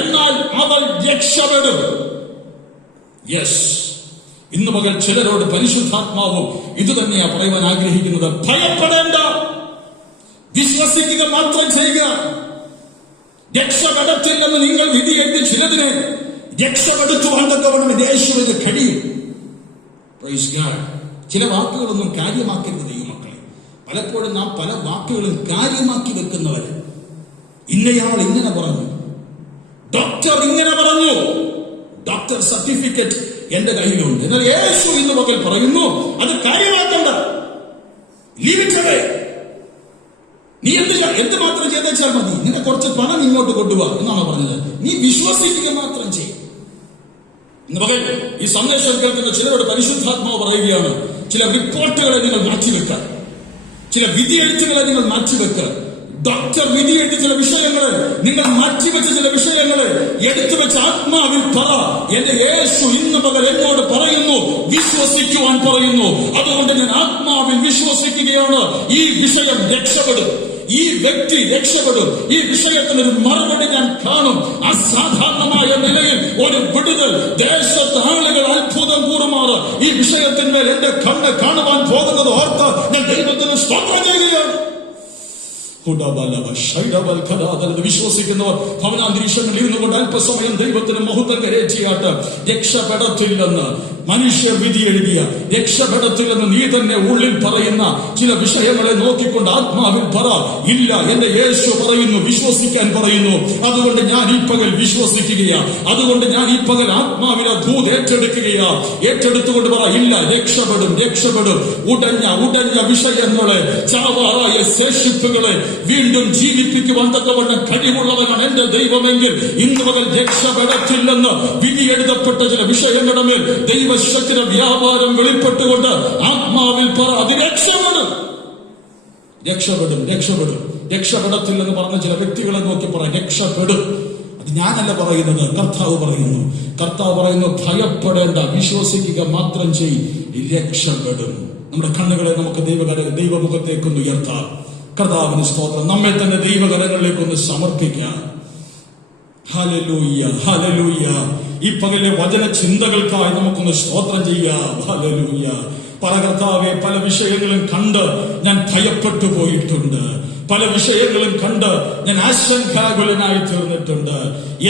എന്നാൽ അവൾ രക്ഷപ്പെടും. യെസ്, ഇന്ന് പകൽ ചിലരോട് പരിശുദ്ധാത്മാവും ഇത് തന്നെയാ പറയുവാൻ ആഗ്രഹിക്കുന്നത്. ഭയപ്പെടേണ്ട, വിശ്വസിക്കുക മാത്രം ചെയ്യുക. രക്ഷപ്പെടത്തില്ലെന്ന് നിങ്ങൾ വിധി എഴുതി ചിലതിനെ രക്ഷപ്പെടുത്തുവാൻ തക്കവണ്ണം യേശുവിന് കഴിയും. ചില വാക്കുകളൊന്നും കാര്യമാക്കരുത് ദൈവമക്കളെ. പലപ്പോഴും നാം പല വാക്കുകളും കാര്യമാക്കി വെക്കുന്നവര്. ഇന്നയാൾ ഇങ്ങനെ പറഞ്ഞു, ഡോക്ടർ ഇങ്ങനെ പറഞ്ഞു, ഡോക്ടർ സർട്ടിഫിക്കറ്റ് എന്റെ കയ്യിലുണ്ട്. എന്നാൽ യേശു ഇന്ന് പകൽ പറയുന്നു, അത് കാര്യമാക്കണ്ട, ലീവിറ്റവേ. നീ എന്ത് മാത്രം ചെയ്തേച്ചാൽ മതി, നിന്നെ കുറച്ച് പണം ഇങ്ങോട്ട് കൊണ്ടുപോവാ എന്നാണ് പറഞ്ഞത്. നീ വിശ്വസിക്കുക മാത്രം ചെയ്യും. ഇന്ന് പകൽ ഈ സന്ദേശം കേൾക്കുന്ന ചിലരോട് പരിശുദ്ധാത്മാവ് പറയുകയാണ്, ചില റിപ്പോർട്ടുകളെ നിങ്ങൾ മാറ്റിവെക്കുക, ചില വിധിയെഴുത്തുകളെ നിങ്ങൾ മാറ്റിവെക്കുക. ഡോക്ടർ വിധിയെഴുതി ചില വിഷയങ്ങളെ, നിങ്ങൾ മാറ്റിവെച്ച ചില വിഷയങ്ങളെ എടുത്തു വെച്ച ആത്മാവിൽ പറ, എന്റെ യേശു ഇന്ന് പകൽ എന്നോട് പറയുന്നു, വിശ്വസിക്കുവാൻ പറയുന്നു. അതുകൊണ്ട് ഞാൻ ആത്മാവിൽ വിശ്വസിക്കുകയാണ്, ഈ വിഷയം രക്ഷപ്പെടും, ഈ വ്യക്തി രക്ഷപ്പെടും, ഈ വിഷയത്തിനൊരു മറുപടി ഞാൻ കാണും. അസാധാരണമായ നിലയിൽ ഒരു വിടുതൽ ദേശത്ത് ആളുകൾ അത്ഭുതം കൂറുമാറ് ഈ വിഷയത്തിന്മേൽ എന്റെ കണ്ണ് കാണുവാൻ പോകുന്നത് ഓർത്ത് ഞാൻ ദൈവത്തിന് സ്തോത്രം ചെയ്യുകയാണ്. വിശ്വസിക്കുന്നവർ ഭവനാന്തരീക്ഷങ്ങളിൽ ഇരുന്നു കൊണ്ട് അല്പസമയം ദൈവത്തിന് മഹത്വം കരേറ്റിയാട്ട് രക്ഷപ്പെടത്തില്ലെന്ന് മനുഷ്യർ വിധി എഴുതിയ, രക്ഷപ്പെടത്തില്ലെന്ന് നീ തന്നെ ഉള്ളിൽ പറയുന്ന ചില വിഷയങ്ങളെ നോക്കിക്കൊണ്ട് ആത്മാവിൽ പറ, ഇല്ല, എന്റെ യേശു പറയുന്നു, വിശ്വസിക്കാൻ പറയുന്നു. അതുകൊണ്ട് ഞാൻ ഈ പകൽ വിശ്വസിക്കുകയാ. അതുകൊണ്ട് ഞാൻ ഈ പകൽ ആത്മാവിനെ ദൂത് ഏറ്റെടുക്കുകയാ. ഏറ്റെടുത്തുകൊണ്ട് പറ, ഇല്ല, രക്ഷപ്പെടും, രക്ഷപ്പെടും. ഉടഞ്ഞ വിഷയങ്ങളെ, ചാവാറായ ശേഷിപ്പുകളെ വീണ്ടും ജീവിപ്പിക്കുവാൻ തക്കവണ്ണം കഴിവുള്ളവനാണ് എന്റെ ദൈവമെങ്കിൽ ഇന്ന് പകൽ രക്ഷപ്പെടത്തില്ലെന്ന് വിധി എഴുതപ്പെട്ട ചില വിഷയങ്ങളുടെ മേൽ ദൈവശക്തിയുടെ വ്യാപാരം വെളിപ്പെട്ടുകൊണ്ട് ആത്മാവിൽ പറ, അത് രക്ഷപ്പെടും, രക്ഷപ്പെടും, രക്ഷപ്പെടും. രക്ഷപ്പെടത്തില്ലെന്ന് പറഞ്ഞ ചില വ്യക്തികളെ നോക്കി പറ, രക്ഷപ്പെടും. അത് ഞാനല്ല പറയുന്നത്, കർത്താവ് പറയുന്നു. കർത്താവ് പറയുന്നു, ഭയപ്പെടേണ്ട, വിശ്വസിക്കുക മാത്രം ചെയ്യ്, രക്ഷപ്പെടും. നമ്മുടെ കണ്ണുകളെ നമുക്ക് ദൈവമുഖത്തേക്കൊന്ന് ഉയർത്താം. കർത്താവിന് സ്തോത്രം. നമ്മെ തന്നെ ദൈവകരങ്ങളിലേക്കൊന്ന് സമർപ്പിക്കാം. Hallelujah, hallelujah. ഈ പകലിലെ വചന ചിന്തകൾക്കായി നമുക്കൊന്ന് സ്തോത്രം ചെയ്യാം. ഹല്ലേലൂയ. പറ, കർത്താവേ, പല വിഷയങ്ങളും കണ്ട് ഞാൻ ഭയപ്പെട്ടു പോയിട്ടുണ്ട്. പല വിഷയങ്ങളും കണ്ട് ഞാൻ ആശങ്കാകുലനായി തീർന്നിട്ടുണ്ട്.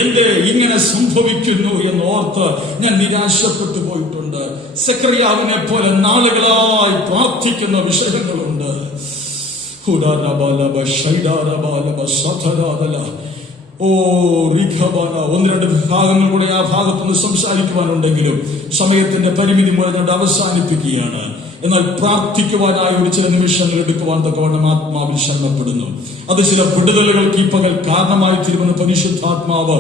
എന്തേ ഇങ്ങനെ സംഭവിക്കുന്നു എന്നോർത്ത് ഞാൻ നിരാശപ്പെട്ടു പോയിട്ടുണ്ട്. സെക്രയാവിനെ പോലെ നാളുകളായി പ്രാർത്ഥിക്കുന്ന വിഷയങ്ങളുണ്ട്. ഒന്ന് രണ്ട് ഭാഗങ്ങൾ കൂടെ ആ ഭാഗത്തുനിന്ന് സംസാരിക്കുവാനുണ്ടെങ്കിലും സമയത്തിന്റെ പരിമിതി മൂലം ഞാൻ അവസാനിപ്പിക്കുകയാണ്. എന്നാൽ പ്രാർത്ഥിക്കുവാനായി ഒരു ചില നിമിഷങ്ങൾ എടുക്കുവാൻ തക്കവണ്ണം ആത്മാവിൽ ശരണപ്പെടുന്നു. അത് ചില വിടുതലുകൾക്ക് ഈ പകൽ കാരണമായി തീരുമെന്ന് പരിശുദ്ധാത്മാവ്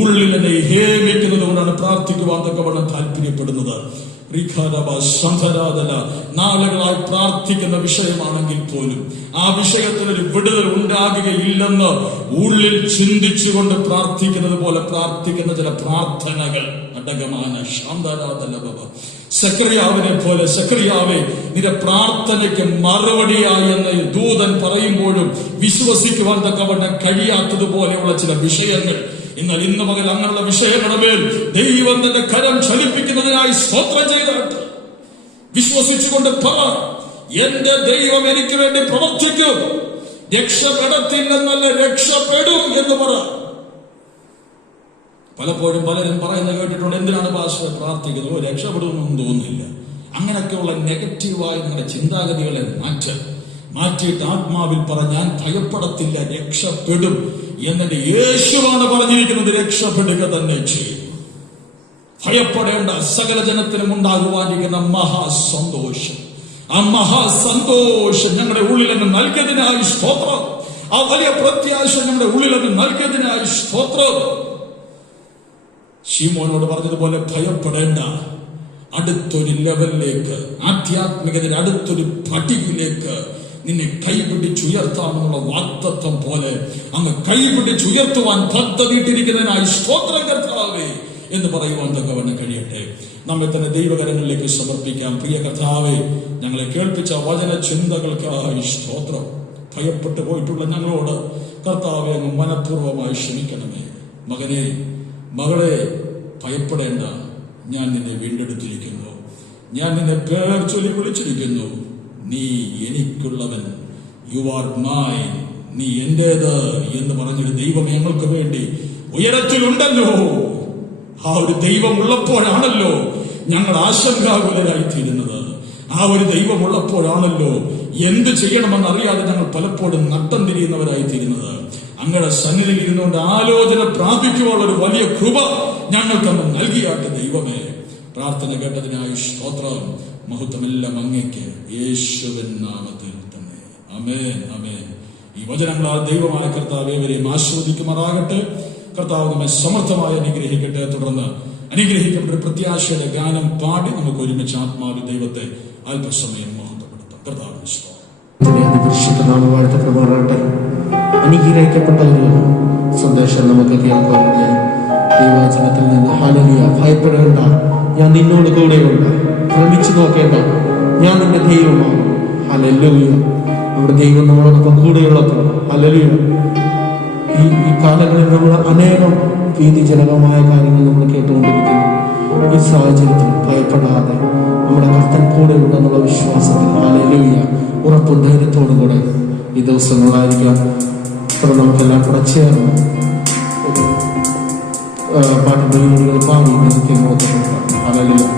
ഉള്ളിൽ എന്നെ ഹേമിക്കുന്നത് കൊണ്ടാണ് പ്രാർത്ഥിക്കുവാൻ തക്കവണ്ണം താല്പര്യപ്പെടുന്നത്. നാളുകളായി പ്രാർത്ഥിക്കുന്ന വിഷയമാണെങ്കിൽ പോലും ആ വിഷയത്തിനൊരു വിടുതൽ ഉണ്ടാകുകയില്ലെന്ന് ഉള്ളിൽ ചിന്തിച്ചുകൊണ്ട് പ്രാർത്ഥിക്കുന്നത് പോലെ പ്രാർത്ഥിക്കുന്ന ചില പ്രാർത്ഥനകൾ അടകമാണ്. സെക്രയാവിനെ പോലെ, സെക്രയാവേ, നിന്റെ പ്രാർത്ഥനയ്ക്ക് മറുപടിയായി എന്ന് ദൂതൻ പറയുമ്പോഴും വിശ്വസിക്കുവാൻ തക്കവണ്ണം കഴിയാത്തതുപോലെയുള്ള ചില വിഷയങ്ങൾ. എന്നാൽ ഇന്ന് മകൻ അങ്ങനെയുള്ള വിഷയങ്ങളുടെ മേൽ ദൈവം തന്റെ കരം ചലിപ്പിക്കുന്നതിനായി സ്തോത്രം ചെയ്തിട്ട് വിശ്വസിച്ചുകൊണ്ട് പറ, എന്റെ ദൈവം എനിക്ക് വേണ്ടി പ്രവർത്തിക്കും. രക്ഷപ്പെടത്തില്ലെന്നല്ല, രക്ഷപ്പെടും എന്ന് പറ. പലപ്പോഴും പലരും പറയുന്നത് കേട്ടിട്ടുണ്ട്, എന്തിനാണ് പാസ്റ്റർ പ്രാർത്ഥിക്കുന്നത്, രക്ഷപ്പെടുമെന്നൊന്നും തോന്നുന്നില്ല. അങ്ങനെയൊക്കെയുള്ള നെഗറ്റീവായ നിങ്ങളുടെ ചിന്താഗതികളെ മാറ്റിയിട്ട് ആത്മാവിൽ പറ, ഞാൻ ഭയപ്പെടത്തില്ല, രക്ഷപ്പെടും എന്നെ യേശുവാണ് പറഞ്ഞിരിക്കുന്നത്. രക്ഷപ്പെടുക തന്നെ ചെയ്യും. ഭയപ്പെടേണ്ട. സകല ജനത്തിനും ഉണ്ടാകുവാനിരിക്കുന്ന മഹാസന്തോഷം, ആ മഹാസന്തോഷം ഞങ്ങളുടെ ഉള്ളിലെന്ന് നൽകിയതിനായി സ്തോത്രം. ആ വലിയ പ്രത്യാശ ഞങ്ങളുടെ ഉള്ളിലെന്ന് നൽകിയതിനായി സ്തോത്രം. ശീമോനോട് പറഞ്ഞതുപോലെ ഭയപ്പെടേണ്ട. അടുത്തൊരു ലെവലിലേക്ക്, ആധ്യാത്മികതയുടെ അടുത്തൊരു പടിയിലേക്ക് നിന്നെ കൈപിടിച്ചുയർത്താമെന്നുള്ള വാഗ്ദത്തം പോലെ അങ്ങ് കൈപിടിച്ചുയർത്തുവാൻ പദ്ധതിയിട്ടിരിക്കുന്നതിനായി സ്തോത്രം കർത്താവേ എന്ന് പറയുവാൻ തക്കവണ്ണം കഴിയട്ടെ. നമ്മെ തന്നെ ദൈവകരങ്ങളിലേക്ക് സമർപ്പിക്കാം. പ്രിയ കർത്താവേ, ഞങ്ങളെ കേൾപ്പിച്ച വചന ചിന്തകൾക്കായി സ്തോത്രം. ഭയപ്പെട്ടു പോയിട്ടുള്ള ഞങ്ങളോട് കർത്താവേ അങ്ങ് മനഃപൂർവ്വമായി ക്ഷമിക്കണമേ. മകനെ, മകളെ, ഭയപ്പെടേണ്ട. ഞാൻ നിന്നെ വീണ്ടെടുത്തിരിക്കുന്നു. ഞാൻ നിന്നെ പേർ ചൊല്ലി വിളിച്ചിരിക്കുന്നു. നീ എനിക്കുള്ളവൻ, യു ആർ മൈൻ, നീ എന്റേത് എന്ന് പറഞ്ഞൊരു ദൈവം ഞങ്ങൾക്ക് വേണ്ടി ഉയരത്തിലുണ്ടല്ലോ. ആ ഒരു ദൈവം ഉള്ളപ്പോഴാണല്ലോ ഞങ്ങൾ ആശങ്കാകുലരായി തീരുന്നത്. ആ ഒരു ദൈവം ഉള്ളപ്പോഴാണല്ലോ എന്ത് ചെയ്യണമെന്ന് അറിയാതെ ഞങ്ങൾ പലപ്പോഴും നട്ടം തിരിയുന്നവരായി തീരുന്നത്. അങ്ങയുടെ സന്നിധിയിൽ ഇരുന്നുകൊണ്ട് ആലോചന പ്രാപിക്കുവാനുള്ള ഒരു വലിയ കൃപ ഞങ്ങൾക്കന്ന് നൽകിയാട്ട് ദൈവമേ. പ്രാർത്ഥന കേട്ടതിനായി സ്തോത്രം. മഹത്വമെല്ലാം അങ്ങേക്ക്, യേശുവിൻ നാമത്തിൽ തന്നെ. ആമേൻ, ആമേൻ. ഈ വചനങ്ങളാൽ ദൈവമായ കർത്താവ് ഏവരെയും ആസ്വദിക്കുമാറാകട്ടെ. കർത്താവ് നമ്മെ സമർത്ഥമായി അനുഗ്രഹിക്കട്ടെ. തുടർന്ന് അനുഗ്രഹിക്കപ്പെട്ട ഒരു പ്രത്യാശയുടെ ഗാനം പാടി നമുക്ക് ഒരുമിച്ച് ആത്മാവിൽ ദൈവത്തെ അല്പസമയം മഹത്വപ്പെടുത്താം. കർത്താവിന് വാഴ്ത്തപ്പെടുമാറാകട്ടെ. അനുഗ്രഹിക്കപ്പെട്ട ഒരു സന്ദേശം നമുക്ക് കേൾക്കാനിടയായി. ദൈവവചനത്തിൽ നിന്ന് ഹല്ലേലൂയ. ഭയപ്പെടേണ്ട, ഞാൻ നിന്നോട് കൂടെയുണ്ട്. ഭ്രമിച്ചു നോക്കേണ്ട, ഞാൻ നിന്റെ ദൈവമാണ്. ഹല്ലേലൂയ. നമ്മുടെ ദൈവം നമ്മളോടൊപ്പം കൂടെയുള്ളപ്പോൾ ഹല്ലേലൂയ. ഈ കാലങ്ങളിൽ നമ്മൾ അനേകം ഭീതിജനകമായ കാര്യങ്ങൾ നമ്മൾ കേട്ടുകൊണ്ടിരിക്കുന്നു. ഈ സാഹചര്യത്തിൽ ഭയപ്പെടാതെ നമ്മുടെ കർത്തൻ കൂടെ ഉണ്ടെന്നുള്ള വിശ്വാസത്തിൽ ഹല്ലേലൂയ ഉറപ്പും ധൈര്യത്തോടുകൂടെ ഈ ദിവസങ്ങളായിരിക്കാം. അപ്പോൾ നമുക്കെല്ലാം കൂടെ ചേർന്ന് ഒരു പാട്ടിൻ്റെ യൂണികൾ പാടി എനിക്ക് ബോധപ്പെടുത്താം. ഹല്ലേലൂയ.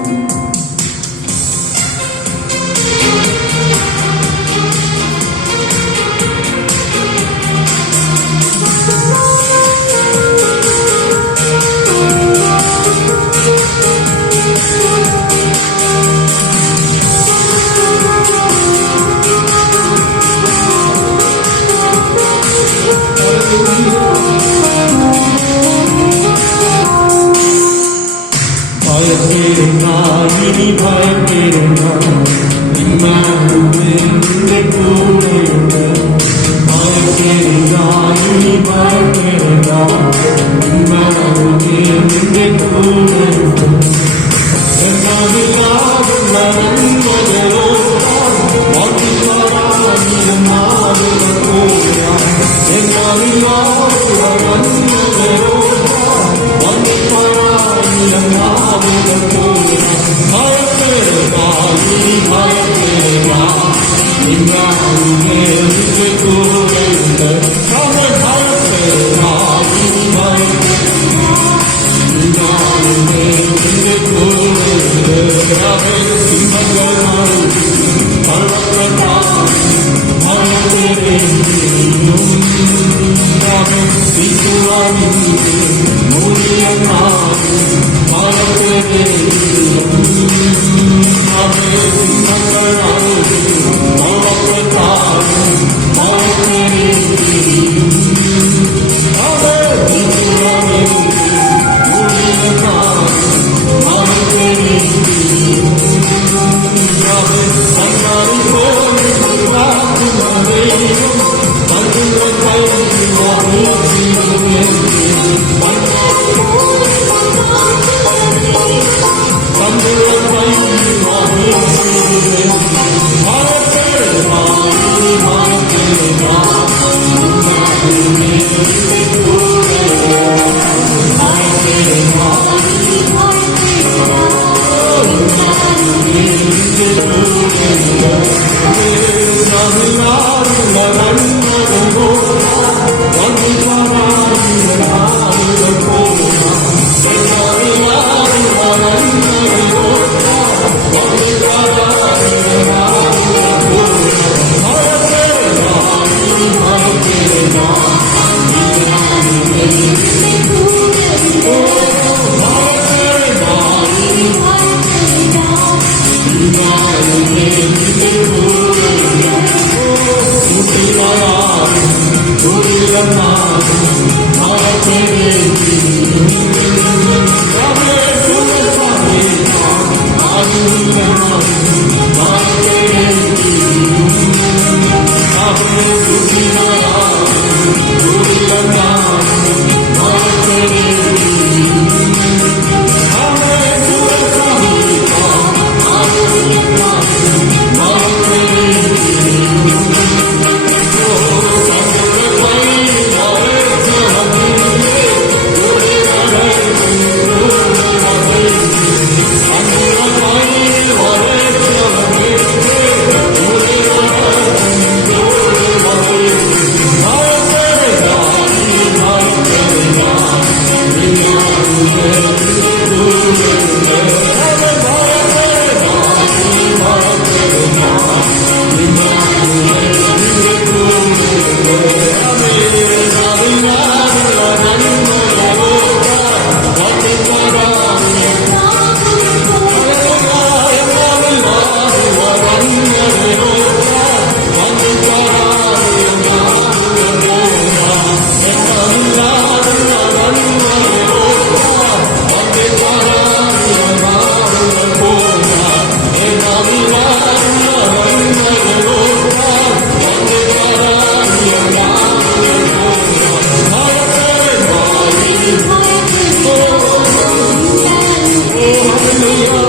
Hallelujah.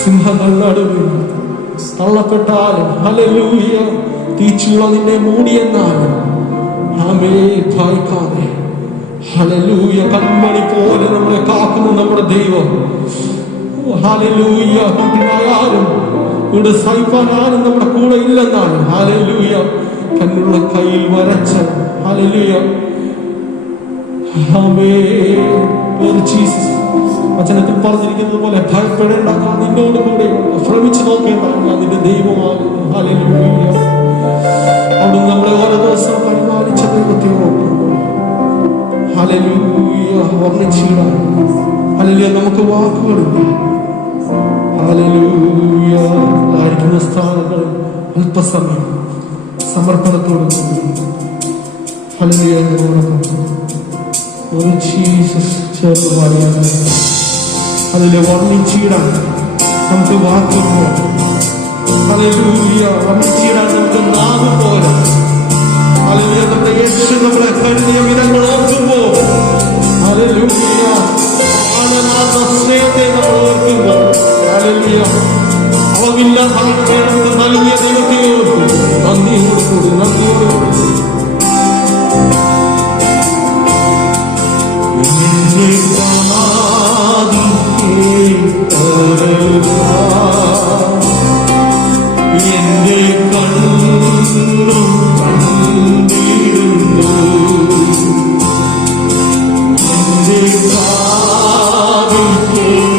സിംഹങ്ങൾ നടുവിൽ തള്ളപ്പെട്ടാലും ഹല്ലേലൂയ, തീച്ചുള നിന്നെ മൂടിയെന്നാലും ആമേ ഭയക്കാതെ ഹല്ലേലൂയ, കൺമണി പോലെ നമ്മളെ കാക്കുന്ന നമ്മുടെ ദൈവം. ഹല്ലേലൂയ, കൂട്ടിനായാലും കൂടെ സഹിപ്പാനാലും നമ്മുടെ കൂടെ ഇല്ലെന്നാലും ഹല്ലേലൂയ, തന്നുള്ള കയ്യിൽ വരച്ച ഹല്ലേലൂയ വചനത്തിൽ പറഞ്ഞിരിക്കുന്നത് പോലെ ഭയപ്പെടേണ്ട, ഞാൻ നിന്നോട് കൂടെ, ശ്രമിച്ചു നോക്കേണ്ട, ഞാൻ നിന്റെ ദൈവമാകുന്നു. ഹല്ലേലൂയ. അവിടുന്ന് നമ്മളെ ഓരോ ദിവസം പരിപാലിച്ച ദൈവത്തെ ഓർക്കുമ്പോൾ ഹല്ലേലൂയ വർണ്ണിച്ചിടാൻ ഹല്ലേലൂയ നമുക്ക് വാക്കുകളില്ല. ഹല്ലേലൂയ ആയിരിക്കുന്ന സ്ഥാനങ്ങളിൽ അല്പസമയം സമർപ്പണത്തോട് കൂടി ഹല്ലേലൂയ ഒരു ജീസസ് ചേർന്ന് പറയാൻ അതിലെ വർണ്ണിച്ചിടാൻ നമുക്ക് വാക്കുമ്പോൾ ഹല്ലേലൂയ വർണ്ണിച്ചിടാൻ നമുക്ക് നാവ് പോലെ ഹല്ലേലൂയ നമ്മുടെ യേശു നമ്മളെ കരുതിയ വിധങ്ങൾ ഓർക്കുമ്പോൾ ഹല്ലേലൂയ ആനന്ദ സ്നേഹത്തെ നമ്മൾ ഓർക്കുമ്പോൾ ഹല്ലേലൂയ അവമില്ലാത്ത നൽകിയ ദൈവത്തെ ഓർക്കും നന്ദിയോടുകൂടി നന്ദിയോടുകൂടി എന്റെ കണ്ണും കണ്ടിടുന്നു, എന്റെ കാതിൽ കേട്ടതെല്ലാം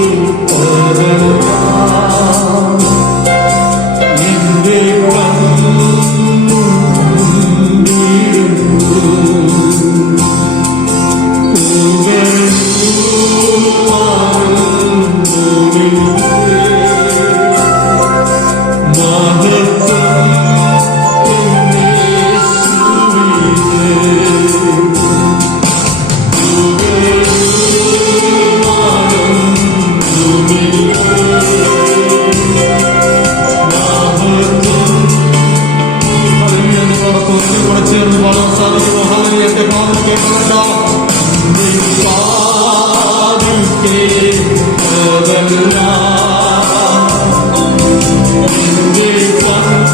എന്റെ കണ്ണും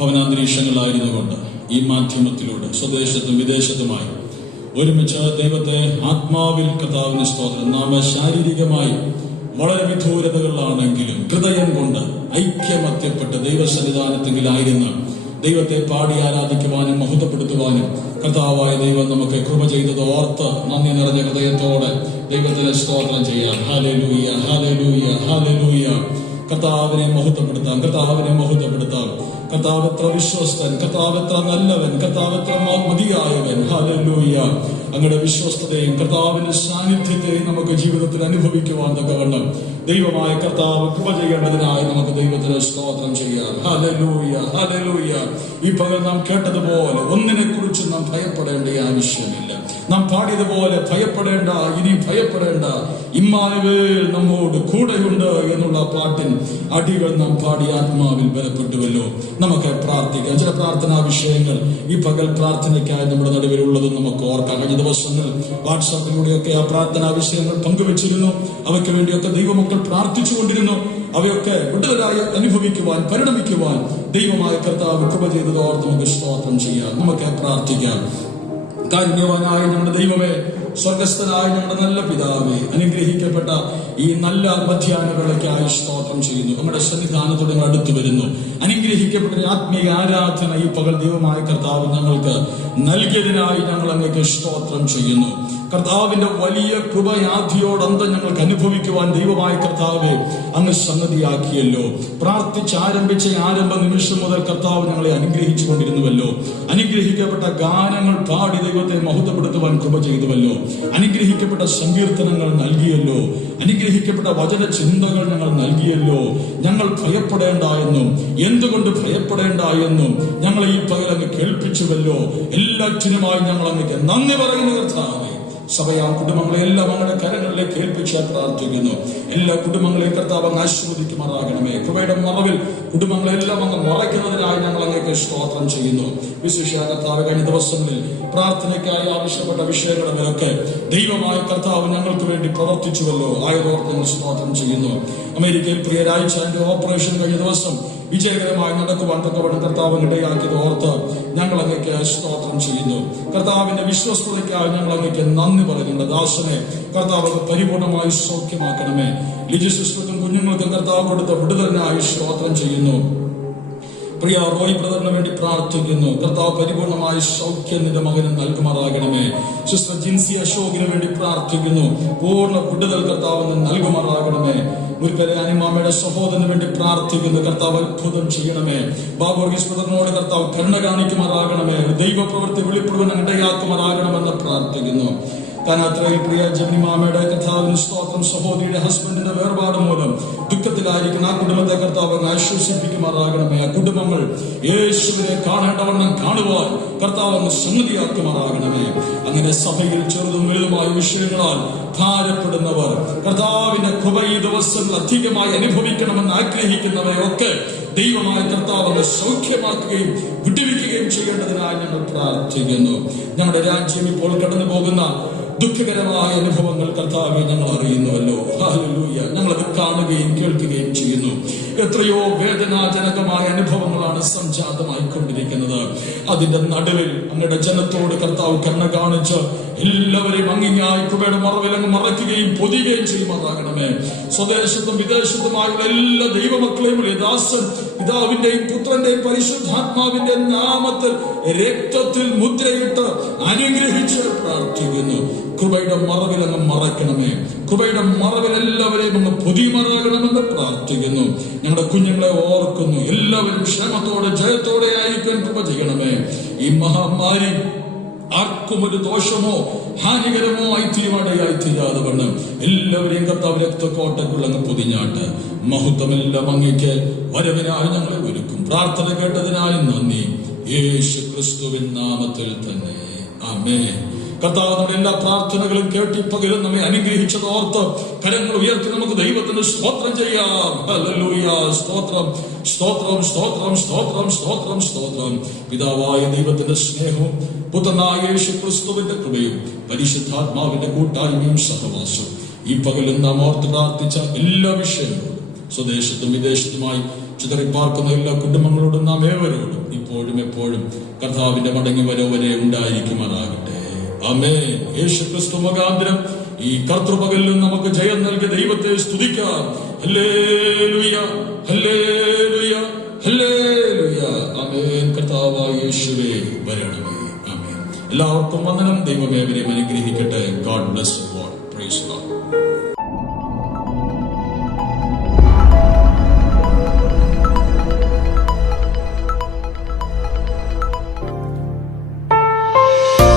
ഭവനാന്തരീക്ഷങ്ങളിലായിരുന്നു കൊണ്ട് ഈ മാധ്യമത്തിലൂടെ സ്വദേശത്തും വിദേശത്തുമായി ഒരുമിച്ച് ദൈവത്തെ ആത്മാവിൽ കർത്താവിന് സ്തോത്രം. നാം ശാരീരികമായി വളരെ വിദൂരതകളിലാണെങ്കിലും ഹൃദയം കൊണ്ട് ഐക്യമത്യപ്പെട്ട് ദൈവസന്നിധാനത്തിലായിരുന്ന് ദൈവത്തെ പാടി ആരാധിക്കുവാനും മഹത്വപ്പെടുത്തുവാനും കർത്താവായ ദൈവം നമുക്ക് കൃപ ചെയ്തത് ഓർത്ത് നന്ദി നിറഞ്ഞ ഹൃദയത്തോടെ ദൈവത്തിന് സ്തോത്രം ചെയ്യാം. Hallelujah, hallelujah, hallelujah. കർത്താവിനെ മഹത്വപ്പെടുത്താം, കർത്താവിനെ മഹത്വപ്പെടുത്താം. കർത്താവ് എത്ര വിശ്വസ്തൻ, കർത്താവ് എത്ര നല്ലവൻ, കർത്താവ് എത്ര മതിയായവൻ. ഹല്ലേലൂയ. അങ്ങയുടെ വിശ്വസ്തതയും കർത്താവിന്റെ സാന്നിധ്യത്തെയും നമുക്ക് ജീവിതത്തിൽ അനുഭവിക്കുവാൻ തക്കവണ്ണം ദൈവമായ കർത്താവ് കൃപ ചെയ്യേണ്ടതിനായി നമുക്ക് ദൈവത്തിന് സ്തോത്രം ചെയ്യാം. Hallelujah, hallelujah. ഈ പകൽ നാം കേട്ടതുപോലെ ഒന്നിനെ കുറിച്ച് നാം ഭയപ്പെടേണ്ട ആവശ്യമില്ല. നാം പാടിയതുപോലെ ഭയപ്പെടേണ്ട, ഇനി ഭയപ്പെടേണ്ട, ഇമ്മാനുവേൽ നമ്മോട് കൂടെയുണ്ട് എന്നുള്ള പാട്ടിൻ അടികൾ നാം പാടി ആത്മാവിൽ ബലപ്പെട്ടുവല്ലോ. നമുക്ക് പ്രാർത്ഥിക്കാം. ചില പ്രാർത്ഥനാ വിഷയങ്ങൾ ഈ പകൽ പ്രാർത്ഥനയ്ക്കായി നമ്മുടെ നടുവിലുള്ളതും നമുക്ക് ഓർക്കാം. കഴിഞ്ഞ ദിവസങ്ങൾ വാട്സാപ്പിലൂടെയൊക്കെ ആ പ്രാർത്ഥനാ വിഷയങ്ങൾ പങ്കുവച്ചിരുന്നു. അവയ്ക്ക് വേണ്ടിയൊക്കെ ദൈവമക്കൾ പ്രാർത്ഥിച്ചുകൊണ്ടിരുന്നു. അവയൊക്കെ വിടുതലായി അനുഭവിക്കുവാൻ, പരിണമിക്കുവാൻ ദൈവമായ കർത്താവ് കൃപ ചെയ്തത് ഓർത്ത് നമുക്ക് സ്തോത്രം ചെയ്യാം. നമുക്ക് പ്രാർത്ഥിക്കാം. കാരുണ്യവാനായ നമ്മുടെ ദൈവമേ, സ്വർഗസ്ഥനായ ഞങ്ങളുടെ നല്ല പിതാവേ, അനുഗ്രഹിക്കപ്പെട്ട ഈ നല്ല മധ്യാഹ്നവേളയ്ക്കായി സ്തോത്രം ചെയ്യുന്നു. നമ്മുടെ സന്നിധാനത്തോടെ അടുത്തു വരുന്നു. അനുഗ്രഹിക്കപ്പെട്ട ആത്മീയ ആരാധന ഈ പകൽ ദൈവമായ കർത്താവ് ഞങ്ങൾക്ക് നൽകിയതിനായി ഞങ്ങൾ അങ്ങേക്ക് സ്തോത്രം ചെയ്യുന്നു. കർത്താവിന്റെ വലിയ കൃപയാധിയോടന്തം ഞങ്ങൾക്ക് അനുഭവിക്കുവാൻ ദൈവമായ കർത്താവെ അങ്ങ് സംഗതിയാക്കിയല്ലോ. പ്രാർത്ഥിച്ചാരംഭിച്ച ആരംഭ നിമിഷം മുതൽ കർത്താവ് ഞങ്ങളെ അനുഗ്രഹിച്ചു കൊണ്ടിരുന്നുവല്ലോ. അനുഗ്രഹിക്കപ്പെട്ട ഗാനങ്ങൾ പാടി ദൈവത്തെ മഹത്വപ്പെടുത്തുവാൻ കൃപ ചെയ്തുവല്ലോ. അനുഗ്രഹിക്കപ്പെട്ട സങ്കീർത്തനങ്ങൾ നൽകിയല്ലോ. അനുഗ്രഹിക്കപ്പെട്ട വചന ചിന്തകൾ ഞങ്ങൾ നൽകിയല്ലോ. ഞങ്ങൾ ഭയപ്പെടേണ്ട എന്നും എന്തുകൊണ്ട് ഭയപ്പെടേണ്ട എന്നും ഞങ്ങളെ ഈ പകൽ അങ്ങ് കേൾപ്പിച്ചുവല്ലോ. എല്ലാറ്റിനുമായി ഞങ്ങൾ അങ്ങേക്ക് നന്ദി പറയുന്നു കർത്താവേ. സഭയാം കുടുംബങ്ങളെ എല്ലാം അങ്ങയുടെ കരങ്ങളിലേക്ക് ഏൽപ്പിച്ച് പ്രാർത്ഥിക്കുന്നു. എല്ലാ കുടുംബങ്ങളെയും കർത്താവ് അങ്ങ് ആശീർവദിക്കുമാറാകണമേ. കൃപയുടെ മറവിൽ കുടുംബങ്ങളെല്ലാം അങ്ങ് മറയ്ക്കുന്നതിനായി ഞങ്ങൾ അങ്ങേക്ക് സ്തോത്രം ചെയ്യുന്നു. വിശേഷ കർത്താവ് കഴിഞ്ഞ ദിവസങ്ങളിൽ പ്രാർത്ഥനയ്ക്കായി ആവശ്യപ്പെട്ട വിഷയങ്ങളിലൊക്കെ ദൈവമായ കർത്താവ് ഞങ്ങൾക്ക് വേണ്ടി പ്രവർത്തിച്ചുവല്ലോ. ആയതോർത്ത് ഞങ്ങൾ സ്തോത്രം ചെയ്യുന്നു. അമേരിക്കയിൽ പ്രിയ രാജ്യന്റെ ഓപ്പറേഷൻ കഴിഞ്ഞ ദിവസം വിജയകരമായി നടക്കുവാൻ തക്കവണ്ണം കർത്താവ് ഇടയാക്കിയത് ഓർത്ത് ഞങ്ങൾ അങ്ങേക്ക് സ്തോത്രം ചെയ്യുന്നു. കർത്താവിന്റെ വിശ്വസ്തതയ്ക്കായി ഞങ്ങൾ അങ്ങേക്ക് നന്ദി പറയുന്നുണ്ട്. ദാസനെ കർത്താവ് പരിപൂർണമായി സൗഖ്യമാക്കണമേ. ലിജി സിസ്റ്റർക്കും കുഞ്ഞുങ്ങൾക്കും കർത്താവ് കൊടുത്ത വിടുതലിനായി സ്തോത്രം ചെയ്യുന്നു. പ്രിയ റോയ് ബ്രദറിന് വേണ്ടി പ്രാർത്ഥിക്കുന്നു. കർത്താവ് പരിപൂർണമായി സൗഖ്യം നിന്റെ മകന് നൽകുമാറാകണമേ. സിസ്റ്റർ ജിൻസി അശോകിന് വേണ്ടി പ്രാർത്ഥിക്കുന്നു. പൂർണ്ണ വിടുതൽ കർത്താവ് നൽകുമാറാകണമേ. മുൻപേ അനിമാമയുടെ സഹോദരന് വേണ്ടി പ്രാർത്ഥിക്കുന്നു. കർത്താവ് അത്ഭുതം ചെയ്യണമേ. ബാബുർഗീസ് ബ്രദറിനോട് കർത്താവ് കരുണ കാണിക്കുമാറാകണമേ. ദൈവപ്രവൃത്തി വെളിപ്പെടുവാൻ ഇടയാക്കുമാറാകണമെന്ന് പ്രാർത്ഥിക്കുന്നു. കാനാത്രയിൽ പ്രിയ ജമിനിമാമയുടെ കർത്താവിന് സ്തോത്രം. സഹോദരിയുടെ ഹസ്ബൻഡിന്റെ വേർപാട് മൂലം ദുഃഖത്തിലായിരിക്കുന്ന ആ കുടുംബത്തെ കർത്താവ് ആശ്വസിപ്പിക്കുമാറാകണമേ. ആ കുടുംബങ്ങൾ യേശുവിനെ കാണേണ്ടവണ്ണം കാണുവാൻ കർത്താവ് സംഗതിയാക്കുമാറാകണമേ. അങ്ങനെ സഭയിൽ ചെറുതും വലുതുമായ വിഷയങ്ങളാൽ ഭാരപ്പെടുന്നവർ കർത്താവിന്റെ കൃപ ഈ ദിവസങ്ങൾ അധികമായി അനുഭവിക്കണമെന്ന് ആഗ്രഹിക്കുന്നവരെയൊക്കെ ദൈവമായ കർത്താവ് സൗഖ്യമാക്കുകയും വിട്ടുവിക്കുകയും ചെയ്യേണ്ടതിനായി ഞങ്ങൾ പ്രാർത്ഥിക്കുന്നു. ഞങ്ങളുടെ രാജ്യം ഇപ്പോൾ കടന്നു പോകുന്ന ദുഃഖകരമായ അനുഭവങ്ങൾ കർത്താവെ ഞങ്ങൾ അറിയുന്നുവല്ലോ. ഹല്ലേലൂയ. ഞങ്ങളത് കാണുകയും കേൾക്കുകയും ചെയ്യുന്നു. എത്രയോ വേദനാജനകമായ അനുഭവങ്ങളാണ് സംജാതമായിക്കൊണ്ടിരിക്കുന്നത്. അതിന്റെ നടുവിൽ അങ്ങയുടെ ജനത്തോട് കർത്താവ് കരുണ കാണിച്ച് എല്ലാവരെയും അങ്ങിങ്ങായി കൃപയുടെ മറവിൽ അങ്ങ് മറയ്ക്കുകയും പൊതിയുകയും ചെയ്യുമാറാകണമേ. സ്വദേശത്തും വിദേശത്തുമായുള്ള എല്ലാ ദൈവമക്കളെയും ദാസൻ പിതാവിന്റെയും പുത്രന്റെയും പരിശുദ്ധാത്മാവിന്റെ നാമത്തിൽ രക്തത്തിൽ മുദ്രയിട്ട് അനുഗ്രഹിച്ച് പ്രാർത്ഥിക്കുന്നു. കൃപയുടെ മറവിൽ അങ്ങ് മറയ്ക്കണമേ. കൃപയുടെ മറവിൽ എല്ലാവരെയും അങ്ങ് പൊതിയുമാറാകണമെന്ന് പ്രാർത്ഥിക്കുന്നു. ഞങ്ങളുടെ കുഞ്ഞുങ്ങളെ ഓർക്കുന്നു. എല്ലാവരും ക്ഷേമത്തോടെ ജയത്തോടെ ആയിരിക്കാൻ കൃപ ചെയ്യണമേ. ഈ മഹാമാരി ആർക്കും ഒരു ദോഷമോ ഹാനികരമോ ആയിത്തീരുവാടയായി തീരാതെ വണ്ണം എല്ലാവരെയും കർത്താവ് രക്തക്കോട്ടക്കുള്ളങ്ങ് പൊതിഞ്ഞാട്ട് മഹത്വമെല്ലാം അങ്ങേക്ക് വരവിനായി ഞങ്ങളെ ഒരുക്കും. പ്രാർത്ഥന കേട്ടതിനായി നന്ദി. യേശു ക്രിസ്തുവിൻ നാമത്തിൽ തന്നെ ആമേൻ. കർത്താവ് നമ്മുടെ എല്ലാ പ്രാർത്ഥനകളും കേട്ടി പകലും നമ്മെ അനുഗ്രഹിച്ചത് ഓർത്ത് കരങ്ങൾ ഉയർത്തി നമുക്ക് ദൈവത്തിന് സ്തോത്രം ചെയ്യാം. ഹല്ലേലൂയ. സ്തോത്രം, സ്തോത്രം, സ്തോത്രം, സ്തോത്രം, സ്തോത്രം, സ്തോത്രം. പിതാവായ ദൈവത്തിന്റെ സ്നേഹവും പുത്രനായ യേശു ക്രിസ്തുവിന്റെ കൃപയും പരിശുദ്ധാത്മാവിന്റെ കൂട്ടായ്മയും സഹവാസവും ഈ പകലും നാം ഓർത്ത് പ്രാർത്ഥിച്ച എല്ലാ വിഷയങ്ങളും സ്വദേശത്തും വിദേശത്തുമായി ചിതറിപ്പാർക്കുന്ന എല്ലാ കുടുംബങ്ങളോടും നാം ഏവരോടും ഇപ്പോഴും എപ്പോഴും കർത്താവിന്റെ മടങ്ങി വരവരെ ഉണ്ടായിരിക്കുമാറാകട്ടെ. ആമേൻ. യേശു ക്രിസ്തു മുഖാന്തരം ഈ കർത്തൃപകലിലും നമുക്ക് ജയം നൽകിയ ദൈവത്തെ സ്തുതിക്കാം. Hallelujah, hallelujah, hallelujah. ആമേൻ. കർത്താവായ യേശുവേ വരണമേ. ആമേൻ. എല്ലാവർക്കും വന്ദനം. ദൈവമേ അവരെയും അനുഗ്രഹിക്കട്ടെ. God bless you all. Praise God.